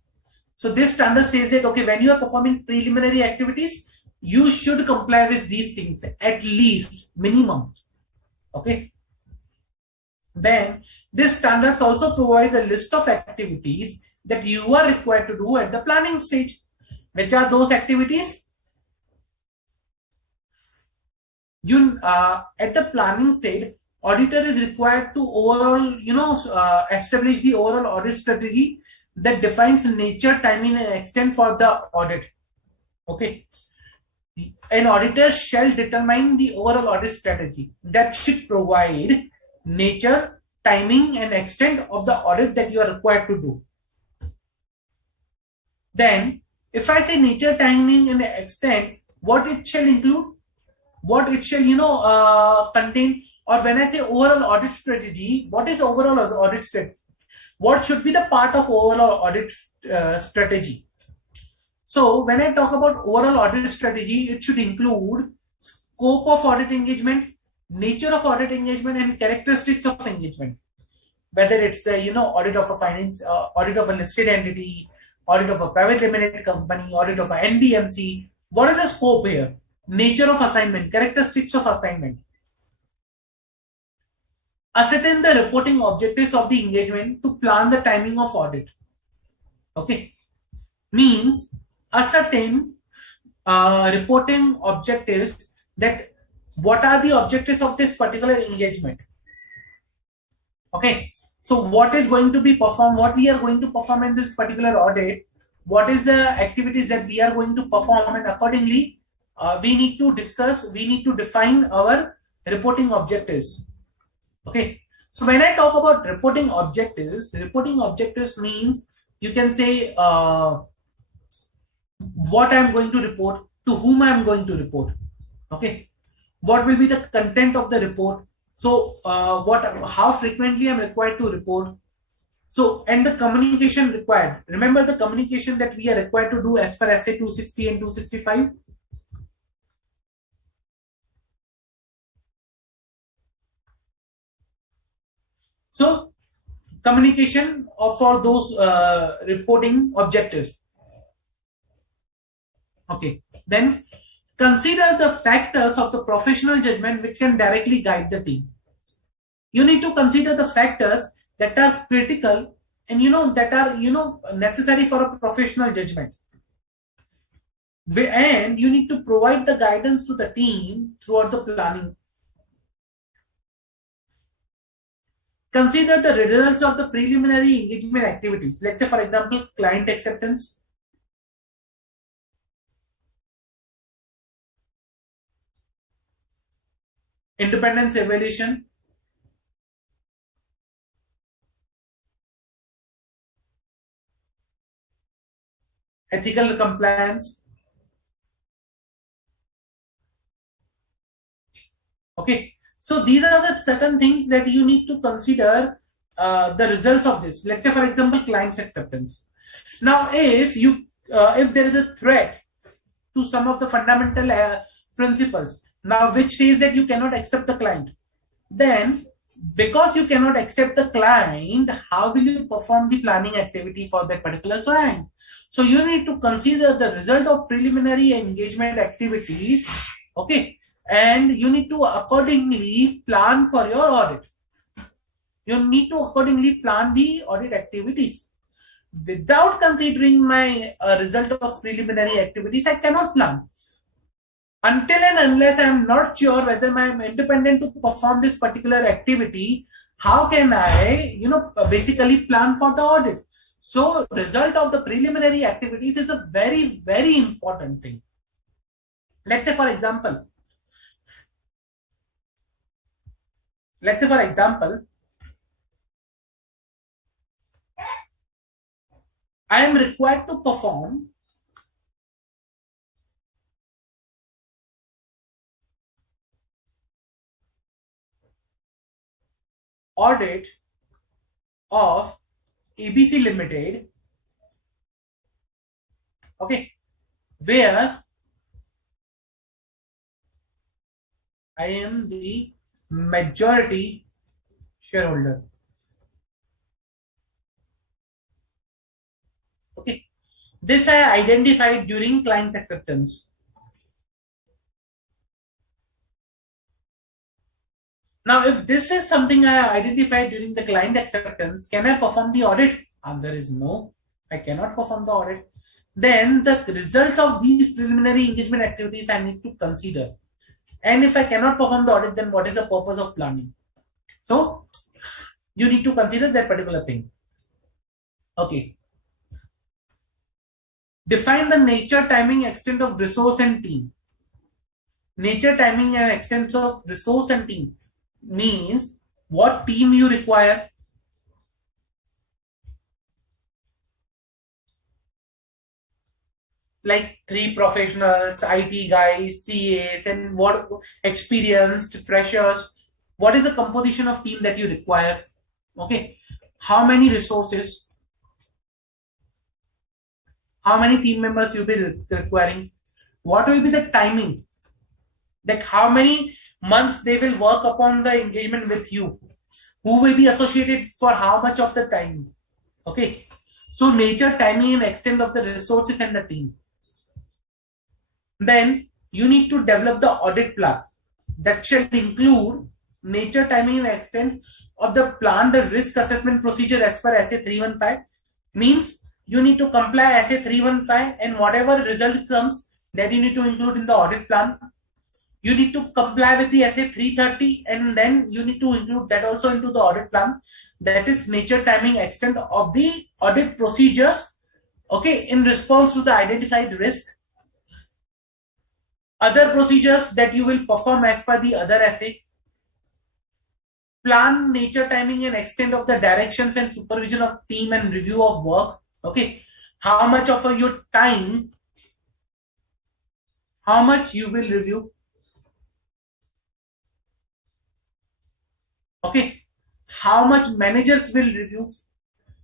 So this standard says that, okay, when you are performing preliminary activities, you should comply with these things at least, minimum. Okay. Then this standards also provides a list of activities that you are required to do at the planning stage. Which are those activities? At the planning stage, auditor is required to overall, establish the overall audit strategy that defines nature, timing, and extent for the audit. Okay. An auditor shall determine the overall audit strategy that should provide nature, timing, and extent of the audit that you are required to do. Then, if I say nature, timing, and extent, what it shall include, what it shall contain, or when I say overall audit strategy, what is overall audit strategy? What should be the part of overall audit strategy? So when I talk about overall audit strategy, it should include scope of audit engagement, nature of audit engagement, and characteristics of engagement. Whether it's audit of a finance, audit of a listed entity, audit of a private limited company, audit of a NBMC. What is the scope here? Nature of assignment, characteristics of assignment. Ascertain the reporting objectives of the engagement to plan the timing of audit. Okay. Means ascertain reporting objectives, that what are the objectives of this particular engagement. Okay. So what is going to be performed, what we are going to perform in this particular audit, what is the activities that we are going to perform, and accordingly we need to discuss, we need to define our reporting objectives. Okay. So when I talk about reporting objectives means you can say what I am going to report, to whom I am going to report. Okay. What will be the content of the report? So how frequently I'm required to report. So, and the communication required. Remember the communication that we are required to do as per SA 260 and 265. So communication for those reporting objectives. Okay. Then consider the factors of the professional judgment which can directly guide the team. You need to consider the factors that are critical and that are necessary for a professional judgment. And you need to provide the guidance to the team throughout the planning. Consider the results of the preliminary engagement activities. Let's say, for example, client acceptance, independence evaluation, ethical compliance. Okay, so these are the certain things that you need to consider the results of this. Let's say, for example, client's acceptance. Now, if there is a threat to some of the fundamental principles, now which says that you cannot accept the client, then because you cannot accept the client, how will you perform the planning activity for that particular client? So you need to consider the result of preliminary engagement activities, okay, and you need to accordingly plan for your audit. You need to accordingly plan the audit activities. Without considering my result of preliminary activities, I cannot plan. Until and unless I am not sure whether I am independent to perform this particular activity, how can I, basically plan for the audit? So result of the preliminary activities is a very, very important thing. Let's say for example, I am required to perform audit of ABC Limited, okay, where I am the majority shareholder. Okay, this I identified during client's acceptance. Now, if this is something I identified during the client acceptance, can I perform the audit? Answer is no, I cannot perform the audit. Then the results of these preliminary engagement activities I need to consider. And if I cannot perform the audit, then what is the purpose of planning? So you need to consider that particular thing. Okay. Define the nature, timing, extent of resource and team. Nature, timing, and extent of resource and team means what team you require, like 3 professionals, IT guys, CAs, and what experienced freshers. What is the composition of team that you require? Okay, how many resources, how many team members you'll be requiring, what will be the timing, like how many months they will work upon the engagement with you, who will be associated for how much of the time. Okay, so nature, timing, and extent of the resources and the team. Then you need to develop the audit plan that shall include nature, timing, and extent of the planned risk assessment procedure as per SA 315. Means you need to comply SA 315, and whatever result comes, that you need to include in the audit plan. You need to comply with the SA 330, and then you need to include that also into the audit plan. That is nature, timing, extent of the audit procedures, okay, in response to the identified risk. Other procedures that you will perform as per the other SA. Plan, nature, timing, and extent of the directions and supervision of team and review of work. Okay, how much of your time, how much you will review. Okay, how much managers will review,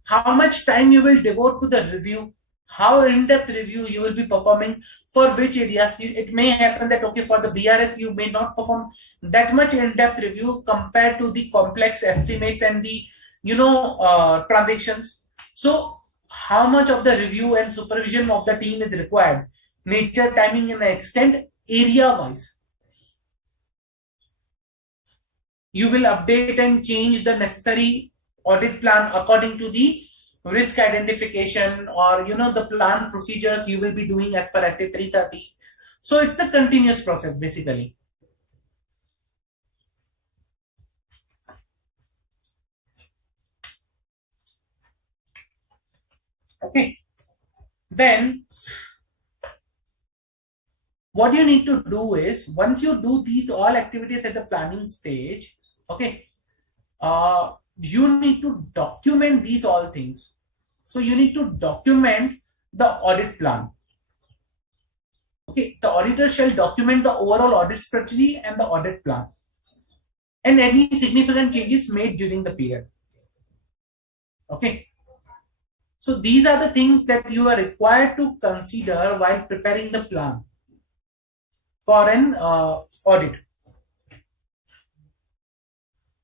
how much time you will devote to the review, how in-depth review you will be performing, for which areas. It may happen that, okay, for the BRS you may not perform that much in-depth review compared to the complex estimates and the transactions. So how much of the review and supervision of the team is required, nature, timing, and extent, area wise. You will update and change the necessary audit plan according to the risk identification or the plan procedures you will be doing as per SA 330. So it's a continuous process basically. Okay, then what you need to do is, once you do these all activities at the planning stage, okay, you need to document these all things. So you need to document the audit plan. Okay, the auditor shall document the overall audit strategy and the audit plan and any significant changes made during the period. Okay, so these are the things that you are required to consider while preparing the plan for an audit.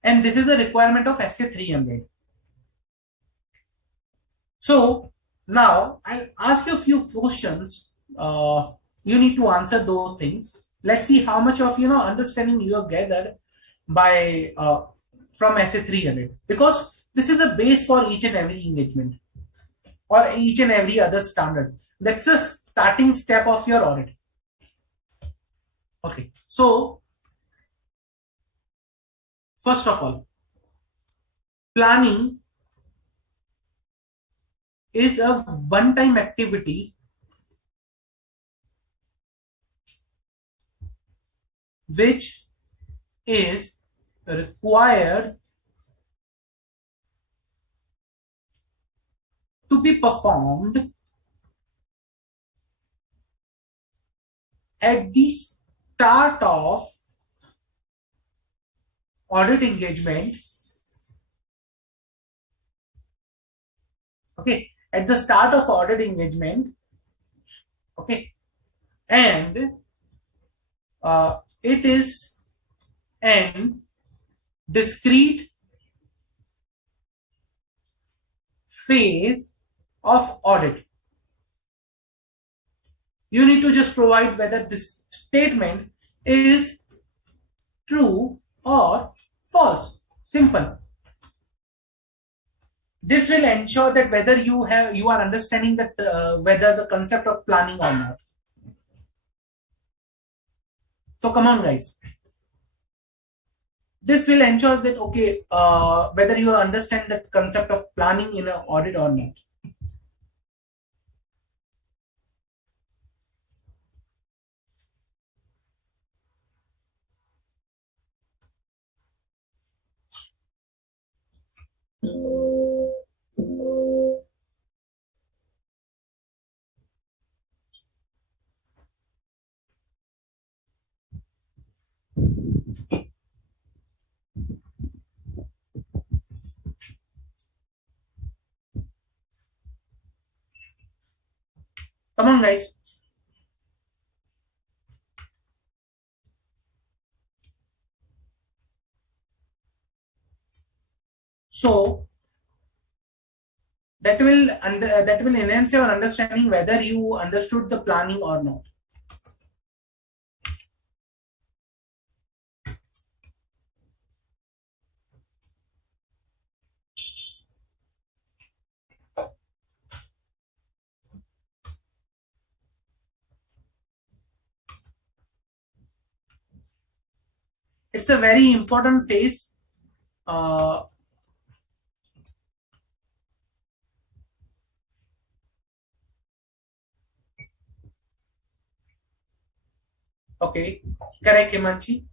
And this is a requirement of SA 300. So now I'll ask you a few questions. You need to answer those things. Let's see how much of understanding you have gathered by from SA 300, because this is a base for each and every engagement or each and every other standard. That's the starting step of your audit. Okay, so first of all, planning is a one-time activity which is required to be performed at the start of audit engagement. Okay, at the start of audit engagement. Okay, and it is an discrete phase of audit. You need to just provide whether this statement is true or false. Simple. This will ensure that whether you are understanding that whether the concept of planning or not. So come on, guys. This will ensure that okay, whether you understand the concept of planning in an audit or not. Come on, guys. So that will enhance your understanding whether you understood the planning or not. It's a very important phase. Okay, correct, Himanshi.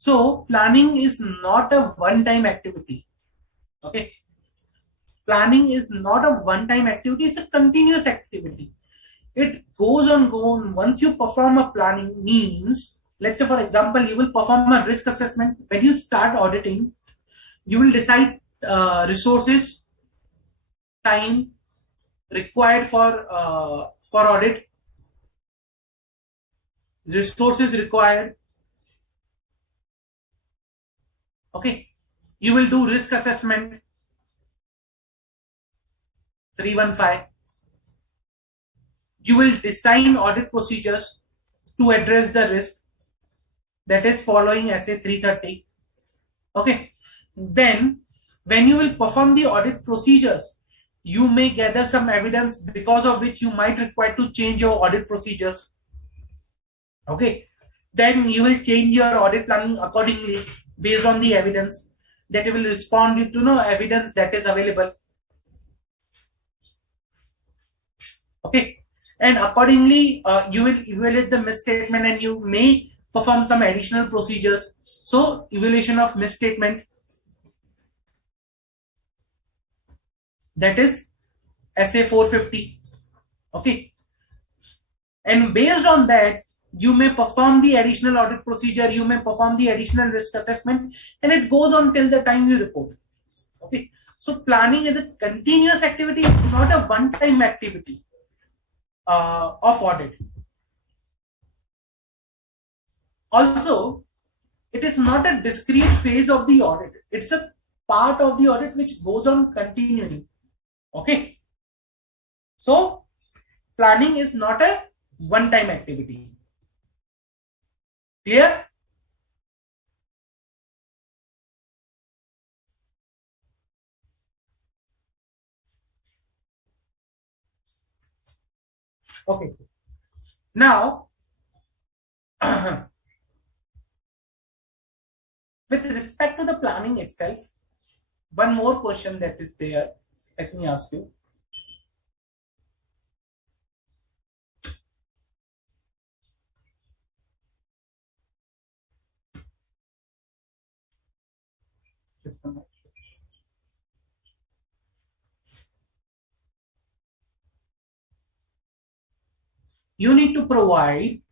So planning is not a one-time activity. Okay. Planning is not a one-time activity, it's a continuous activity. It goes on, go on. Once you perform a planning means, let's say for example, you will perform a risk assessment. When you start auditing, you will decide resources, time required for audit, resources required. Okay, you will do risk assessment 315. You will design audit procedures to address the risk, that is following SA 330. Okay, then when you will perform the audit procedures, you may gather some evidence because of which you might require to change your audit procedures. Okay, then you will change your audit planning accordingly based on the evidence that you will respond to evidence that is available. Okay, and accordingly you will evaluate the misstatement and you may perform some additional procedures. So evaluation of misstatement, that is SA 450. Okay, and based on that you may perform the additional audit procedure, you may perform the additional risk assessment, and it goes on till the time you report. Okay, so planning is a continuous activity, it's not a one-time activity of audit. Also, it is not a discrete phase of the audit, it's a part of the audit which goes on continuing. Okay, so planning is not a one-time activity. Clear? Okay, now with respect to the planning itself, one more question that is there, let me ask you. You need to provide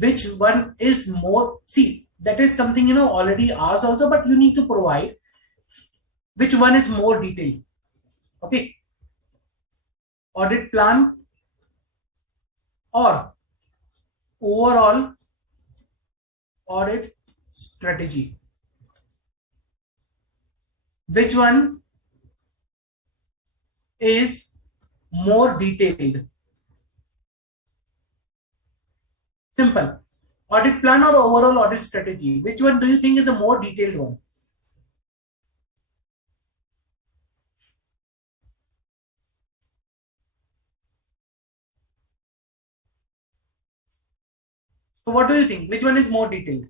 which one is more, see, that is something already asked also, but you need to provide which one is more detailed. Okay, audit plan or overall audit strategy, which one is more detailed? Simple. Audit plan or overall audit strategy, which one do you think is a more detailed one? So what do you think? Which one is more detailed?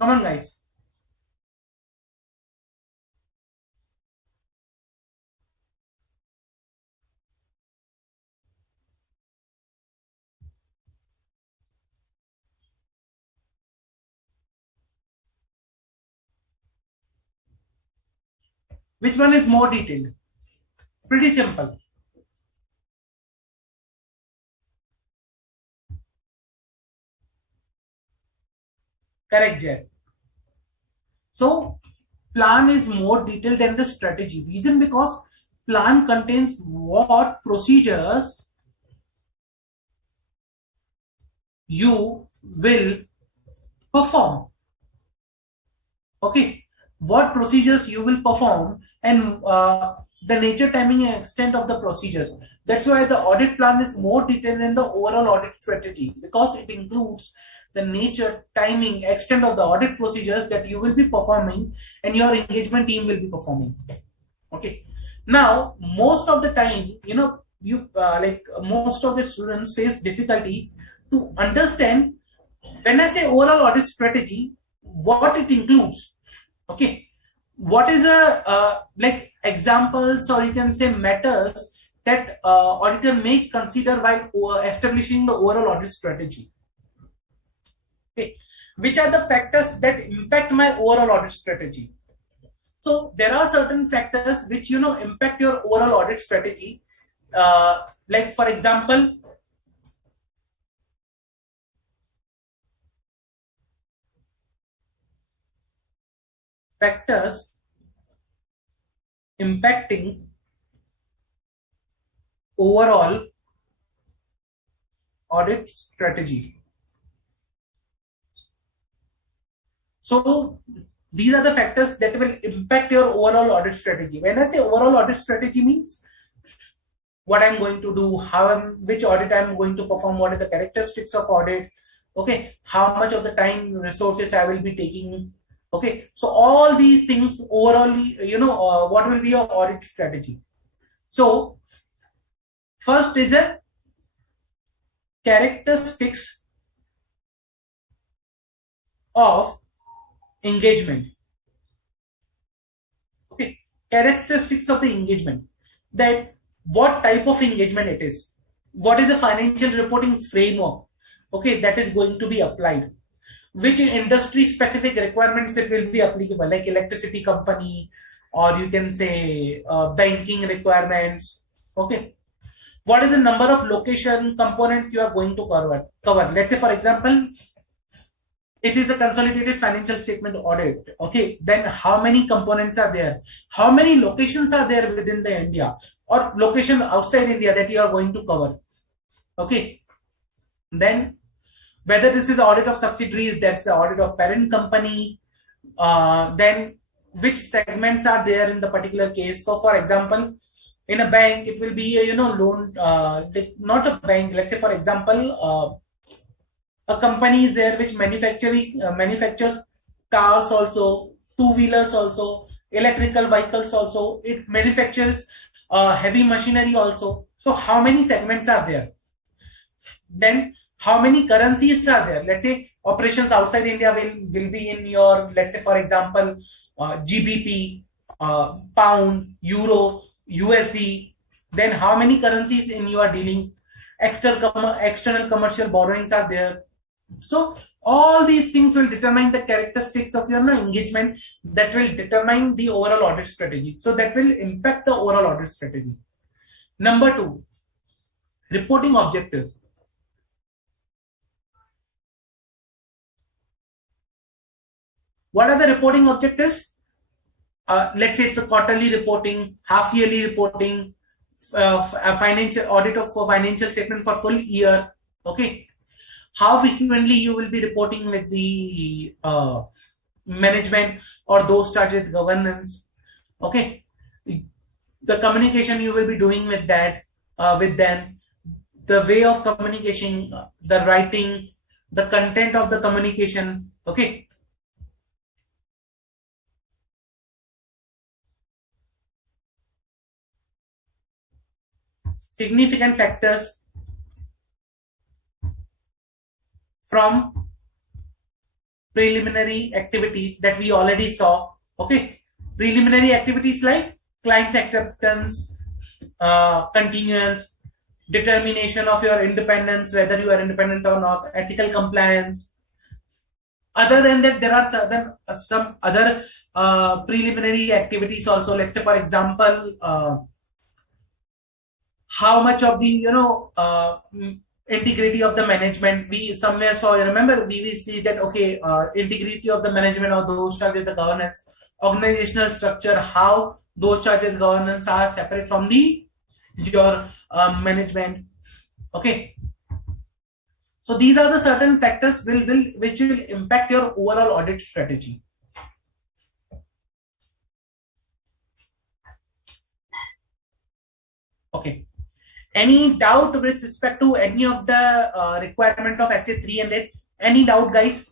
Come on, guys. Which one is more detailed? Pretty simple. Correct, Jay. So plan is more detailed than the strategy. Reason because plan contains what procedures you will perform. Okay, what procedures you will perform and the nature, timing, and extent of the procedures. That's why the audit plan is more detailed than the overall audit strategy, because it includes the nature, timing, extent of the audit procedures that you will be performing and your engagement team will be performing. Okay, now most of the time, most of the students face difficulties to understand when I say overall audit strategy, what it includes. Okay, what is a like examples, or you can say matters that auditor may consider while establishing the overall audit strategy. Okay, which are the factors that impact my overall audit strategy? So there are certain factors which impact your overall audit strategy. like for example, factors impacting overall audit strategy. So these are the factors that will impact your overall audit strategy. When I say overall audit strategy means what I'm going to do, which audit I'm going to perform, what are the characteristics of audit, okay, how much of the time resources I will be taking, okay. So all these things overall, what will be your audit strategy? So first is a characteristics of engagement. Okay, characteristics of the engagement, that what type of engagement it is, what is the financial reporting framework, okay, that is going to be applied, which industry specific requirements it will be applicable, like electricity company, or you can say banking requirements, okay. What is the number of location components you are going to cover? Let's say for example, it is a consolidated financial statement audit, okay. Then how many components are there, how many locations are there within the India or location outside India that you are going to cover, okay. Then whether this is the audit of subsidiaries, that's the audit of parent company, then which segments are there in the particular case. So for example, in a bank it will be a loan, not a bank, let's say for example, a company is there which manufactures cars also, two-wheelers also, electrical vehicles also, it manufactures heavy machinery also. So how many segments are there? Then how many currencies are there? Let's say operations outside India will be in your, let's say for example, GBP, pound, euro, USD. Then how many currencies in you are dealing? External commercial borrowings are there. So all these things will determine the characteristics of your engagement, that will determine the overall audit strategy. So that will impact the overall audit strategy. Number two, reporting objectives. What are the reporting objectives? Let's say it's a quarterly reporting, half yearly reporting, a financial audit of financial statement for full year, okay. How frequently you will be reporting with the management or those charged with governance, okay. The communication you will be doing with that, with them, the way of communication, the writing, the content of the communication, okay. Significant factors from preliminary activities that we already saw, okay. Preliminary activities like client's acceptance, continuance, determination of your independence, whether you are independent or not, ethical compliance. Other than that, there are some other preliminary activities also. Let's say for example, how much of the integrity of the management we somewhere saw. Remember, we will see that, okay, integrity of the management or those charged with the governance, organizational structure, how those charged with governance are separate from the your management, okay. So these are the certain factors which will impact your overall audit strategy. Okay. Any doubt with respect to any of the requirement of SA 300? Any doubt, guys?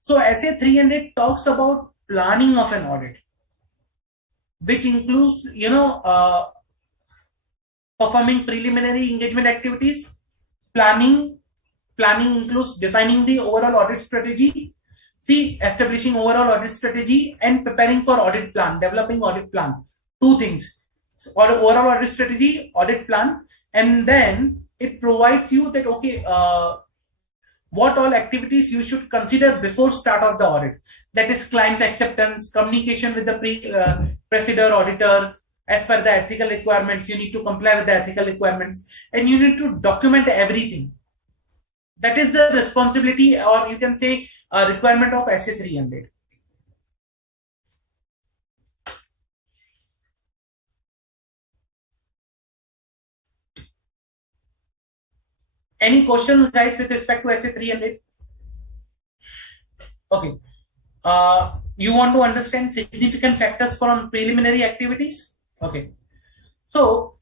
So SA 300 talks about planning of an audit, which includes, performing preliminary engagement activities. Planning includes defining the overall audit strategy. See, establishing overall audit strategy and preparing for audit plan, developing audit plan. Two things: overall audit strategy, audit plan, and then it provides you that, okay, what all activities you should consider before start of the audit. That is client acceptance, communication with the procedure auditor. As per the ethical requirements, you need to comply with the ethical requirements, and you need to document everything. That is the responsibility, or you can say a requirement of SA 300. Any questions, guys, with respect to SA 300? Okay. You want to understand significant factors from preliminary activities? Okay. So,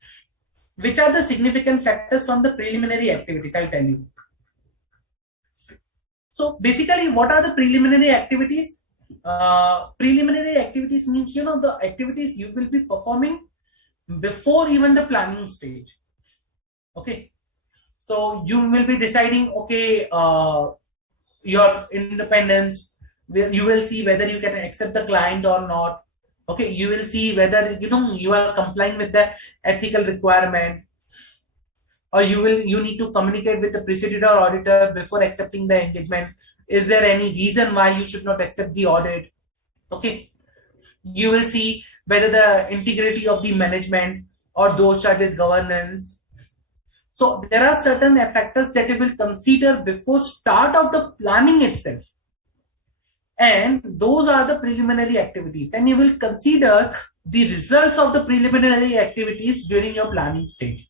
which are the significant factors from the preliminary activities? I'll tell you. So, basically, what are the preliminary activities? Preliminary activities means, the activities you will be performing before even the planning stage. Okay. So, you will be deciding, okay, your independence. You will see whether you can accept the client or not. Okay, you will see whether you are complying with the ethical requirement, or you need to communicate with the procedure auditor before accepting the engagement. Is there any reason why you should not accept the audit? Okay, you will see whether the integrity of the management or those charged with governance. So there are certain factors that you will consider before start of the planning itself. And those are the preliminary activities, and you will consider the results of the preliminary activities during your planning stage.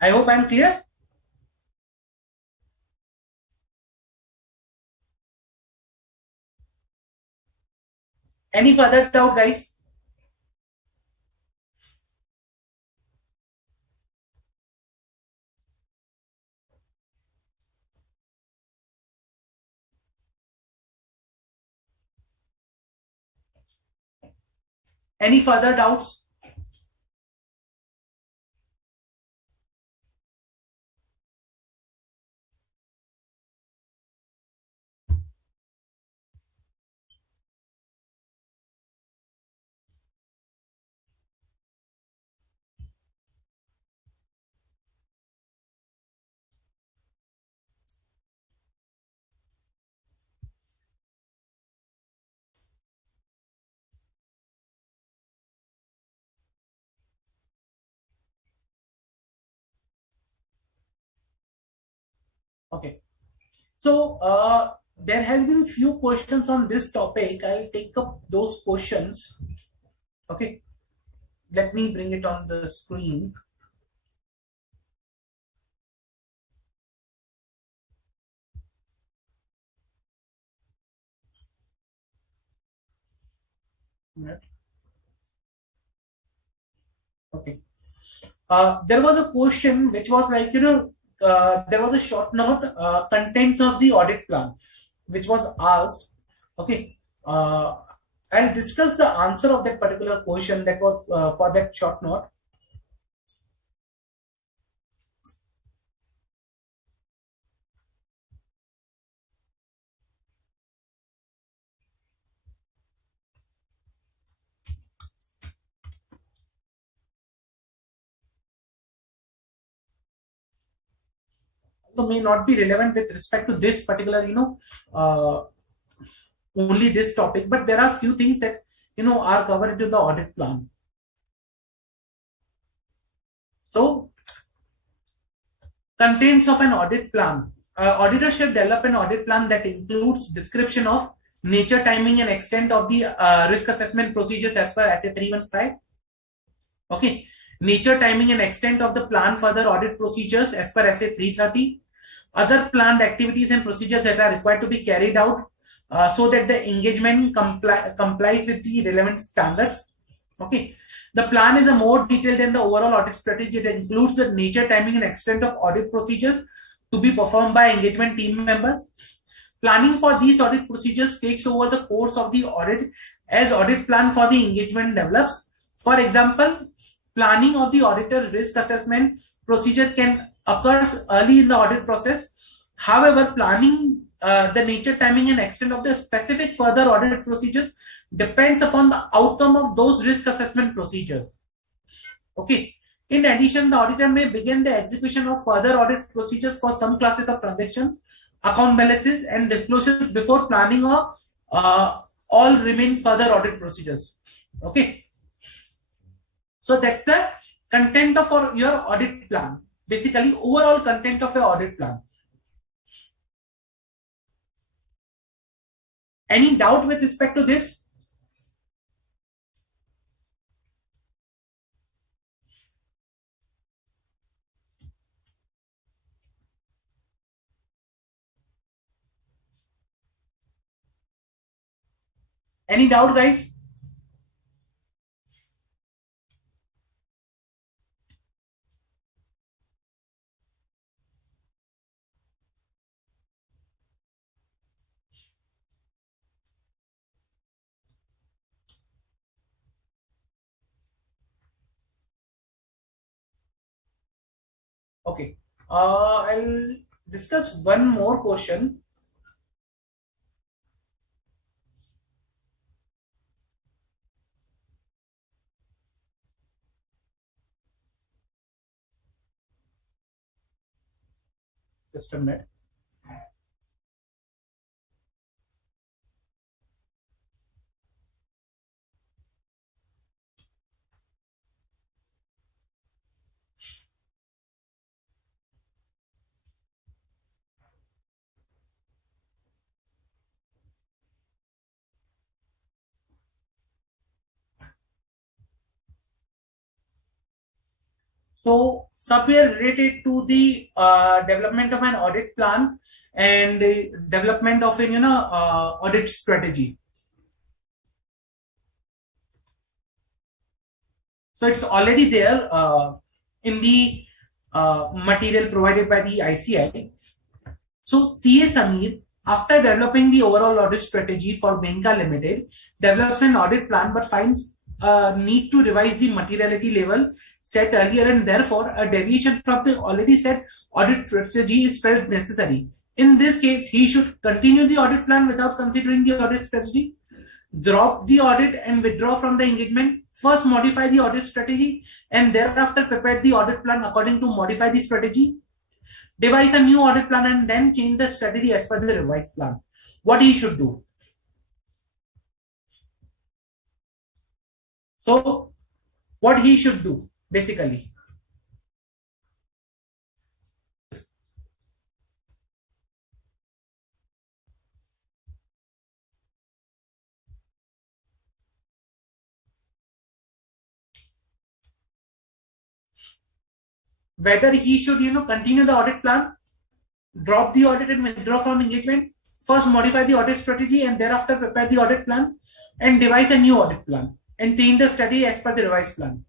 I hope I'm clear. Any further doubt, guys? Any further doubts? Okay. So there has been few questions on this topic. I'll take up those questions. Okay. Let me bring it on the screen. Okay. There was a question which was like, there was a short note, contents of the audit plan, which was asked. Okay. I'll discuss the answer of that particular question that was for that short note. So may not be relevant with respect to this particular, only this topic, but there are few things that, are covered into the audit plan. So, contents of an audit plan. Auditor should develop an audit plan that includes description of nature, timing, and extent of the risk assessment procedures as per SA 315. Okay. Nature, timing, and extent of the plan for the audit procedures as per SA 330. Other planned activities and procedures that are required to be carried out so that the engagement complies with the relevant standards. Okay. The plan is a more detailed than the overall audit strategy. It includes the nature, timing, and extent of audit procedures to be performed by engagement team members. Planning for these audit procedures takes over the course of the audit as audit plan for the engagement develops. For example, planning of the auditor risk assessment procedure can occur early in the audit process. However, planning the nature, timing, and extent of the specific further audit procedures depends upon the outcome of those risk assessment procedures. Okay. In addition, the auditor may begin the execution of further audit procedures for some classes of transactions, account balances, and disclosures before planning or all remain further audit procedures. Okay. So that's the content of your audit plan. Basically, overall content of your audit plan. Any doubt with respect to this? Any doubt, guys? Okay. I'll discuss one more question. Just a minute. So somewhere related to the development of an audit plan and the development of an audit strategy. So it's already there in the material provided by the ICI. So CA Samir, after developing the overall audit strategy for Banca Limited, develops an audit plan but finds a need to revise the materiality level set earlier, and therefore a deviation from the already set audit strategy is felt necessary. In this case, he should continue the audit plan without considering the audit strategy, drop the audit and withdraw from the engagement, first modify the audit strategy, and thereafter prepare the audit plan according to modify the strategy, devise a new audit plan, and then change the strategy as per the revised plan. What he should do? So, what he should do, basically. Whether he should, continue the audit plan, drop the audit and withdraw from engagement, first modify the audit strategy, and thereafter prepare the audit plan and devise a new audit plan and change the strategy as per the revised plan.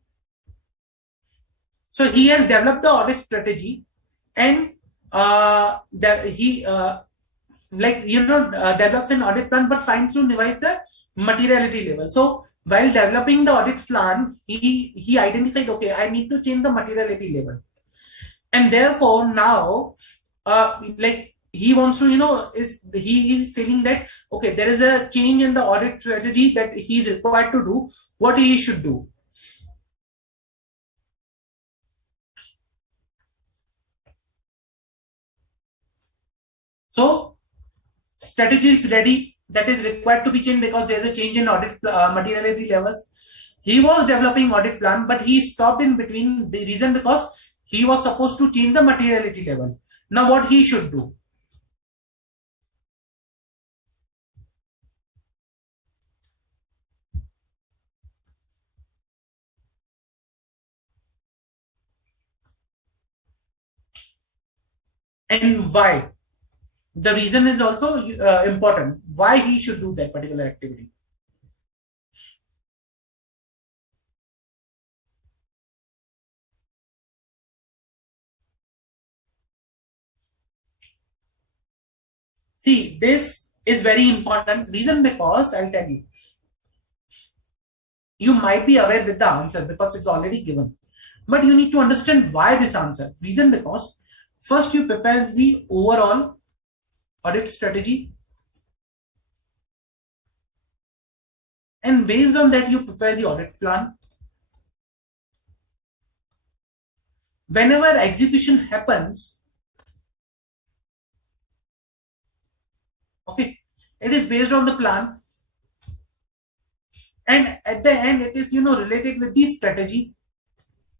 So he has developed the audit strategy, and he develops an audit plan but finds to revise the materiality level. So while developing the audit plan, he identified, okay, I need to change the materiality level, and therefore now he wants to he is feeling that, okay, there is a change in the audit strategy that he is required to do. What he should do? So strategy is ready, that is required to be changed because there is a change in audit materiality levels. He was developing audit plan, but he stopped in between. The reason because he was supposed to change the materiality level. Now what he should do? And why? The reason is also important. Why he should do that particular activity? See, this is very important. Reason because I'll tell you. You might be aware with the answer because it's already given. But you need to understand why this answer. Reason because first you prepare the overall audit strategy. and based on that you prepare the audit plan. Whenever execution happens, okay, it is based on the plan, and at the end it is related with the strategy,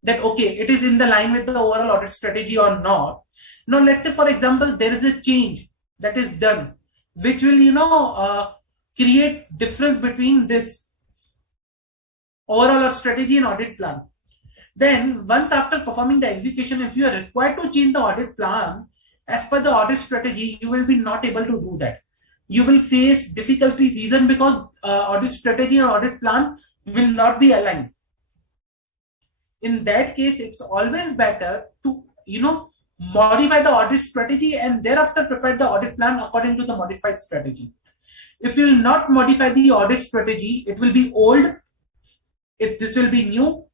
that okay, it is in the line with the overall audit strategy or not. Now let's say for example there is a change that is done which will create difference between this overall strategy and audit plan. Then once after performing the execution, if you are required to change the audit plan as per the audit strategy, you will be not able to do that. You will face difficulties even because audit strategy and audit plan will not be aligned. In that case, it's always better to modify the audit strategy and thereafter prepare the audit plan according to the modified strategy. If you will not modify the audit strategy, it will be old. This will be new.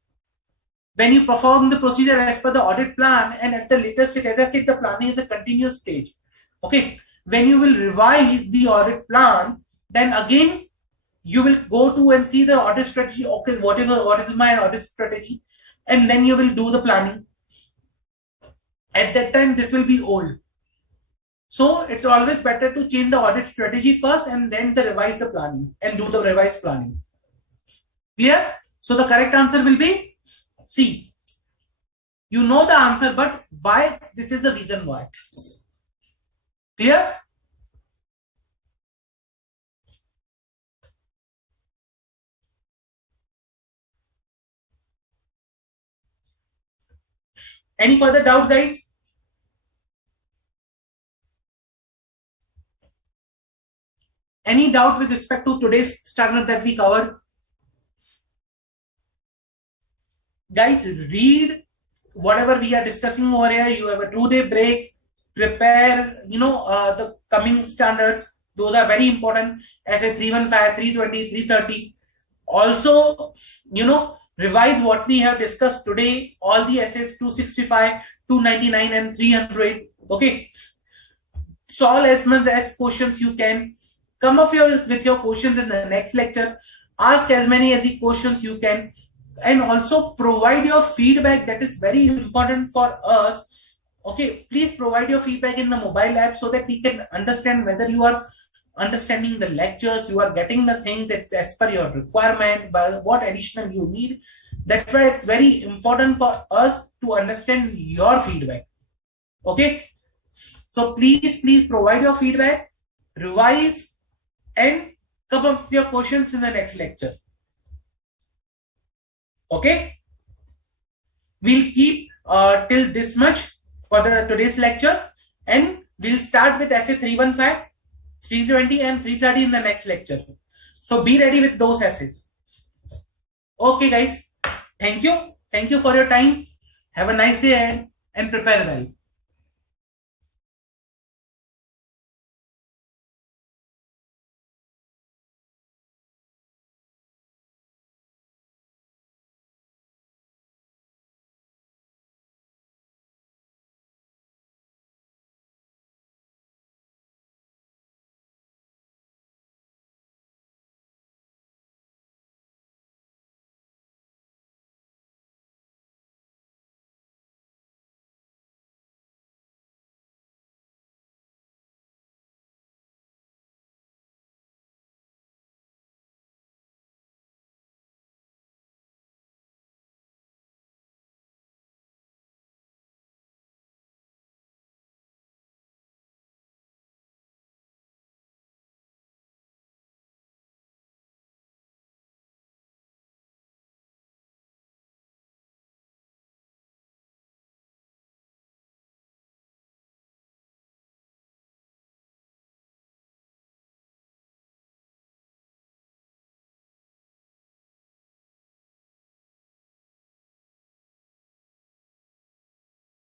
When you perform the procedure as per the audit plan, and at the later stage, as I said, the planning is a continuous stage. Okay. When you will revise the audit plan, then again you will go to and see the audit strategy. Okay, what is my audit strategy? And then you will do the planning. At that time, this will be old. So it's always better to change the audit strategy first and then revise the planning and do the revised planning. Clear? So the correct answer will be C. You know the answer, but why? This is the reason why. Clear? Any further doubt, guys? Any doubt with respect to today's standard that we covered? Guys, read whatever we are discussing over here. You have a 2-day break. Prepare, the coming standards. Those are very important. SA 315, 320, 330. Also, revise what we have discussed today. All the essays 265, 299 and 300. Okay. Solve as much as questions you can. Come up with your questions in the next lecture. Ask as many as the questions you can. And also provide your feedback. That is very important for us. Okay, please provide your feedback in the mobile app so that we can understand whether you are understanding the lectures, you are getting the things that's as per your requirement, but what additional you need. That's why it's very important for us to understand your feedback. Okay, so please provide your feedback, revise, and come up with your questions in the next lecture. Okay, we'll keep till this much for today's lecture, and we'll start with essay 315, 320 and 330 in the next lecture. So be ready with those essays. Okay guys, thank you for your time. Have a nice day and prepare well.